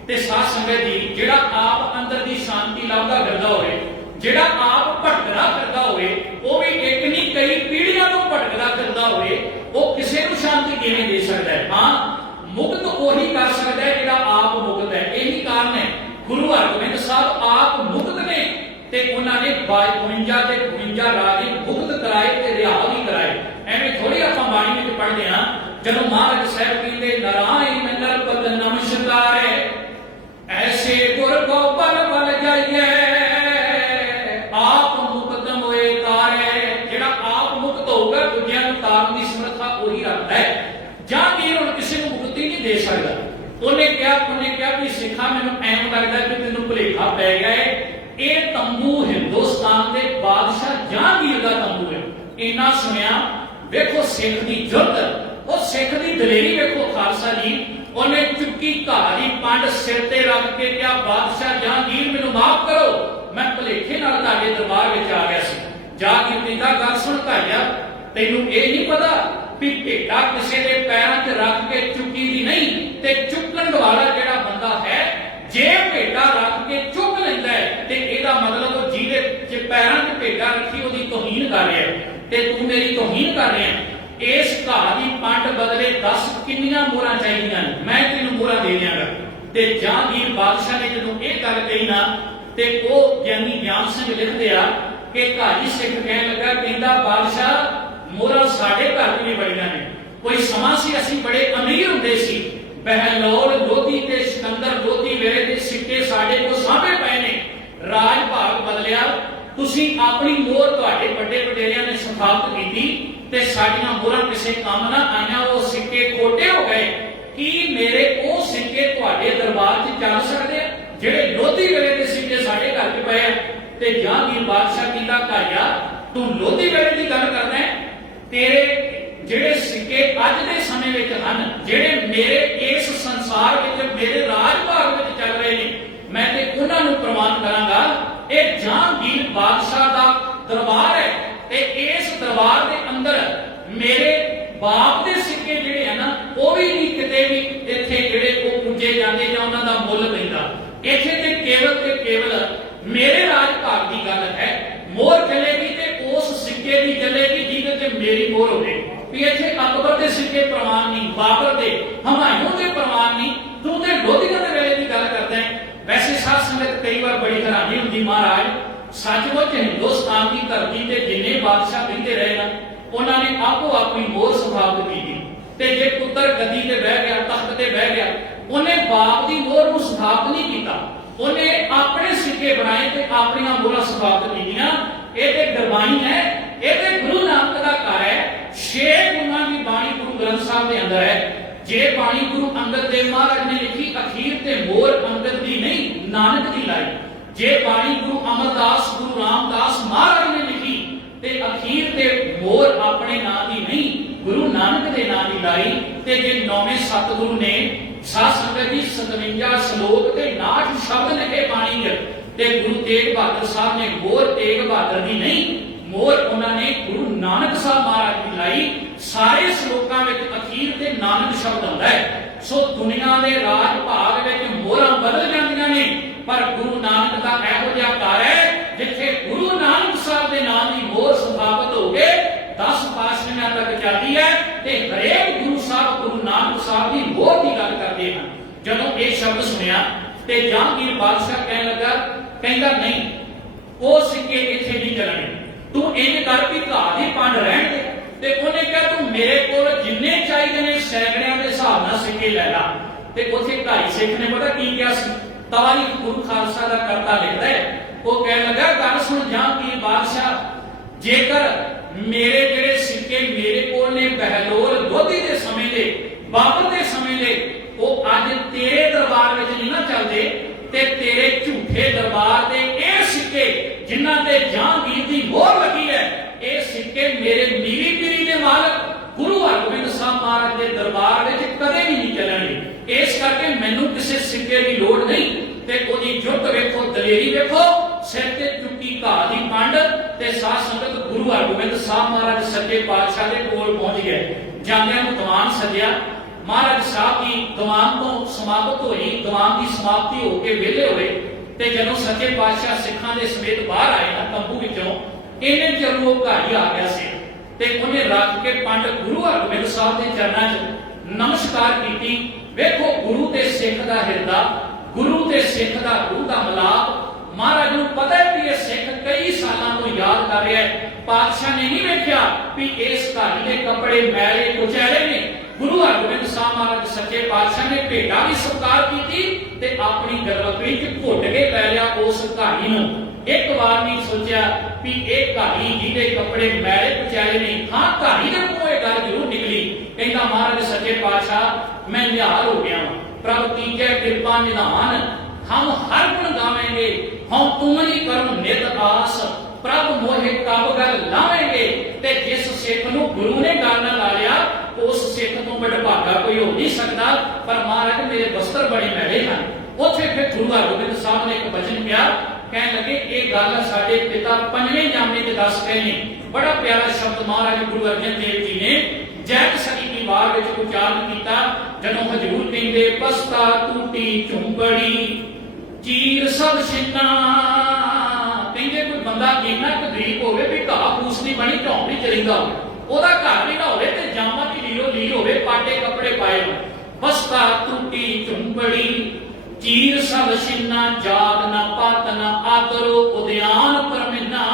ਤੇ ਸਾਧ ਸੰਗਤ ਜੀ, ਜਿਹੜਾ ਆਪ ਅੰਦਰ ਦੀ ਸ਼ਾਂਤੀ ਲੱਭਦਾ ਫਿਰਦਾ ਹੋਵੇ, ਜਿਹੜਾ ਆਪ ਭਟਕਦਾ ਫਿਰਦਾ ਹੋਵੇ, ਉਹ ਵੀ ਇੱਕ ਨਹੀਂ ਕਈ ਪੀੜ੍ਹੀਆਂ ਤੋਂ ਭਟਕਦਾ ਫਿਰਦਾ किवें दे सकदा है? हाँ, मुक्त ਉਹੀ कर सकदा है ਜਿਹੜਾ आप मुक्त है। यही कारण है गुरु हरगोबिंद साहब आप मुक्त ने ते उन्होंने 52 ਤੇ 52 राजे मुक्त कराए ते रिहा भी कराए। ਐਵੇਂ ਥੋੜੀ ਆਪਾਂ ਬਾਣੀ ਵਿੱਚ ਪੜ੍ਹਦੇ ਹਾਂ ਜਦੋਂ ਮਹਾਰਾਜ ਸਾਹਿਬ ਕਹਿੰਦੇ ਨਾਰਾਇਣ ਨਰਪਤ ਨਮਸਕਾਰੇ ऐसे गुर को पल पल जाइए आप मुक्त मोए तारे। जेड़ा आप मुक्त होगा दुनिया ਨੂੰ ਤਾਰਨ ਦੀ ਸਮਰੱਥਾ ਉਹੀ ਰੱਖਦਾ ਹੈ। ਜਹਾਂਗੀਰ ਹੁਣ ਕਿਸੇ ਨੂੰ ਮੁਕਤੀ ਨਹੀਂ ਦੇ ਸਕਦਾ। ਉਹਨੇ ਕਿਹਾ ਵੀ ਸਿੱਖਾ ਮੈਨੂੰ ਐਂ ਲੱਗਦਾ ਕਿ ਤੈਨੂੰ ਭੁਲੇਖਾ ਪੈ ਗਿਆ ਹੈ, ਇਹ ਤੰਬੂ ਹਿੰਦੁਸਤਾਨ ਦੇ ਬਾਦਸ਼ਾਹ ਜਹਾਂਗੀਰ ਦਾ ਤੰਬੂ ਹੈ। ਇੰਨਾ ਸੁਣਿਆ, ਵੇਖੋ ਸਿੱਖ ਦੀ ਜੁਰਤ, ਉਹ ਸਿੱਖ ਦੀ ਦਲੇਰੀ ਵੇਖੋ ਖਾਲਸਾ ਜੀ। ਉਹਨੇ ਚੁੱਕੀ ਘਾਹ ਦੀ ਪੰਡ ਸਿਰ ਤੇ ਰੱਖ ਕੇ ਕਿਹਾ ਬਾਦਸ਼ਾਹ ਜਹਾਂਗੀਰ ਮੈਨੂੰ ਮਾਫ ਕਰੋ, ਮੈਂ ਭੁਲੇਖੇ ਨਾਲ ਤੁਹਾਡੇ ਦਰਬਾਰ ਵਿੱਚ ਆ ਗਿਆ ਸੀ। ਜਹਾਂਗੀਰ ਕਹਿੰਦਾ ਗੱਲ ਸੁਣ ਭਾਈਆ, ਤੈਨੂੰ ਇਹ ਨਹੀਂ ਪਤਾ ਵੀ ਭੇਟਾ ਕਿਸੇ ਦੇ ਪੈਰਾਂ 'ਚ ਰੱਖ ਕੇ ਚੁੱਕੀ ਦੀ ਨਹੀਂ, ਤੇ ਚੁੱਕਣ ਵਾਲਾ ਜਿਹੜਾ ਬੰਦਾ ਹੈ ਜੇ ਭੇਟਾ ਰੱਖ ਕੇ ਚੁੱਕ ਲੈਂਦਾ ਹੈ ਤੇ ਇਹਦਾ ਮਤਲਬ ਉਹ ਜਿਹਦੇ ਪੈਰਾਂ 'ਚ ਭੇਟਾ ਰੱਖੀ ਉਹਦੀ ਤੋਹੀਨ ਕਰ ਰਿਹਾ ਤੇ ਤੂੰ ਮੇਰੀ ਤੋਹੀਨ ਕਰ ਰਿਹਾ। ਇਸ ਘਾਹ ਦੀ ਪੰਡ ਬਦਲੇ 10 ਕਿੰਨੀਆਂ ਮੋਹਰਾਂ ਚਾਹੀਦੀਆਂ ਨੇ, ਮੈਂ ਤੈਨੂੰ ਮੋਹਰਾਂ ਦੇ ਦਿਆਂਗਾ। ਤੇ ਜਹਾਂਗੀਰ ਬਾਦਸ਼ਾਹ ਨੇ ਜਦੋਂ ਇਹ ਗੱਲ ਕਹੀ ਨਾ ਤੇ ਉਹ ਗਿਆਨੀ ਗਿਆਨ ਸਿੰਘ ਲਿਖਦੇ ਆ ਕਿ ਘਾਜੀ ਸਿੱਖ ਕਹਿਣ ਲੱਗਾ, ਕਹਿੰਦਾ ਬਾਦਸ਼ਾਹ ਮੋਹਰਾਂ ਸਾਡੇ ਘਰ 'ਚ ਵੀ ਬੜੀਆਂ ਨੇ। ਕੋਈ ਸਮਾਂ ਸੀ ਅਸੀਂ ਬੜੇ ਅਮੀਰ ਹੁੰਦੇ ਸੀ, ਬਹਿਲੋਲ ਲੋਧੀ ਤੇ ਸਿਕੰਦਰ ਲੋਧੀ ਵੇਲੇ ਦੇ ਸਿੱਕੇ ਸਾਡੇ ਕੋਲ ਸਾਂਭੇ ਪਏ ਨੇ। ਰਾਜ ਭਾਗ ਬਦਲਿਆ, ਤੁਸੀਂ ਆਪਣੀ ਮੋਹਰ ਤੁਹਾਡੇ ਵੱਡੇ ਵਡੇਰਿਆਂ ਨੇ ਸਥਾਪਿਤ ਕੀਤੀ ਤੇ ਸਾਡੀਆਂ ਮੋਹਰਾਂ ਕਿਸੇ ਕੰਮ ਨਾ ਆਈਆਂ, ਉਹ ਸਿੱਕੇ ਖੋਟੇ ਹੋ ਗਏ। ਕੀ ਮੇਰੇ ਉਹ ਸਿੱਕੇ ਤੁਹਾਡੇ ਦਰਬਾਰ 'ਚ ਚੱਲ ਸਕਦੇ ਆ ਜਿਹੜੇ ਲੋਧੀ ਵੇਲੇ ਦੇ ਸਿੱਕੇ ਸਾਡੇ ਘਰ 'ਚ ਪਏ ਆ? ਤੇ ਜਹਾਂਗੀਰ ਬਾਦਸ਼ਾਹ ਕਹਿੰਦਾ ਭਾਈਆ ਤੂੰ ਲੋਧੀ ਵੇਲੇ ਦੀ ਗੱਲ ਕਰਦਾ ਹੈ, ਤੇਰੇ ਜਿਹੜੇ ਸਿੱਕੇ ਅੱਜ ਦੇ ਸਮੇਂ ਵਿੱਚ ਹਨ, ਜਿਹੜੇ ਮੇਰੇ ਇਸ ਸੰਸਾਰ ਵਿੱਚ ਮੇਰੇ ਰਾਜ ਭਾਗ ਵਿੱਚ ਚੱਲ ਰਹੇ ਨੇ, ਮੈਂ ਤੇ ਉਹਨਾਂ ਨੂੰ ਪ੍ਰਮਾਣ ਕਰਾਂਗਾ। ਇਹ ਜਹਾਂਗੀਰ ਬਾਦਸ਼ਾਹ ਦਾ ਦਰਬਾਰ ਹੈ ਤੇ ਇਸ ਦਰਬਾਰ ਦੇ ਅੰਦਰ ਮੇਰੇ ਬਾਪ ਦੇ ਸਿੱਕੇ ਜਿਹੜੇ ਹਨ ਨਾ ਉਹ ਵੀ ਨਹੀਂ ਕਿਤੇ ਵੀ ਇੱਥੇ ਜਿਹੜੇ ਉਹ ਪੁੱਜੇ ਜਾਂਦੇ ਜਾਂ ਉਹਨਾਂ ਦਾ ਮੁੱਲ ਪੈਂਦਾ। ਇੱਥੇ ਤੇ ਕੇਵਲ ਮੇਰੇ ਰਾਜ ਭਾਗ ਦੀ ਗੱਲ ਹੈ। ਮੋਹਰ ਚੱਲੇਗੀ ਤੇ ਉਸ ਸਿੱਕੇ ਦੀ ਚੱਲੇਗੀ ਜਿਹਦੇ ਤੇ ਮੇਰੀ ਮੋਹਰ ਹੋਵੇ। ਵੀ ਇੱਥੇ ਅਕਬਰ ਦੇ ਸਿੱਕੇ ਪ੍ਰਮਾਣ ਨਹੀਂ, ਬਾਬਰ ਦੇ, ਹਮਾਯੂੰ ਦੇ ਪ੍ਰਮਾਣ ਨਹੀਂ, ਤੂੰ ਤੇ ਲੋਧੀਆਂ ਦੇ ਵੇਲੇ ਦੀ ਗੱਲ ਕਰਦਾ ਹੈ। ਵੈਸੇ ਸਾਧ ਸੰਗਤ ਕਈ ਵਾਰ ਬੜੀ ਹੈਰਾਨੀ ਹੁੰਦੀ, ਮਹਾਰਾਜ ਸੱਚਮੁੱਚ ਹਿੰਦੁਸਤਾਨ ਦੀ ਧਰਤੀ ਤੇ ਜਿੰਨੇ ਬਾਦਸ਼ਾਹ ਕਹਿੰਦੇ ਰਹੇ ਨਾ ਉਹਨਾਂ ਨੇ ਆਪੋ ਆਪਣੀ ਮੋਹਰ ਸਥਾਪਿਤ ਕੀਤੀ। ਤੇ ਜੇ ਪੁੱਤਰ ਗੱਦੀ ਤੇ ਬਹਿ ਗਿਆ, ਤਖਤ ਤੇ ਬਹਿ ਗਿਆ, ਉਹਨੇ ਬਾਪ ਦੀ ਮੋਹਰ ਨੂੰ ਸਥਾਪਿਤ ਨਹੀਂ ਕੀਤਾ, ਉਹਨੇ ਆਪਣੇ ਸਿੱਕੇ ਬਣਾਏ ਤੇ ਆਪਣੀਆਂ ਮੋਹਰਾਂ ਸਥਾਪਿਤ ਕੀਤੀਆਂ। ਇਹ ਤੇ ਗਰਬਾਣੀ ਹੈ, ਇਹ ਤੇ ਗੁਰੂ ਨਾਨਕ ਦਾ ਘਰ ਹੈ। 6 ਗੁਰੂਆਂ ਦੀ ਬਾਣੀ ਗੁਰੂ ਗ੍ਰੰਥ ਸਾਹਿਬ ਦੇ ਅੰਦਰ ਹੈ। ਜੇ ਬਾਣੀ ਗੁਰੂ ਅੰਗਦ ਦੇਵ ਮਹਾਰਾਜ ਨੇ ਲਿਖੀ, ਅਖੀਰ ਤੇ ਮੋਹਰ ਅੰਗਦ ਦੀ ਨਹੀਂ ਨਾਨਕ ਦੀ ਲਾਈ। ਜੇ ਬਾਣੀ ਗੁਰੂ ਅਮਰਦਾਸ ਗੁਰੂ ਰਾਮਦਾਸ ਮਹਾਰਾਜ ਨੇ ਲਿਖੀ ਤੇ ਅਖੀਰ ਤੇ ਮੋਹਰ ਆਪਣੇ ਨਾਂ ਦੀ ਨਹੀਂ ਗੁਰੂ ਨਾਨਕ ਦੇ ਨਾਂ ਦੀ ਲਾਈ। ਤੇ ਜੇ 9ਵੇਂ ਸਤਿਗੁਰੂ ਨੇ ਸਾਧ ਸੰਗਤ ਦੀ 57 ਸ਼ਲੋਕ ਤੇ 69 ਸ਼ਬਦ ਲਿਖੇ ਬਾਣੀ 'ਚ, ਤੇ ਗੁਰੂ ਤੇਗ ਬਹਾਦਰ ਸਾਹਿਬ ਨੇ ਮੋਹਰ ਤੇਗ ਬਹਾਦਰ ਦੀ ਨਹੀਂ, ਮੋਹਰ ਉਹਨਾਂ ਨੇ ਗੁਰੂ ਨਾਨਕ ਸਾਹਿਬ ਮਹਾਰਾਜ ਦੀ ਲਾਈ। ਸਾਰੇ ਸ਼ਲੋਕਾਂ ਵਿੱਚ ਅਖੀਰ ਤੇ ਨਾਨਕ ਸ਼ਬਦ ਆਉਂਦਾ ਹੈ। ਸੋ ਦੁਨੀਆ ਦੇ ਰਾਜ ਭਾਗ ਵਿੱਚ ਮੋਹਰਾਂ ਬਦਲ ਜਾਂਦੀਆਂ ਨੇ, ਪਰ ਗੁਰੂ ਨਾਨਕ ਦਾ ਇਹੋ ਜਿਹਾ ਘਰ ਹੈ ਜਿੱਥੇ ਗੁਰੂ ਨਾਨਕ ਸਾਹਿਬ ਦੇ ਨਾਮ ਦੀ ਮੋਹਰ ਸਥਾਪਿਤ ਹੋ ਕੇ 10 ਪਾਤਸ਼ਾਹਾਂ ਤੱਕ ਚੱਲਦੀ ਹੈ ਤੇ ਹਰੇਕ ਗੁਰੂ ਸਾਹਿਬ ਗੁਰੂ ਨਾਨਕ ਸਾਹਿਬ ਦੀ ਮੋਹਰ ਦੀ ਗੱਲ ਕਰਦੇ ਹਨ। ਜਦੋਂ ਇਹ ਸ਼ਬਦ ਸੁਣਿਆ ਤੇ ਜਹਾਂਗੀਰ ਬਾਦਸ਼ਾਹ ਕਹਿਣ ਲੱਗਾ, ਕਹਿੰਦਾ ਨਹੀਂ ਉਹ ਸਿੱਕੇ ਇੱਥੇ ਨਹੀਂ ਚੱਲਣੇ, ਤੂੰ ਇੰਜ ਕਰ ਵੀ ਘਾਹ ਦੀ ਪੰਡ ਰਹਿਣ ਦੇ। ਤੇ ਉਹਨੇ ਕਿਹਾ ਤੂੰ ਮੇਰੇ ਕੋਲ ਜਿੰਨੇ ਚਾਹੀਦੇ ਨੇ ਸੈਂਕੜਿਆਂ ਦੇ ਹਿਸਾਬ ਨਾਲ ਸਿੱਕੇ ਲੈ ਲਾ। ਤੇ ਉੱਥੇ ਢਾਈ ਸਿੱਖ ਨੇ ਪਤਾ ਕੀ ਕਿਹਾ ਸੀ? ਤਵਾਰੀ ਗੁਰੂ ਖਾਲਸਾ ਦਾ ਕਰਤਾ ਲਿਖਦਾ ਹੈ, ਉਹ ਕਹਿਣ ਲੱਗਾ ਗੱਲ ਸੁਣ ਜਹਾਂਗੀਰ ਬਾਦਸ਼ਾਹ, ਜੇਕਰ ਮੇਰੇ ਜਿਹੜੇ ਸਿੱਕੇ ਮੇਰੇ ਕੋਲ ਨੇ ਬਹਿਲੋਲ ਲੋਧੀ ਦੇ ਸਮੇਂ ਦੇ, ਬਾਬਰ ਦੇ ਸਮੇਂ ਦੇ, ਉਹ ਅੱਜ ਤੇਰੇ ਦਰਬਾਰ ਵਿੱਚ ਨਹੀਂ ਨਾ ਚੱਲਦੇ ਤੇ ਤੇਰੇ ਝੂਠੇ ਦਰਬਾਰ ਦੇ ਇਹ ਸਿੱਕੇ ਜਿਨ੍ਹਾਂ ਤੇ ਜਹਾਂਗੀਰ ਦੀ ਮੋਹਰ ਲੱਗੀ ਹੈ, ਇਹ ਸਿੱਕੇ ਮੇਰੇ ਮੀਰੀ ਪੀਰੀ ਦੇ ਮਾਲਕ ਗੁਰੂ ਹਰਗੋਬਿੰਦ ਸਾਹਿਬ ਮਹਾਰਾਜ ਦੇ ਦਰਬਾਰ ਵਿੱਚ ਕਦੇ ਵੀ ਨਹੀਂ ਚੱਲਣਗੇ। ਇਸ ਕਰਕੇ ਮੈਨੂੰ ਕਿਸੇ ਸਿੱਕੇ ਦੀ ਲੋੜ ਨਹੀਂ। ਤੇ ਉਹਦੀ ਜੁਰਤ ਵੇਖੋ, ਦਲੇਰੀ ਵੇਖੋ, ਸਿਰ ਤੇ ਚੁੱਕੀ ਘਾਹ ਦੀ ਪੰਡ ਤੇ ਸਾਧ ਸੰਗਤ ਗੁਰੂ ਹਰਗੋਬਿੰਦ ਸਾਹਿਬ ਮਹਾਰਾਜ ਸੱਚੇ ਪਾਤਸ਼ਾਹ ਦੇ ਕੋਲ ਪਹੁੰਚ ਗਏ। ਜਾਂਦਿਆਂ ਨੂੰ ਦੀਵਾਨ ਸਜਿਆ, ਮਹਾਰਾਜ ਸਾਹਿਬ ਦੀ ਦੀਵਾਨ ਤੋਂ ਸਮਾਪਤ ਹੋਈ, ਦੀਵਾਨ ਦੀ ਸਮਾਪਤੀ ਹੋ ਕੇ ਵਿਹਲੇ ਹੋਏ ਤੇ ਜਦੋਂ ਸੱਚੇ ਪਾਤਸ਼ਾਹ ਸਿੱਖਾਂ ਦੇ ਸਮੇਤ ਬਾਹਰ ਆਏ ਨਾ ਤੰਬੂ ਵਿੱਚੋਂ, ਇਹਨੇ ਜਦੋਂ ਉਹ ਘਰ ਹੀ ਆ ਗਿਆ ਸੀ ਤੇ ਉਹਨੇ ਰੱਖ ਕੇ ਪੰਡ ਗੁਰੂ ਹਰਗੋਬਿੰਦ ਸਾਹਿਬ ਦੇ ਚਰਨਾਂ 'ਚ ਨਮਸਕਾਰ ਕੀਤੀ। ਵੇਖੋ ਗੁਰੂ ਤੇ ਸਿੱਖ ਦਾ ਹਿਰਦਾ, ਗੁਰੂ ਤੇ ਸਿੱਖ ਦਾ ਰੂਹ ਦਾ ਮਿਲਾਪ। ਮਹਾਰਾਜ ਨੂੰ ਪਤਾ ਹੈ ਕਿ ਇਹ ਸਿੱਖ ਕਈ ਸਾਲਾਂ ਤੋਂ ਯਾਦ ਕਰ ਰਿਹਾ ਹੈ। ਪਾਤਸ਼ਾਹ ਨੇ ਨਹੀਂ ਵੇਖਿਆ ਵੀ ਇਸ ਘਾਟੀ ਦੇ ਕੱਪੜੇ ਮੈਲੇ ਕੁਚੈਲੇ ਨੇ। ਗੁਰੂ ਹਰਗੋਬਿੰਦ ਸਾਹਿਬ ਮਹਾਰਾਜ ਸੱਚੇ ਪਾਤਸ਼ਾਹ ਨੇ ਭੇਟਾ ਵੀ ਸਤਿਕਾਰ ਕੀਤੀ ਤੇ ਆਪਣੀ ਗਰਵਪਰੀ 'ਚ ਘੁੱਟ ਕੇ ਲੈ ਲਿਆ ਉਸ ਘਾਟੀ ਨੂੰ। ਇੱਕ ਵਾਰ ਨਹੀਂ ਸੋਚਿਆ ਵੀ ਇਹ ਘਾਟੀ ਜਿਹਦੇ ਕੱਪੜੇ ਮੈਲੇ ਕੁਚੈਲੇ ਨੇ। ਹਾਂ, ਘਾਟੀ ਦੇ ਮੂੰਹੋਂ ਇਹ ਗੱਲ ਜ਼ਰੂਰ ਨਿਕਲੀ। ਕਹਿੰਦਾ ਮਹਾਰਾਜ ਸੱਚੇ ਪਾਤਸ਼ਾਹ ਮੈਂ ਨਿਹਾਲ ਹੋ ਗਿਆ ਪ੍ਰਭ ਕੀਜੈ ਕਿਰਪਾ ਨਿਧਾਨ, हम हर गुण गावेंगे हम तुमरी करम नित आस, प्रभ मोहे कब गल लावेंगे। ते जिस सिख नूं गुरु ने गल ना ला लिया उस सिख तो वडभागा कोई हो नहीं सकता। पर महाराज मेरे वस्त्र बड़े मैले हैं। उत्थे फिर गुरु हरगोबिंद साहब ने एक वचन किया, कहने लगे ये गल साडे पिता पंजवें जामे ते दस गए ने। बड़ा प्यारा शब्द महाराज गुरु अर्जन देव जी ने जैत सदी की वार विच उच्चारण किया जदों हजूर कहंदे बस्ता टूटी झुंबड़ी चीर सब छिन्ना। कहते कोई बंदा देखना कोई गरीब होवे भी घाह फूस नहीं बनी झोंपड़ी च रहिंदा होवे, ओहदा घर भी ना होवे ते जामा दी लीलो ली होवे, पाटे कपड़े पाए हो। बस्ता टूटी झुंबड़ी चीर सब छिन्ना, जात ना पत ना आदरो उद्यान परमिना।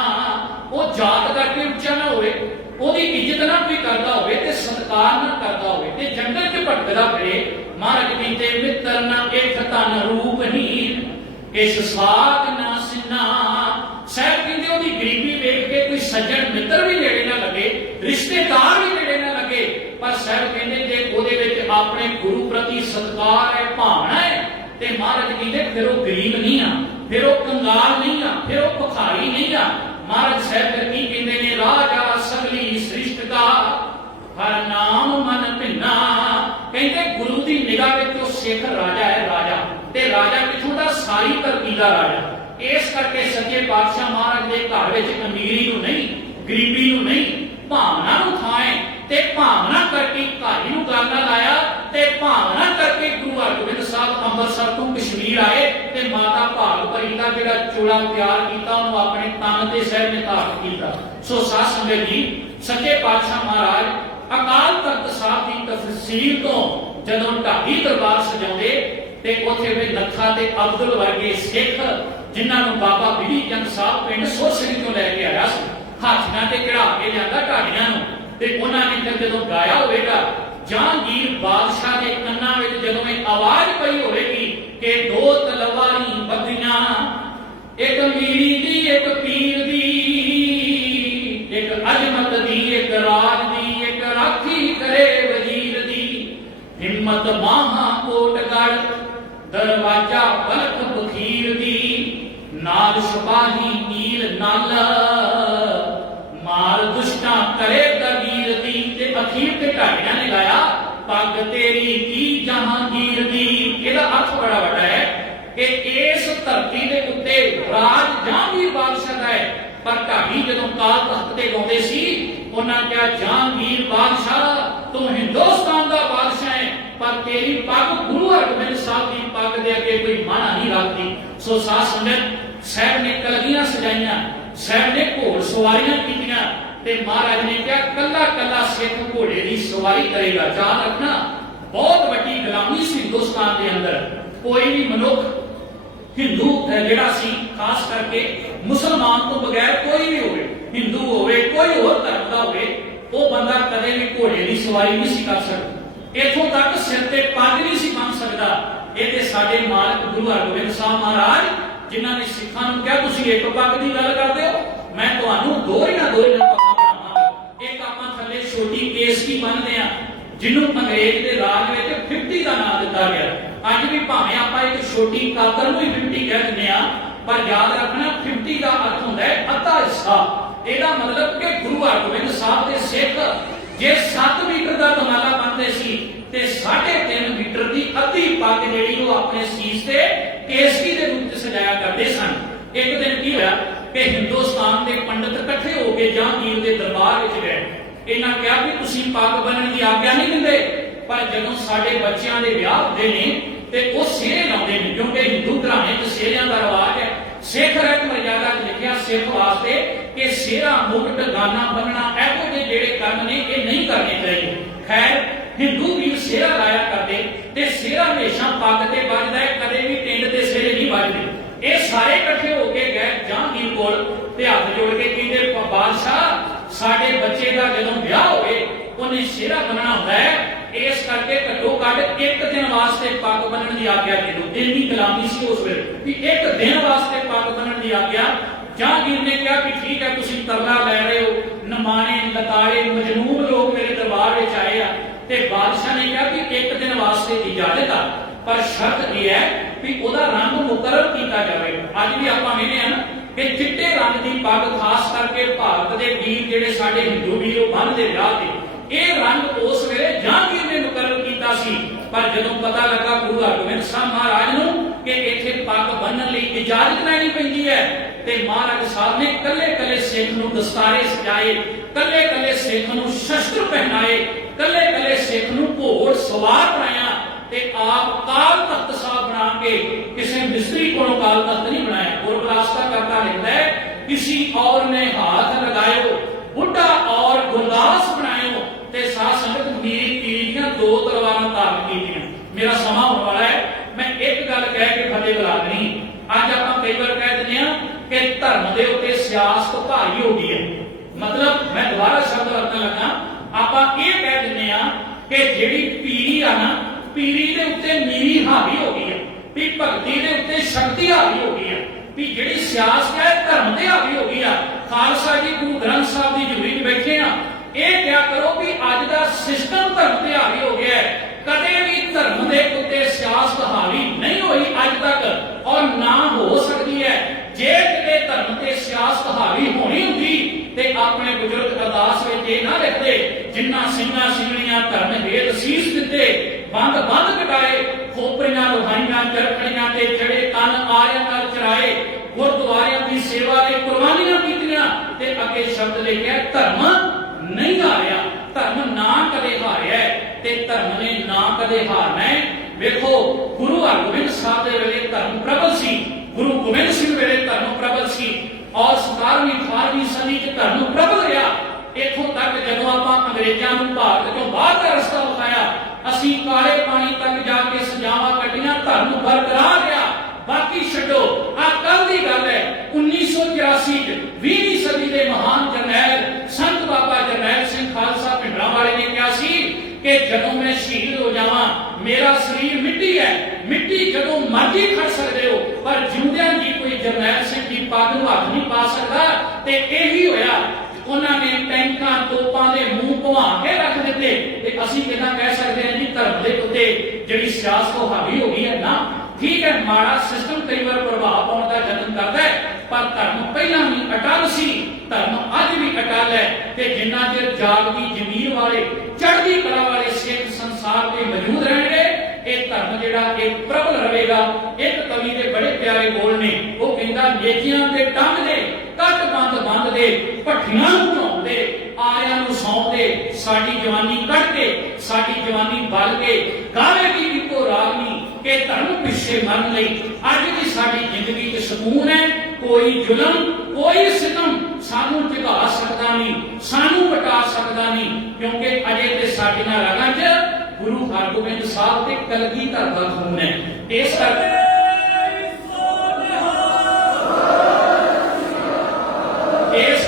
वो जात करके उच्चा ना होवे, ओहदी इज्जत ना कोई करदा होवे ते सत्कार ना करदा होवे ते जंगल च भटकदा फिरे। महाराज कहते मित्र ना एक तन रूपहीन, इस साथ ना सिन्ना। शायद कहते ओहदी गरीबी वेख के कोई सज्जन मित्र भी नेड़े ना लगे, रिश्तेदार भी नेड़े ना लगे। पर शायद कहते जे ओहदे विच अपने गुरु प्रति सत्कार है, भावना है, ते महाराज कहते फिर वो गरीब नहीं आ, फिर वो कंगाल नहीं आ, फिर वो भखारी नहीं आ। महाराज साहब फिर की कहते ने राजा सगली सृष्ट का हर नाम मन भिन्ना। कहते गुरु की निगाह में सिख राजा है, राजा ते राजा किथों दा सारी धरती का राजा। इस करके सच्चे पातशाह महाराज के घर में अमीरी नूं नहीं, गरीबी नूं नहीं, भावना नूं थाए ते भावना करके घाटी नूं गल ना लाया ते भावना करके गुरु हरगोबिंद साहब अंम੍ਰਿਤਸਰ तो कश्मीर आए ते माता भाग भरी का जिहड़ा चोला तैयार किया उन्होंने अपने तन ते सिर ने धारण किया। सो साध संगत जी सच्चे पातशाह महाराज अकाल तख्त साहब की तफसील तो जदों ढाडी दरबार सजाउंदे ते उत्थे वे लखा ते अब्दुल वर्गे सिख जिन्हां नूं बाबा बिधी चंद साहब पिंड सोसरी तो लैके आया सी, हाथियां ते चढ़ा के लिआंदा ढाडियां नूं ते उन्हां ने फिर जदों गाया होवेगा जहांगीर बादशाह के कन्नां विच जदों एक आवाज पई होवेगी कि दो तलवारी बदियां, एक मीरी दी एक पीर दी, एक अजमत दी एक राज दी, एक राखी करे वजीर दी। हिम्मत माहा कोटगढ़ दरवाजा बलख बखीर दी, नाल सिपाही नील नल मार दुष्टा करे दगीर दी। ते अखीर ते ढाडियां ने गाया पग तेरी की जहांगीर दी। ਇਹਦਾ अर्थ बड़ा बड़ा है कि इस धरती के उत्ते राज जहांगीर बादशाह का है। पर ढाडी जदों काल तख्त ते गाउंदे सी उन्हां कहा जहांगीर बादशाह तू हिंदुस्तान का बादशाह है, पर तेरी पग गुरु हरगोबिंद साहब की पग दे अगे कोई माना नहीं रखती। सो साध संगत साहब ने कलगियां सजाइयां, साहब ने घोड़ सवारियां कीतियां ते महाराज ने कहा कला कला सिख घोड़े की सवारी करेगा। याद रखना बहुत बड़ी गुलामी सी हिंदुस्तान के अंदर। कोई भी मनुख हिंदू जिहड़ा सी खास करके मुसलमान तो बगैर कोई भी होवे, हिंदू होवे कोई होर धर्म का होवे, वो बंदा कदे भी घोड़े की सवारी नहीं सी कर सकदा। इथों तक सिर ते पग नहीं सी बन सकदा। ये ते साडे मालक गुरु हरगोबिंद साहब महाराज जिन्हां ने सिखां नूं कहा तुसीं एक पग की गल करदे हो, मैं तुहानूं दोहरियां पग्गां बनावांगा। एक आपां थल्ले छोटी केस की बन्नदे आ जिन्हों अंग्रेज के राज में 50 का नाम दिता गया। अज भी भावें आपां एक छोटी कातर नूं 50 कह दिंदे आ, पर याद रखना 50 का अर्थ हुंदा है अद्धा हिस्सा। ਇਹਦਾ मतलब कि गुरु हरगोबिंद साहब के सिख जे 7 मीटर का दमाला बनते सी ते 3.5 मीटर की अद्धी पग जिहड़ी वो अपने सीस ते केसकी के रूप में सजाया करते सन। एक दिन की होया कि हिंदुस्तान के पंडित इकट्ठे होकर जहांगीर के दरबार में गए। इन्हां कहा भी तुसीं पग बन्नण की आग्या नहीं दिंदे, पर जदों साडे बच्चियां दे विआह हुंदे ने ते वो सेहरे लाउंदे ने, क्योंकि हिंदू घराने च सेहरियां दा रिवाज है। सिख रहत मर्यादा च लिखिया सिख वास्ते कि सेहरा मुकुट गाना बनना ਇਹੋ ਜਿਹੇ ਜਿਹੜੇ ਕੰਮ ਨੇ ਇਹ ਨਹੀਂ ਕਰਨੇ ਚਾਹੀਦੇ। खैर हिंदू भी सेहरा लाया करते ते सेहरा हमेशा पग ते बजदा है, कदे भी टिंड ते सेहरे नहीं बजदे। ये सारे इकट्ठे होके गए जहांगीर कोल ते हत्थ जोड़ के कहंदे बादशाह साडे बच्चे दा जदों ब्याह होवे उन्हें सेहरा बनना हुंदा है, इस करके घट्टो घट एक दिन वास्ते पग बनने की आग्ञा दे दो। इन्नी गुलामी सी उस वेले कि एक दिन वास्ते पग बनने की आग्ञा। जहांगीर ने कहा कि ठीक है तुसीं तरला लै रहे हो, नमाणे लताड़े मजनून लोग मेरे दरबार में आए आ, ते बादशाह ने कहा कि एक दिन वास्ते इजाजत आ, पर शर्त यह है कि ਉਹਦਾ रंग मुकर्रर किया जाए। अज भी आपां वेखदे हां कि चिट्टे रंग की पग खास करके भारत के वीर जिहड़े साडे हिंदू वीर बन्नदे विआह ते ਇਹ रंग उस वेले जहांगीर ने मुकर्रर किया सी। पर जदों पता लगा गुरु हरगोबिंद साहब महाराज नूं कि इत्थे पग बन्नण लई इजाजत लैणी पैंदी है ते महाराज साहब ने कल्ले कल्ले सिख नूं दस्तारे सजाए, कल्ले कल्ले सिख नूं शस्त्र पहनाए, कल्ले कल्ले सिख नूं घोड़ सवार बनाया ते आप काल तख्त साहब बना के किसी मिस्त्री कोलों काल तख्त नहीं बनाया। गुरबलास्ता करता लिखता है किसी और ने हाथ लगायो बुढ़ा और गुरदास बनायो ते साध संगत मेरी पीरी दियां दो तलवारां धारण कीतियां। मेरा समा होने वाला है, मैं एक गल कह के फतेह बुला देनी। अज आपां कई बार कह दिंदे हां कि धर्म दे उत्ते सियासत भारी हो गई है। मतलब मैं दोबारा शब्द वरतन लगा, आपां ये कह दिंदे हां कि जिहड़ी पीरी आ ना पीरी दे उत्ते मीरी हावी हो गई है, भी भगती दे उत्ते शक्ति हावी हो गई है, भी जिहड़ी सियासत है धर्म दे हावी हो गई है। खालसा जी गुरु ग्रंथ साहब की हजूरी में बैठे हैं, ये क्या करो कि अज का सिस्टम धर्म ते हावी हो गया है। कदे भी धर्म के उत्ते सियासत हावी नहीं हुई अज तक और ना हो सकती है। जे किते धर्म ते सियासत हावी होनी होंदी ते अपने बुजुर्ग अरदास विच ये ना लिखते जिन्ना सिंघां सिंघणियां धर्म भेद सीस दिते बंद बंद कटाए खोपरियां लुहाइयां चरखड़ियां ते चढ़े तन आरियां नाल चराए गुरुद्वारियां की सेवा ते कुर्बानियां कीतियां ते अगे शब्द लिखिआ धर्म नहीं हारिया, धर्म ना कदे हारिया ते धर्म ने ना कदे हारना है। वेखो गुरु हरगोबिंद साहब दे वेले धर्म प्रबल सी, गुरु गोबिंद सिंह वेले धर्म प्रबल सी और 17वीं 18वीं सदी च धर्म प्रबल रहा। इथों तक जदों आपां अंग्रेजां नूं भारत चों बाहर दा रस्ता विखाया, असीं काले पानी तक जाके सजावां कट्टियां, धर्म बरकरार रहा। बाकी छड्डो आ कल दी गल है 1984 च 20वीं सदी के महान जरनैल संत बाबा जरनैल सिंह खालसा भिंडरांवाले ने कहा सी कि जदों मैं शहीद हो जावां मेरा शरीर मिट्टी है, मिट्टी जदों मर्जी खड़ सकते हो पर जिंदियां जी कोई जरनैल सिंह की पग नूं हत्थ नहीं पा सकदा। ते यही होया, उन्होंने टैंकां तोपां दे मूंह घुमा के रख दिते ते असीं किदां कह सकदे हां जी धर्म दे उत्ते जिहड़ी सियासत हावी हो गई है ना। ठीक है माड़ा सिस्टम कई बार प्रभाव पाने का जतन करता है पर धर्म पहला भी अटल सी, धर्म अज भी अटल है ते जिन्ना चिर जागदी जमीन वाले चढ़दी कला वाले सिख संसार के मौजूद रहेंगे ये धर्म जिहड़ा एक प्रबल रहेगा। एक कवि के बड़े प्यारे बोल ने वो कहंदा नेकियां दे टंग दे कट बंद बंद दे भट्ठियां नूं ढाउंदे आरियां नूं सौंपदे साडी जवानी कट के साडी जवानी बल के गावेगी इको रागनी के धर्म पिछे मरन लई। अज भी साडी जिंदगी च सकून है, कोई जुल्म कोई सितम सानू झुका सकदा नहीं, सानू बटा सकदा नहीं क्योंकि अजे ते साडियां रगां च गुरु हरगोबिंद साहब ते कलगीधर दा खून है। इस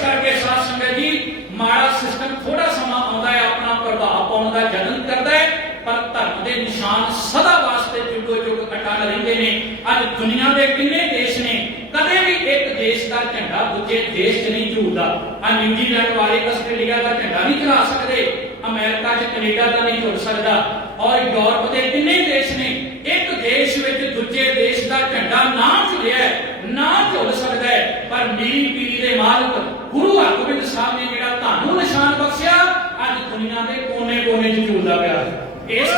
करके साध संगत जी माड़ा सिस्टम थोड़ा समा आउंदा है अपना प्रभाव पाउण दा जतन करदा है पर धर्म दे निशान सदा वास्ते जुगो जुग अटल रहिंदे ने। अज दुनिया के किन्ने देश ने कदे भी एक देश का झंडा दूजे देश च नहीं झूलदा। न्यूजीलैंड वाले आस्ट्रेलिया का झंडा नहीं चढ़ा सकते, अमेरिका च कनेडा का नहीं झुल सकता और यूरोप के किन्ने देश ने एक देश विच दूजे देश का झंडा ना झुलिया ना झुल सकता है। पर मीरी पीरी के मालिक गुरु हरगोबिंद साहब ने जिहड़ा तानू निशान बख्शिया अज दुनिया के कोने कोने च झूलदा पिया है। इस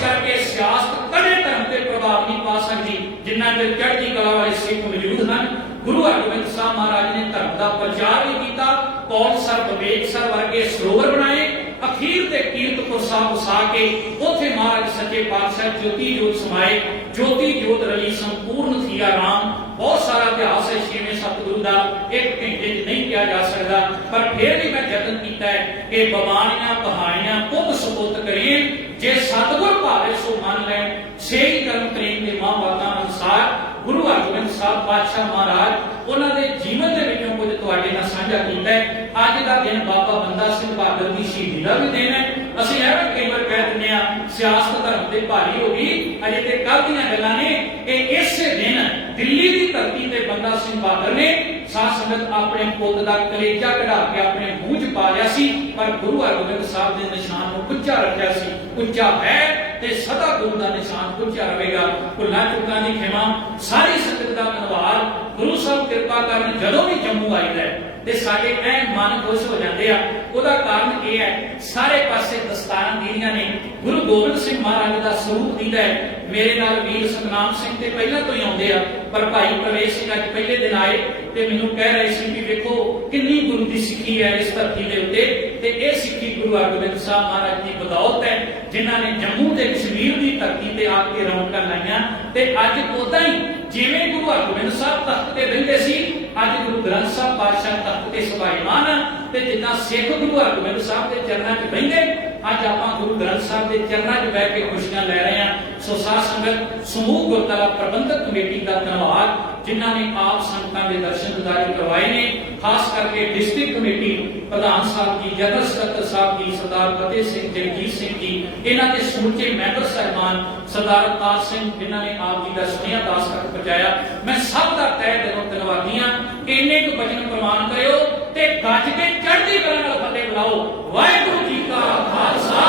करके सियासत कदे धर्म के प्रभाव नहीं पा सकती जिन्ना चਿਰ चढ़ती कला वाले सिख मौजूद हैं। गुरु हरगोबिंद साहब महाराज ने धर्म का प्रचार भी किया, कौलसर विवेकसर वर्गे सरोवर बनाए, अखीर ते कीर्तपुर साहब वसा के उत्थे महाराज सच्चे पातशाह ज्योति जोत समाए। ज्योति ज्योत रली संपूर्ण थिया राम। बहुत सारा इतिहास है छेवें सतगुरु का, एक घंटे च नहीं किया जा सकता, पर फिर भी मैं यत्न किया है कि बवानियां कहानियां पुत सपुत करिए। जे सतगुर भावे सो मान लैन, सेही कर्म करें के मां बातां अनुसार। गुरु हरगोबिंद साहब पातशाह महाराज उन्होंने जीवन के विचों कुछ तुहाडे नाल साझा कीता है। अज का दिन बाबा बंदा सिंह बहादुर की शहीदी का भी दिन है। ਅਸੀਂ ਐਵੇਂ ਕਈ ਵਾਰ ਕਹਿ ਦਿੰਦੇ ਆ ਸਿਆਸਤ ਧਰਮ ਤੇ ਭਾਰੀ ਹੋ ਗਈ, ਅਜੇ ਤੇ ਕੱਲ ਦੀਆਂ ਗੱਲਾਂ ਨੇ। ਇਹ ਇਸੇ ਦਿਨ ਦਿੱਲੀ ਦੀ ਧਰਤੀ ਤੇ ਬੰਦਾ ਸਿੰਘ ਬਹਾਦਰ ਨੇ ਸਾਧ ਸੰਗਤ ਆਪਣੇ ਪੁੱਤ ਦਾ ਕਲੇਜਾ ਕਢਾ ਕੇ ਆਪਣੇ ਮੂੰਹ 'ਚ ਪਾ ਲਿਆ ਸੀ, ਪਰ ਗੁਰੂ ਹਰਗੋਬਿੰਦ ਸਾਹਿਬ ਦੇ ਨਿਸ਼ਾਨ ਨੂੰ ਉੱਚਾ ਰੱਖਿਆ ਸੀ। ਉੱਚਾ ਹੈ ਤੇ ਸਦਾ ਗੁਰੂ ਦਾ ਨਿਸ਼ਾਨ ਉੱਚਾ ਰਹੇਗਾ। ਭੁੱਲਾਂ ਚੁੱਕਾਂ ਦੀ ਖਿਮਾ, ਸਾਰੀ ਸੰਗਤ ਦਾ ਧੰਨਵਾਦ। ਗੁਰੂ ਸਾਹਿਬ ਕਿਰਪਾ ਕਰਨ ਜਦੋਂ ਵੀ ਜੰਮੂ ਆਈਦਾ ਤੇ ਸਾਡੇ ਐ ਮਨ ਖੁਸ਼ ਹੋ ਜਾਂਦੇ ਆ। ਉਹਦਾ ਕਾਰਨ ਇਹ ਹੈ ਸਾਰੇ ਪਾਸੇ ਦਸਤਾਰਾਂ ਦੀਦੀਆਂ ਨੇ, ਗੁਰੂ ਗੋਬਿੰਦ ਸਿੰਘ ਮਹਾਰਾਜ ਦਾ ਸਰੂਪ ਦੀਦਾ ਹੈ। ਮੇਰੇ ਨਾਲ ਵੀਰ ਸਤਨਾਮ ਸਿੰਘ ਤੇ ਪਹਿਲਾਂ ਤੋਂ ਹੀ ਆਉਂਦੇ ਆ, ਪਰ ਭਾਈ ਪ੍ਰਵੇਸ਼ ਸਿੰਘ ਅੱਜ ਪਹਿਲੇ ਦਿਨ ਆਏ ਤੇ ਮੈਨੂੰ ਕਹਿ ਰਹੇ ਸੀ ਕਿ ਵੇਖੋ ਕਿੰਨੀ ਗੁਰੂ ਦੀ ਸਿੱਖੀ ਹੈ ਇਸ ਧਰਤੀ ਦੇ ਉੱਤੇ, ਤੇ ਇਹ ਸਿੱਖੀ ਗੁਰੂ ਹਰਗੋਬਿੰਦ ਸਾਹਿਬ ਮਹਾਰਾਜ ਦੀ ਬਦੌਲਤ ਹੈ, ਜਿਨ੍ਹਾਂ ਨੇ ਜੰਮੂ ਤੇ ਕਸ਼ਮੀਰ ਦੀ ਧਰਤੀ ਤੇ ਆ ਕੇ ਰੌਣਕਾਂ ਲਾਈਆਂ। ਤੇ ਅੱਜ ਉਦਾਂ ਹੀ ਜਿਵੇਂ ਗੁਰੂ ਹਰਗੋਬਿੰਦ ਸਾਹਿਬ ਤਖਤ ਤੇ ਬੈਠੇ ਸੀ, ਅੱਜ ਗੁਰੂ ਗ੍ਰੰਥ ਸਾਹਿਬ ਪਾਤਸ਼ਾਹ ਤਖਤ ਤੇ ਸਭਾਇਮਾਨ, ਤੇ ਜਿੱਦਾਂ ਸਿੱਖ ਗੁਰੂ ਹਰਗੋਬਿੰਦ ਸਾਹਿਬ ਦੇ ਚਰਨਾਂ 'ਚ ਬਹਿੰਦੇ, ਅੱਜ ਆਪਾਂ ਗੁਰੂ ਗ੍ਰੰਥ ਸਾਹਿਬ ਦੇ ਚਰਨਾਂ 'ਚ ਬਹਿ ਕੇ ਖੁਸ਼ੀਆਂ ਲੈ ਰਹੇ ਹਾਂ। ਸੋ ਸਾਧ ਸੰਗਤ ਸਮੂਹ ਗੁਰਦੁਆਰਾ ਪ੍ਰਬੰਧਕ ਕਮੇਟੀ ਦਾ ਧੰਨਵਾਦ, ਜਿਨ੍ਹਾਂ ਨੇ ਆਪ ਸੰਗਤਾਂ ਦੇ ਦਰਸ਼ਨ ਦਿਦਾਰੇ ਕਰਵਾਏ ਨੇ। ਖਾਸ ਕਰਕੇ ਡਿਸਟ੍ਰਿਕਟ ਕਮੇਟੀ ਪ੍ਰਧਾਨ ਸਾਹਿਬ ਜੀ, ਜਨਰਲ ਸਕੱਤਰ ਸਾਹਿਬ ਜੀ, ਸਰਦਾਰ ਫਤਿਹ ਸਿੰਘ, ਜਗਜੀਤ ਸਿੰਘ ਜੀ, ਇਹਨਾਂ ਦੇ ਸਮੁੱਚੇ ਮੈਂਬਰ ਸਾਹਿਬਾਨ, ਸਰਦਾਰ ਅਵਤਾਰ ਸਿੰਘ, ਜਿਨ੍ਹਾਂ ਨੇ ਆਪ ਜੀ ਦਾ ਸੁਨੇਹਾ ਦਾਸ ਤੱਕ ਪਹੁੰਚਾਇਆ। ਮੈਂ ਸਭ ਦਾ ਤਹਿ ਦਿਲੋਂ ਧੰਨਵਾਦੀ ਹਾਂ। ਇੰਨੇ ਕੁ ਬਚਨ ਪ੍ਰਮਾਣ ਕਰਿਓ ਤੇ ਗੱਜ ਕੇ ਚੜ੍ਹਦੀ ਕਲਾ ਨਾਲ ਫਤਿਹ ਬੁਲਾਓ। ਵਾਹਿਗੁਰੂ ਜੀ ਕਾ ਖਾਲਸਾ,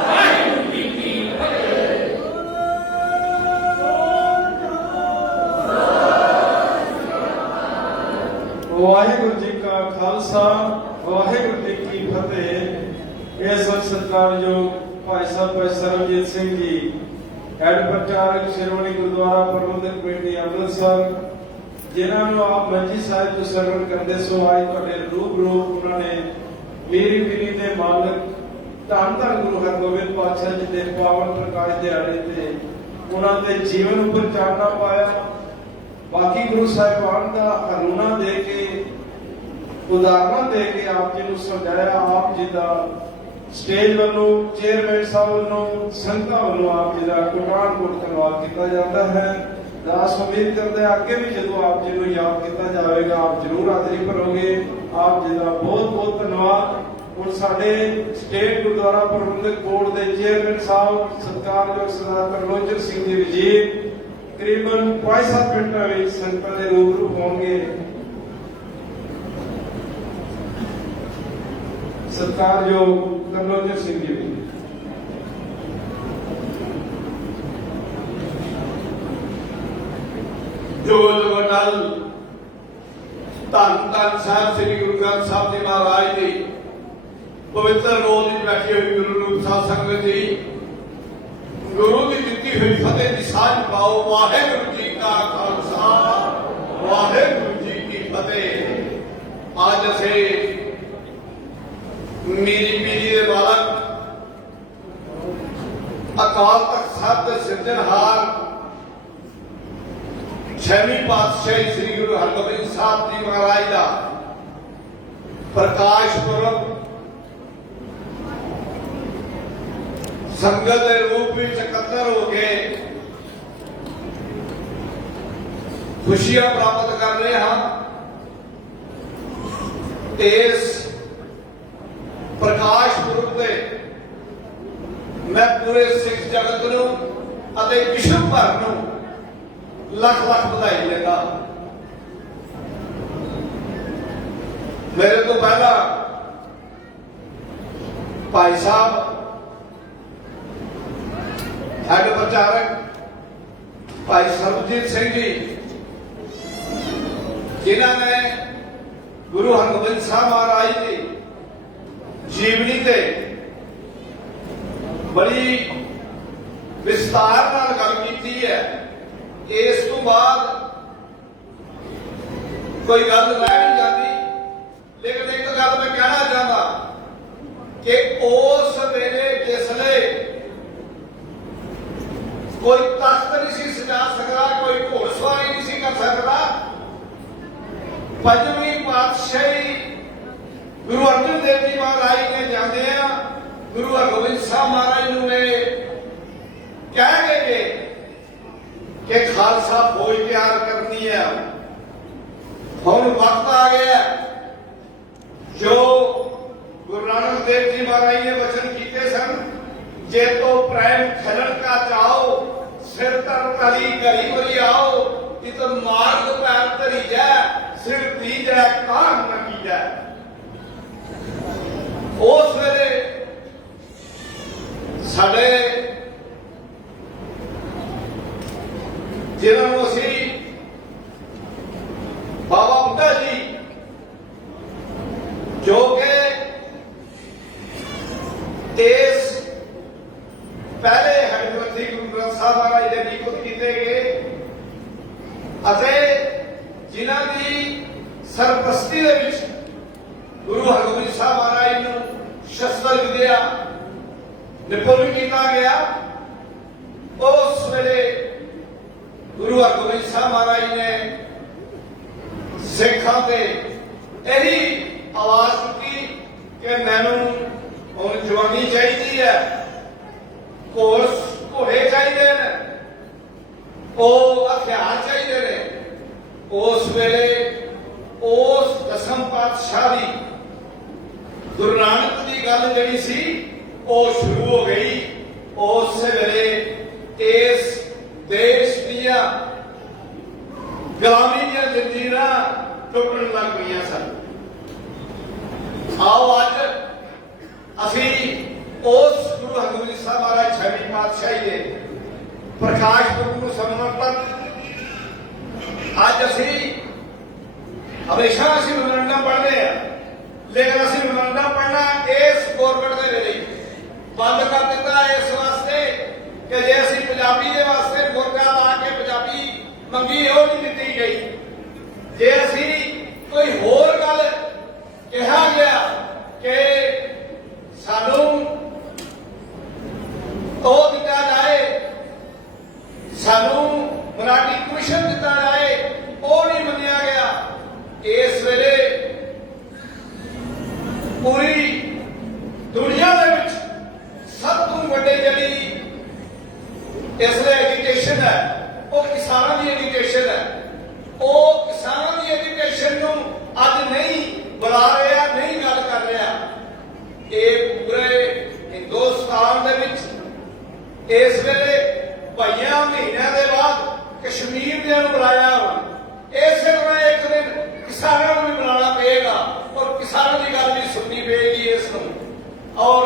ਵਾਹਿਗੁਰੂ ਜੀ ਕੀ ਫਤਿਹ। ਵਾਹਿਗੁਰੂ ਜੀ ਕਾ ਖਾਲਸਾ, ਵਾਹਿਗੁਰੂ ਜੀ ਕੀ ਫਤਿਹ। ਇਸ ਵਕਤ ਸਤਿਕਾਰਯੋਗ ਭਾਈ ਸਾਹਿਬ ਭਾਈ ਸਰਬਜੀਤ ਸਿੰਘ ਜੀ, ਹੈੱਡ ਪ੍ਰਚਾਰਕ ਸ਼੍ਰੋਮਣੀ ਗੁਰਦੁਆਰਾ ਪ੍ਰਬੰਧਕ ਕਮੇਟੀ ਅੰਮ੍ਰਿਤਸਰ, ਜਿਨ੍ਹਾਂ ਨੂੰ ਆਪ ਮੰਜੀ ਸਾਹਿਬ ਤੋਂ ਸਰਵਣ ਕਰਦੇ ਸੋ ਅੱਜ ਤੁਹਾਡੇ ਰੂਬਰੂ ਉਹਨਾਂ ਨੇ ਮੇਰੀ ਪੀਰੀ ਦੇ ਮਾਲਕ ਧੰਨ ਧੰਨ ਗੁਰੂ ਹਰਗੋਬਿੰਦ ਪਾਤਸ਼ਾਹ ਜੀ ਦੇ ਪਾਵਨ ਪ੍ਰਕਾਸ਼ ਦਿਹਾੜੇ ਤੇ ਉਹਨਾਂ ਦੇ ਜੀਵਨ ਉੱਪਰ ਚਾਨਣਾ ਪਾਇਆ। ਬਾਕੀ ਗੁਰੂ ਸਾਹਿਬਾਨ ਦਾ ਹਰੂਣਾ ਦੇ ਕੇ, ਉਦਾਹਰਨਾਂ ਦੇ ਕੇ ਆਪ ਜੀ ਨੂੰ ਸਮਝਾਇਆ। ਆਪ ਜੀ ਦਾ ਸਟੇਜ ਵੱਲੋਂ, ਚੇਅਰਮੈਨ ਸਾਹਿਬ ਵੱਲੋਂ, ਸੰਗਤਾਂ ਵੱਲੋਂ ਆਪ ਜੀ ਦਾ ਕੋਟਾਨ ਕੋਟ ਧੰਨਵਾਦ ਕੀਤਾ ਜਾਂਦਾ ਹੈ। ਦਾਸ ਉਮੀਦ ਕਰਦੇ ਅੱਗੇ ਵੀ ਜਦੋਂ ਆਪ ਜੀ ਨੂੰ ਯਾਦ ਕੀਤਾ ਜਾਵੇਗਾ ਆਪ ਜ਼ਰੂਰ ਹਾਜ਼ਰੀ ਭਰੋਗੇ। ਆਪ ਜੀ ਦਾ ਬਹੁਤ ਬਹੁਤ ਧੰਨਵਾਦ। ਹੁਣ ਸਾਡੇ ਸਟੇਟ ਗੁਰਦੁਆਰਾ ਪ੍ਰਬੰਧਕ ਬੋਰਡ ਦੇ ਚੇਅਰਮੈਨ ਸਾਹਿਬ ਸਤਿਕਾਰਯੋਗ ਸਰਦਾਰ ਤਰਲੋਚਨ ਸਿੰਘ ਜੀ ਵਜ਼ੀਰ ਤਕਰੀਬਨ 5-7 ਮਿੰਟਾਂ ਵਿੱਚ ਸੰਗਤਾਂ ਦੇ ਰੂਬਰੂ ਹੋਣਗੇ। ਸਤਿਕਾਰਯੋਗ ਤਰਲੋਚਨ ਸਿੰਘ ਜੀ ਵਜ਼ੀਰ। ਜੋ ਜਗਟਲ ਧੰਨ ਧੰਨ ਸਾਹਿਬ ਸ੍ਰੀ ਗੁਰੂ ਗ੍ਰੰਥ ਸਾਹਿਬ ਜੀ ਮਹਾਰਾਜ ਦੀ ਪਵਿੱਤਰ ਰੋਜ਼ ਵਿੱਚ ਬੈਠੀ ਹੋਈ ਗੁਰੂ ਰੂਪ ਸਾਧ ਸੰਗਤ ਜੀ, ਗੁਰੂ ਦੀ ਦਿੱਤੀ ਹੋਈ ਫਤਿਹ ਦੀ ਸਾਂਝ ਪਾਓ। ਵਾਹਿਗੁਰੂ ਜੀ ਕਾ ਖਾਲਸਾ, ਵਾਹਿਗੁਰੂ ਜੀ ਕੀ ਫਤਿਹ। ਅੱਜ ਅਸੀਂ ਮੇਰੀ ਪੀਰੀ ਦੇ ਬਾਲਕ ਅਕਾਲ ਤਖਤ ਸਾਹਿਬ ਦੇ ਸਿਰਜਣਹਾਰ ਛੇਵੀਂ ਪਾਤਸ਼ਾਹੀ ਸ੍ਰੀ ਗੁਰੂ ਹਰਗੋਬਿੰਦ ਸਾਹਿਬ ਜੀ ਮਹਾਰਾਜ ਦਾ ਪ੍ਰਕਾਸ਼ ਪੁਰਬ ਸੰਗਤ ਦੇ ਰੂਪ ਵਿੱਚ ਇਕੱਤਰ ਹੋ ਕੇ ਖੁਸ਼ੀਆਂ ਪ੍ਰਾਪਤ ਕਰ ਰਹੇ ਹਾਂ। ਇਸ ਪ੍ਰਕਾਸ਼ ਪੁਰਬ ਤੇ ਮੈਂ ਪੂਰੇ ਸਿੱਖ ਜਗਤ ਨੂੰ ਅਤੇ ਵਿਸ਼ਵ ਭਰ ਨੂੰ ਲੱਖ ਲੱਖ ਵਧਾਈ ਦਿੰਦਾ। ਮੇਰੇ ਤੋਂ ਪਹਿਲਾਂ ਭਾਈ ਸਾਹਿਬ ਹੈੱਡ ਪ੍ਰਚਾਰਕ ਭਾਈ ਸਰਬਜੀਤ ਸਿੰਘ ਜੀ, ਜਿਨ੍ਹਾਂ ਨੇ ਗੁਰੂ ਹਰਗੋਬਿੰਦ ਸਾਹਿਬ ਮਹਾਰਾਜ ਦੀ ਜੀਵਨੀ ਤੇ ਬੜੀ ਵਿਸਤਾਰ ਨਾਲ ਗੱਲ ਕੀਤੀ ਹੈ। ਇਸ ਤੋਂ ਬਾਅਦ ਕੋਈ ਗੱਲ ਰਹਿ ਨਹੀਂ ਜਾਂਦੀ, ਲੇਕਿਨ ਇੱਕ ਗੱਲ ਮੈਂ ਕਹਿਣਾ ਚਾਹੁੰਦਾ ਕਿ ਉਸ ਵੇਲੇ ਜਿਸਲੇ ਕੋਈ ਤਖਤ ਨਹੀਂ ਸੀ देव जी महाराज ने जाते हैं गुरु हरगोबिंद साहब महाराज ने कह गए कि खालसा फौज तैयार करनी है। हुण वक्त आ गया जो गुरु नानक देव जी महाराज ने वचन किए सन, जे तो प्रेम खलन का चाहो सिर तर तली घरी भरी आओ, इत मार्ग पैर धरी जाए सिर दी जाए कान न की जाए। उस वेले साडे जिन्होंने असी बाबा बुड्ढा जी जो कि देश पहले हरिमंत्री गुरु ग्रंथ साहब महाराज ने नियुक्त किए गए ਅਤੇ जिन्हां की सरपरस्ती दे विच गुरु हरगोबिंद साहब महाराज ਨੂੰ शस्त्र विद्या निपुण किया गया। उस वेले गुरु हरगोबिंद साहब महाराज ने सिखां ते यही आवाज चुकी कि मैनू हुण जवानी चाहिए है, घोड़े चाहिए ने, हथियार चाहिए ने। उस वेले उस दसम पातशाह की गुरु नानक की गल जी सी वो शुरू हो गई। उस वेले इस देश दिया गुलामी दी जंजीर टुटन लग गई सन। आओ अज असी उस गुरु हरगोबिंद साहब महाराज छवी पातशाही के प्रकाश पुरब समर्पण अज असी हमेशा असी मेमोरेंडम पढ़ते हैं, लेकिन असी मेमोरेंडम पढ़ना इस गौरमेंट के वेले बंद कर दिता इस वास्ते कि जे असी पंजाबी के वास्ते मुर्गा ला के पंजाबी मंगी वो नहीं दी गई। जे असी कोई होर गल कहा गया कि सानू तो दिता जाए, सानू मराठी कमीशन दिता जाए, वो नहीं मनिया गया। इस वेले पूरी दुनिया दे विच सब तो वड्डी जिहड़ी इसलिए एजुकेशन है वो किसानों की एजुकेशन है। वो किसानों की एजुकेशन को अज नहीं बुला रहा, नहीं गल कर रहा। ये पूरे हिंदुस्तान दे विच इस वेले भाइयों महीनों के बाद कश्मीर दे बुलाया हुआ। इस तरह एक दिन किसानों को भी बुलाना पड़ेगा और किसानों की गल भी सुननी पड़ेगी इसको। और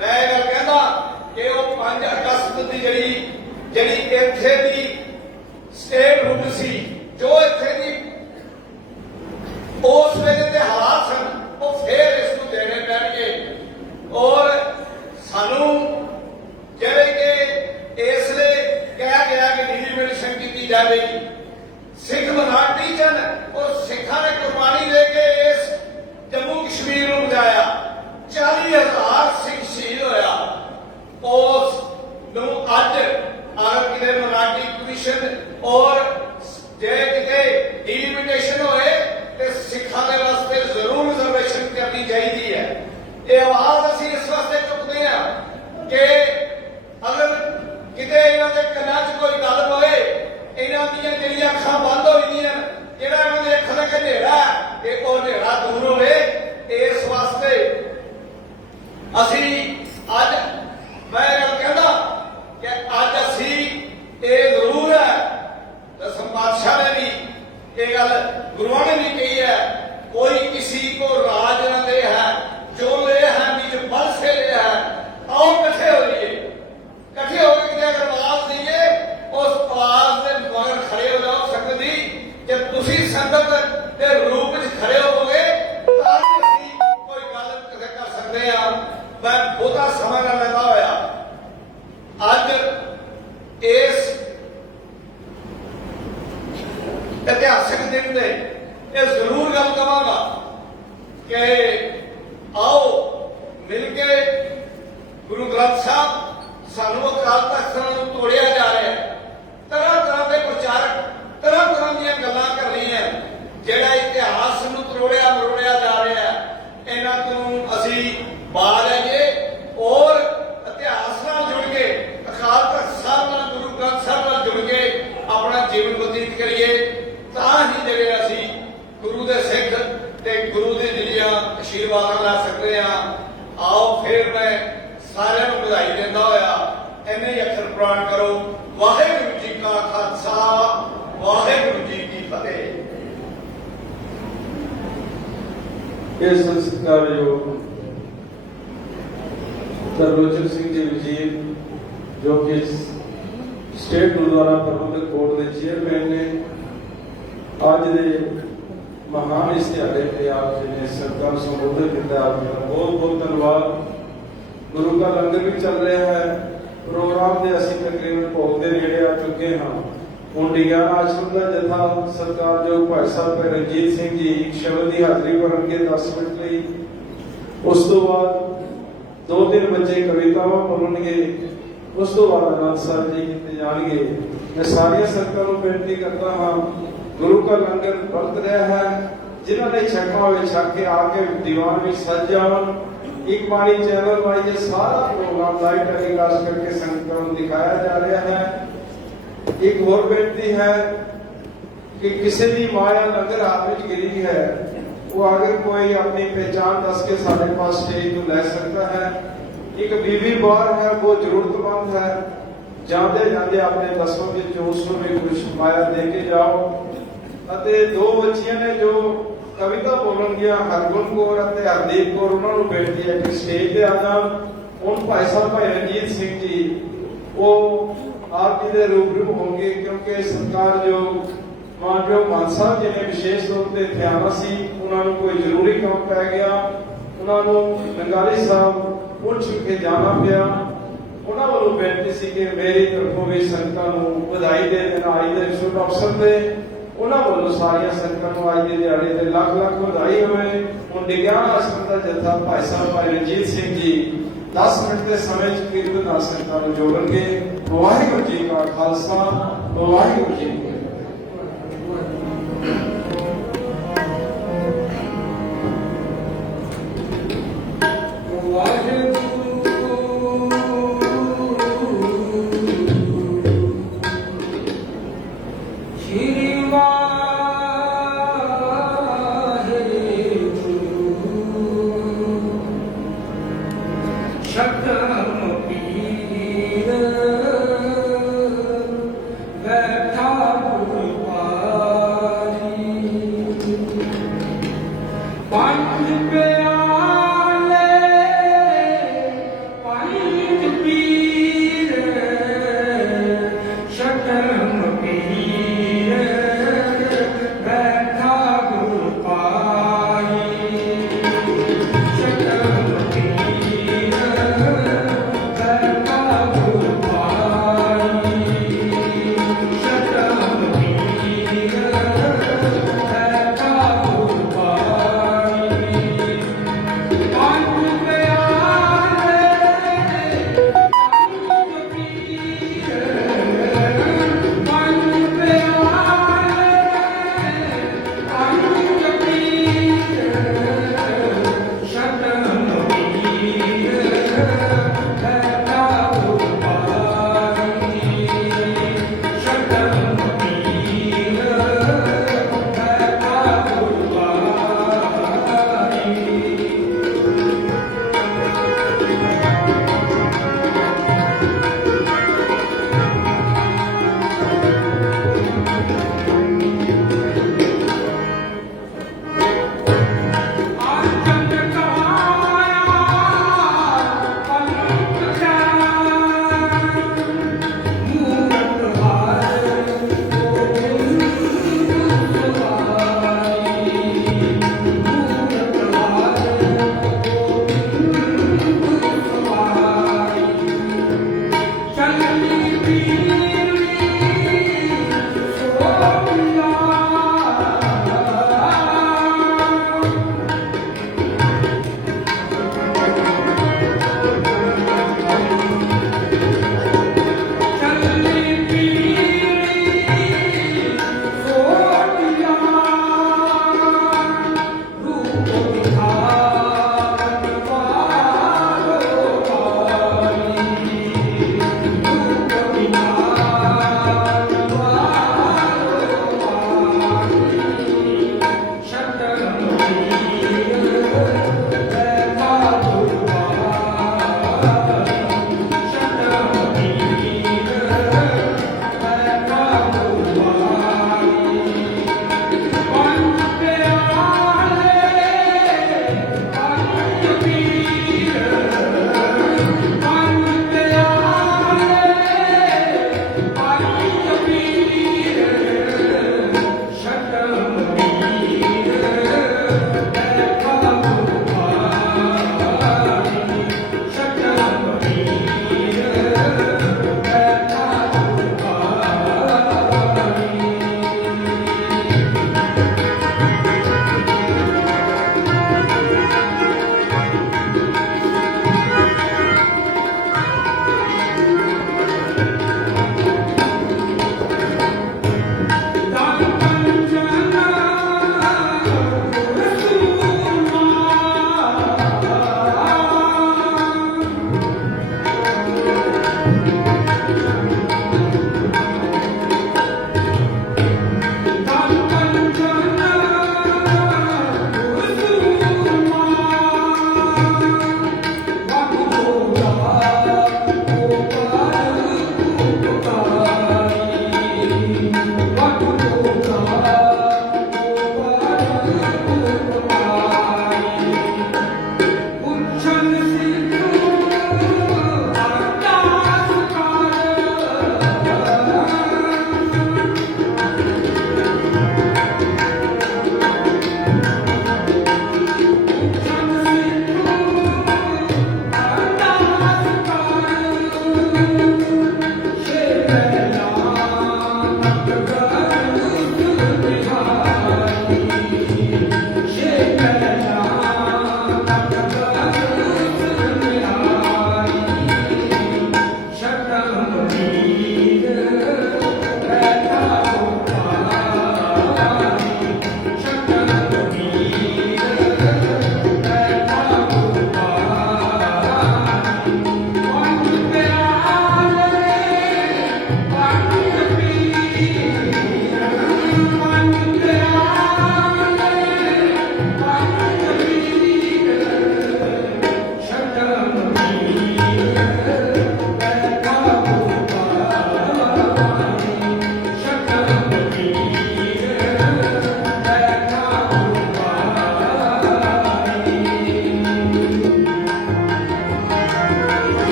मैं गल कहता कि वो 5 अगस्त की जी इत्थे दी स्टेट हुड सी, जो इत्थे दी उस वेले के हालात सन, वो फिर इसको देने पैणगे। और सानू जिहड़े कि इसलिए कहा गया कि डिलिमिटेशन की जाएगी, सिख मराठी जन और सिखा ने कुर्बानी देके इस जम्मू कश्मीर को बचाया। 40,000 सिख शहीद होया। उस अज अगर किसी मराठी कमीशन और जे किते डिलिमिटेशन होए तो सिखा के वास्ते जरूर रिजर्वेशन करनी चाहिए है। ये आवाज असी इस वास्ते चुकते हैं कि अगर किते इन्हां दे कन्नां च कोई गल होए, इन्हां दीयां जिहड़ियां अखां बंद हो जांदियां, जिहड़ा इन्हां दे अखां दे हनेरा है वो हनेरा दूर होवे। इस वास्ते असी अज मैं गल कहना कि अज असी ये जरूर है, दसम पातशाह ने भी ये गल गुरुओं ने भी कही है, कोई किसी को राज न दे है, जो ले है निज बल से ले है। आओ कट्ठे हो जाइए, कट्ठे होकर किसी अगर आवाज दीजिए, उस आवाज के मगर खड़े हो जाओ संगत जी। जब तुसी संगत के रूप में खड़े होवोगे तां असीं कोई गल कर सकते हैं। मैं बहुता समय न लेता होया अज इस इतिहासिक दिन में ये जरूर गल कहांगा कि आओ मिलके गुरु ग्रंथ साहब सानू अकाल तख्त नूं तोड़िया जा रहा है। तरह तरह के प्रचारक तरह तरह दी गल्लां कर रही हैं, जिहड़ा इतिहास नूं तरोड़िया मरोड़िया जा रहा है। इन्हां तों ਬਾਲ ਹੈਗੇ ਔਰ ਇਤਿਹਾਸ ਨਾਲ ਜੁੜ ਕੇ ਅਕਾਲ ਤਖਤ ਸਾਹਿਬ ਨਾਲ ਗੁਰੂ ਗ੍ਰੰਥ ਸਾਹਿਬ ਨਾਲ ਜੁੜ ਕੇ ਆਪਣਾ ਜੀਵਨ ਬਤੀਤ ਕਰੀਏ ਤਾਂ ਹੀ ਜਿਹੜੇ ਅਸੀਂ ਗੁਰੂ ਦੇ ਸਿੱਖ ਤੇ ਗੁਰੂ ਦੇ ਜਿਹੜੀਆਂ ਆਸ਼ੀਰਵਾਦਾਂ ਲੈ ਸਕਦੇ ਆ। ਆਓ ਫਿਰ ਮੈਂ ਸਾਰਿਆਂ ਨੂੰ ਵਧਾਈ ਦਿੰਦਾ ਹੋਇਆ ਇੰਨੇ ਹੀ ਅੱਖਰ ਪ੍ਰਵਾਨ ਕਰੋ। ਵਾਹਿਗੁਰੂ ਜੀ ਕਾ ਖਾਲਸਾ ਵਾਹਿਗੁਰੂ ਜੀ ਕੀ ਫਤਿਹ। ਇਹ ਸੰਸਕਾਰਯੋਗ ਤਰਲੋਚਨ ਸਿੰਘ ਜੀ ਵਜ਼ੀਰ ਜੋ ਕਿ ਸਟੇਟ ਗੁਰਦੁਆਰਾ ਪ੍ਰਬੰਧਕ ਬੋਰਡ ਦੇ ਚੇਅਰਮੈਨ ਨੇ, ਅੱਜ ਦੇ ਮਹਾਨ ਇਸ ਦਿਹਾੜੇ ਤੇ ਆਪ ਜੀ ਨੇ ਸਰਕਾਰ ਨੂੰ ਸੰਬੋਧਨ ਕੀਤਾ। ਆਪ ਜੀ ਦਾ ਬਹੁਤ ਬਹੁਤ ਧੰਨਵਾਦ। ਗੁਰੂ ਦਾ ਲੰਗਰ ਵੀ ਚੱਲ ਰਿਹਾ ਹੈ। ਪ੍ਰੋਗਰਾਮ ਦੇ ਅਸੀਂ ਤਕਰੀਬਨ ਭੋਗ ਦੇ ਨੇੜੇ ਆ ਚੁੱਕੇ ਹਾਂ। ਹੁਣ ਡਿਗਿਆਨ ਆਸ਼ਰਮ ਦਾ ਜਥਾ ਸਰਕਾਰਯੋਗ ਭਾਈ ਸਾਹਿਬ ਰਣਜੀਤ ਸਿੰਘ ਜੀ ਇੱਕ ਸ਼ਬਦ ਦੀ ਹਾਜ਼ਰੀ ਭਰਨਗੇ 10 ਮਿੰਟ ਲਈ। ਉਸ ਤੋਂ ਬਾਅਦ 2-3 ਬੱਚੇ ਕਵਿਤਾਵਾਂ ਬੋਲਣਗੇ। ਉਸ ਤੋਂ ਬਾਅਦ ਆਨੰਦ ਸਾਹਿਬ ਜੀ ਕੀਤੇ ਜਾਣਗੇ। ਮੈਂ ਸਾਰੀਆਂ ਸੰਗਤਾਂ ਨੂੰ ਬੇਨਤੀ ਕਰਦਾ ਹਾਂ, ਗੁਰੂ ਦਾ ਲੰਗਰ ਵਰਤ ਰਿਹਾ ਹੈ। ਜਿਨ੍ਹਾਂ ਨੇ ਛਕਣਾ ਹੋਵੇ ਛਕ ਕੇ ਆ ਕੇ ਦੀਵਾਨ ਵਿੱਚ ਸੱਜ ਜਾਵਣ। ਇੱਕ ਬਾਣੀ ਚੈਨਲ ਵਾਈਜ਼ ਇਹ ਸਾਰਾ ਪ੍ਰੋਗਰਾਮ ਲਾਈਵ ਟੈਲੀਕਾਸਟ ਕਰਕੇ ਸੰਗਤਾਂ ਨੂੰ ਦਿਖਾਇਆ ਜਾ ਰਿਹਾ ਹੈ। ਇੱਕ ਹੋਰ ਬੇਨਤੀ ਹੈ ਕਿ ਕਿਸੇ ਦੀ ਮਾਇਆ ਲੰਗਰ ਹੱਥ ਵਿੱਚ ਗਿਰੀ ਹੈ, ਉਹ ਅਗਰ ਕੋਈ ਆਪਣੀ ਪਹਿਚਾਣ ਦੱਸ ਕੇ ਸਾਡੇ ਪਾਸ ਸਟੇਜ ਤੋਂ ਲੈ ਸਕਦਾ ਹੈ। ਇੱਕ ਬੀਬੀ ਬਾਹਰ ਹੈ, ਉਹ ਜ਼ਰੂਰਤਮੰਦ ਹੈ। ਜਾਂਦੇ ਜਾਂਦੇ ਆਪਣੇ ਦਸੋਂ ਵਿੱਚ ਉਸ ਨੂੰ ਵੀ ਕੁਝ ਮਾਇਆ ਦੇ ਕੇ ਜਾਓ। ਅਤੇ 2 ਬੱਚੀਆਂ ਨੇ ਜੋ ਕਵਿਤਾ ਬੋਲਣਗੀਆਂ, ਹਰਗੁਣ ਕੌਰ ਅਤੇ ਹਰਦੀਪ ਕੌਰ, ਉਹਨਾਂ ਨੂੰ ਬੇਨਤੀ ਹੈ ਕਿ ਸਟੇਜ ਤੇ ਆ ਜਾਣ। ਹੁਣ ਭਾਈ ਸਾਹਿਬ ਭਾਈ ਰਣਜੀਤ ਸਿੰਘ ਜੀ ਉਹ ਆਪ ਜੀ ਦੇ ਰੂਬਰੂ ਹੋਣਗੇ, ਕਿਉਂਕਿ ਸਰਕਾਰਯੋਗ ਮਾਨਯੋਗ ਮਾਨ ਸਾਹਿਬ ਜੀ ਨੇ ਵਿਸ਼ੇਸ਼ ਤੌਰ ਤੇ ਧਿਆਨ ਸੀ। ਉਹਨਾਂ ਨੂੰ ਕੋਈ ਜ਼ਰੂਰੀ ਕੰਮ ਪੈ ਗਿਆ, ਉਹਨਾਂ ਨੂੰ ਨੰਗਾਲੀ ਸਾਹਿਬ ਪੁੱਛ ਕੇ ਜਾਣਾ ਪਿਆ। ਉਹਨਾਂ ਵੱਲੋਂ ਬੇਨਤੀ ਸੀ ਕਿ ਮੇਰੀ ਤਰਫੋਂ ਵੀ ਸੰਗਤਾਂ ਨੂੰ ਵਧਾਈ ਦੇ ਦੇਣਾ ਅੱਜ ਦੇ ਸ਼ੁਭ ਅਵਸਰ ਤੇ। ਉਹਨਾਂ ਵੱਲੋਂ ਸਾਰੀਆਂ ਸੰਗਤਾਂ ਨੂੰ ਅੱਜ ਦੇ ਦਿਹਾੜੇ ਤੇ ਲੱਖ ਲੱਖ ਵਧਾਈ ਹੋਵੇ। ਹੁਣ ਡਿਗਿਆਨ ਆਸ਼ਰਮ ਦਾ ਜਥਾ ਭਾਈ ਸਾਹਿਬ ਭਾਈ ਰਣਜੀਤ ਸਿੰਘ ਜੀ 10 ਮਿੰਟ ਦੇ ਸਮੇਂ ਚ ਕੀਰਤਨ ਨਾਲ ਸੰਗਤਾਂ ਨੂੰ ਜੋੜਨਗੇ। ਵਾਹਿਗੁਰੂ ਜੀ ਕਾ ਖਾਲਸਾ ਵਾਹਿਗੁਰੂ ਜੀ ਕੀ ਫਤਿਹ। बैठा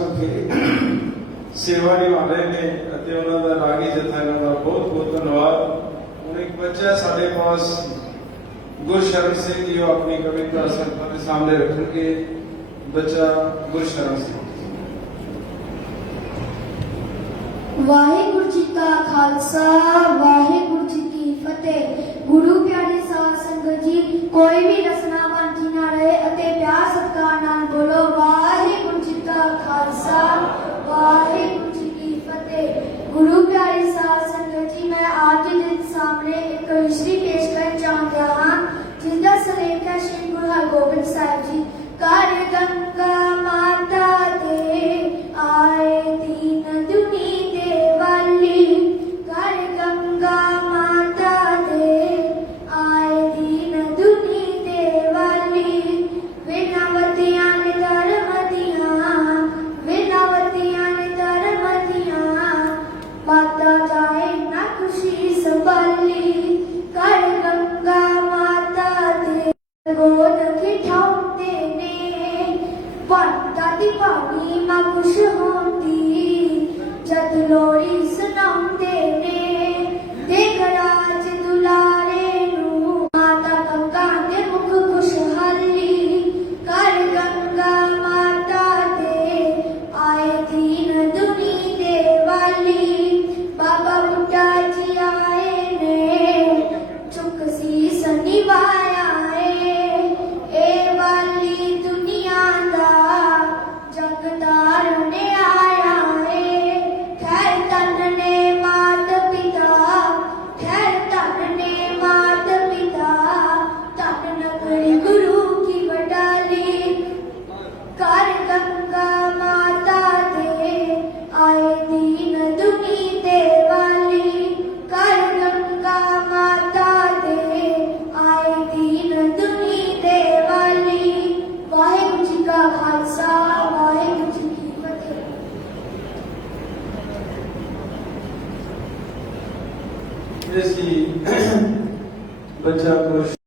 ਹੋ ਕੇ ਸੇਵਾ ਨਿਭਾ ਰਹੇ ਨੇ ਅਤੇ ਉਹਨਾਂ ਦਾ ਰਾਗੀ ਜਥਾ ਇਹਨਾਂ ਦਾ ਬਹੁਤ ਬਹੁਤ ਧੰਨਵਾਦ। ਹੁਣ ਇੱਕ ਬੱਚਾ ਸਾਡੇ ਪਾਸ ਗੁਰਸ਼ਰਨ ਸਿੰਘ ਜੀ, ਉਹ ਆਪਣੀ ਕਵਿਤਾ ਸੰਗਤਾਂ ਦੇ ਸਾਹਮਣੇ ਰੱਖਣਗੇ। ਬੱਚਾ ਗੁਰਸ਼ਰਨ ਸਿੰਘ। ਵਾਹਿਗੁਰੂ ਜੀ ਕਾ ਖਾਲਸਾ ਵਾਹਿਗੁਰੂ ਜੀ ਕੀ ਫਤਿਹ। ਗੁਰੂ ਪਿਆਰੀ ਸਾਧ ਸੰਗਤ ਜੀ, ਕੋਈ ਵੀ ਰਸਨਾ ਵਾਂਝੀ ਨਾ ਰਹੇ ਅਤੇ ਪਿਆਰ ਸਤਿਕਾਰ ਨਾਲ ਬੋਲੋ ਵਾਹਿਗੁਰੂ ਜੀ ਕਾ ਖਾਲਸਾ ਵਾਹਿਗੁਰੂ ਜੀ ਕੀ ਫਤਿਹ। ਗੁਰੂ ਪਿਆਰੀ ਸਾਧ ਸੰਗਤ ਜੀ, ਮੈਂ ਆਪ ਜੀ ਦੇ ਸਾਹਮਣੇ ਇੱਕ ਕਵਿਸ਼ਰੀ ਪੇਸ਼ ਕਰਨ ਚਾਹੁੰਦਾ ਹਾਂ, ਜਿਸ ਦਾ ਸਿਰਲੇਖ ਹੈ ਸ਼੍ਰੀ ਗੁਰੂ ਹਰਗੋਬਿੰਦ ਸਾਹਿਬ ਜੀ। ਕਰ ਗੰਗਾ ਮਾਤਾ ਦੇ ਆਏ ਦੀਨ ਦੁਨੀ ਦੇ ਵਾਲੀ, ਕਰ ਗੰਗਾ ਮਾਤਾ ਦੇ ਆਏ ਦੀਨ ਦੁਨੀ ਦੇ ਵਾਲੀ। ਵਿਨਾਵਤੀਆਂ ਨੇ ਧਰਮ ਦੀਆਂ, ਵਿਨਾਵਤੀਆਂ ਨੇ ਧਰਮ ਦੀਆਂ, ਮਾਤਾ ਜਾਏ ਨਾ ਖੁਸ਼ੀ ਸੰਭਾਲੀ। ਕਰ ਗੰਗਾ ਮਾਤਾ ਦੇ ਗੋਦ ਖਿਠਾਉਂਦੇ ਨੇ, ਵੰਦਾ ਦੀ ਭਾਣੀ ਮਾਂ ਖੁਸ਼ ਹੁੰਦੀ, ਜਦ ਲੋਰੀ ਸੁਣਾਉਂਦੇ ਨੇ। ਦੇਖ ਰਾਜ ਦੁਲਾਰੇ ਨੂੰ ਮਾਤਾ ਗੰਗਾ ਦੇ ਮੁਖ ਖੁਸ਼ਹਾਲੀ। ਕਰ ਗੰਗਾ ਮਾਤਾ ਦੇ ਆਏ ਦੀਨ ਦੁਨੀ ਦੇ ਵਾਲੀ। ਬਾਬਾ ਬੁੱਢਾ ਜੀ ਆਏ ਨੇ, ਚੁੱਕ ਸੀਸ ਨਿਵਾਇਆ ਏ ਵਾਲੀ ਦੁਨੀਆ ਦਾ ਜਗ ਤਾਰਨ ਆਇਆ ਏ। ਖੈਰ ਤਨ ਨੇ ਮਾਤ ਪਿਤਾ, ਖੈਰ ਤਨ ਨੇ ਮਾਤ ਪਿਤਾ, ਤਨ ਨਗਰੀ ਗੁਰੂ ਕੀ ਵਡਾਲੀ। ਕਰ ਗੰਗਾ ਮਾਤਾ ਦੇ ਆਏ ਦੀਨ ਦੁਨੀ ਦੇ ਵਾਲੀ। ਕਰ ਗੰਗਾ ਮਾਤਾ ਦੇ ਆਏ ਦੀਨ ਦੁਨੀ ਦੇ ਵਾਲੀ। ਵਾਹਿਗੁਰੂ ਜੀ ਕਾ ਖਾਲਸਾ ਵਾਹਿਗੁਰੂ ਜੀ ਕੀ ਫਤਿਹ। ਇਹ ਸੀ ਬੱਚਾ ਗੁਰਸ਼ਰਨ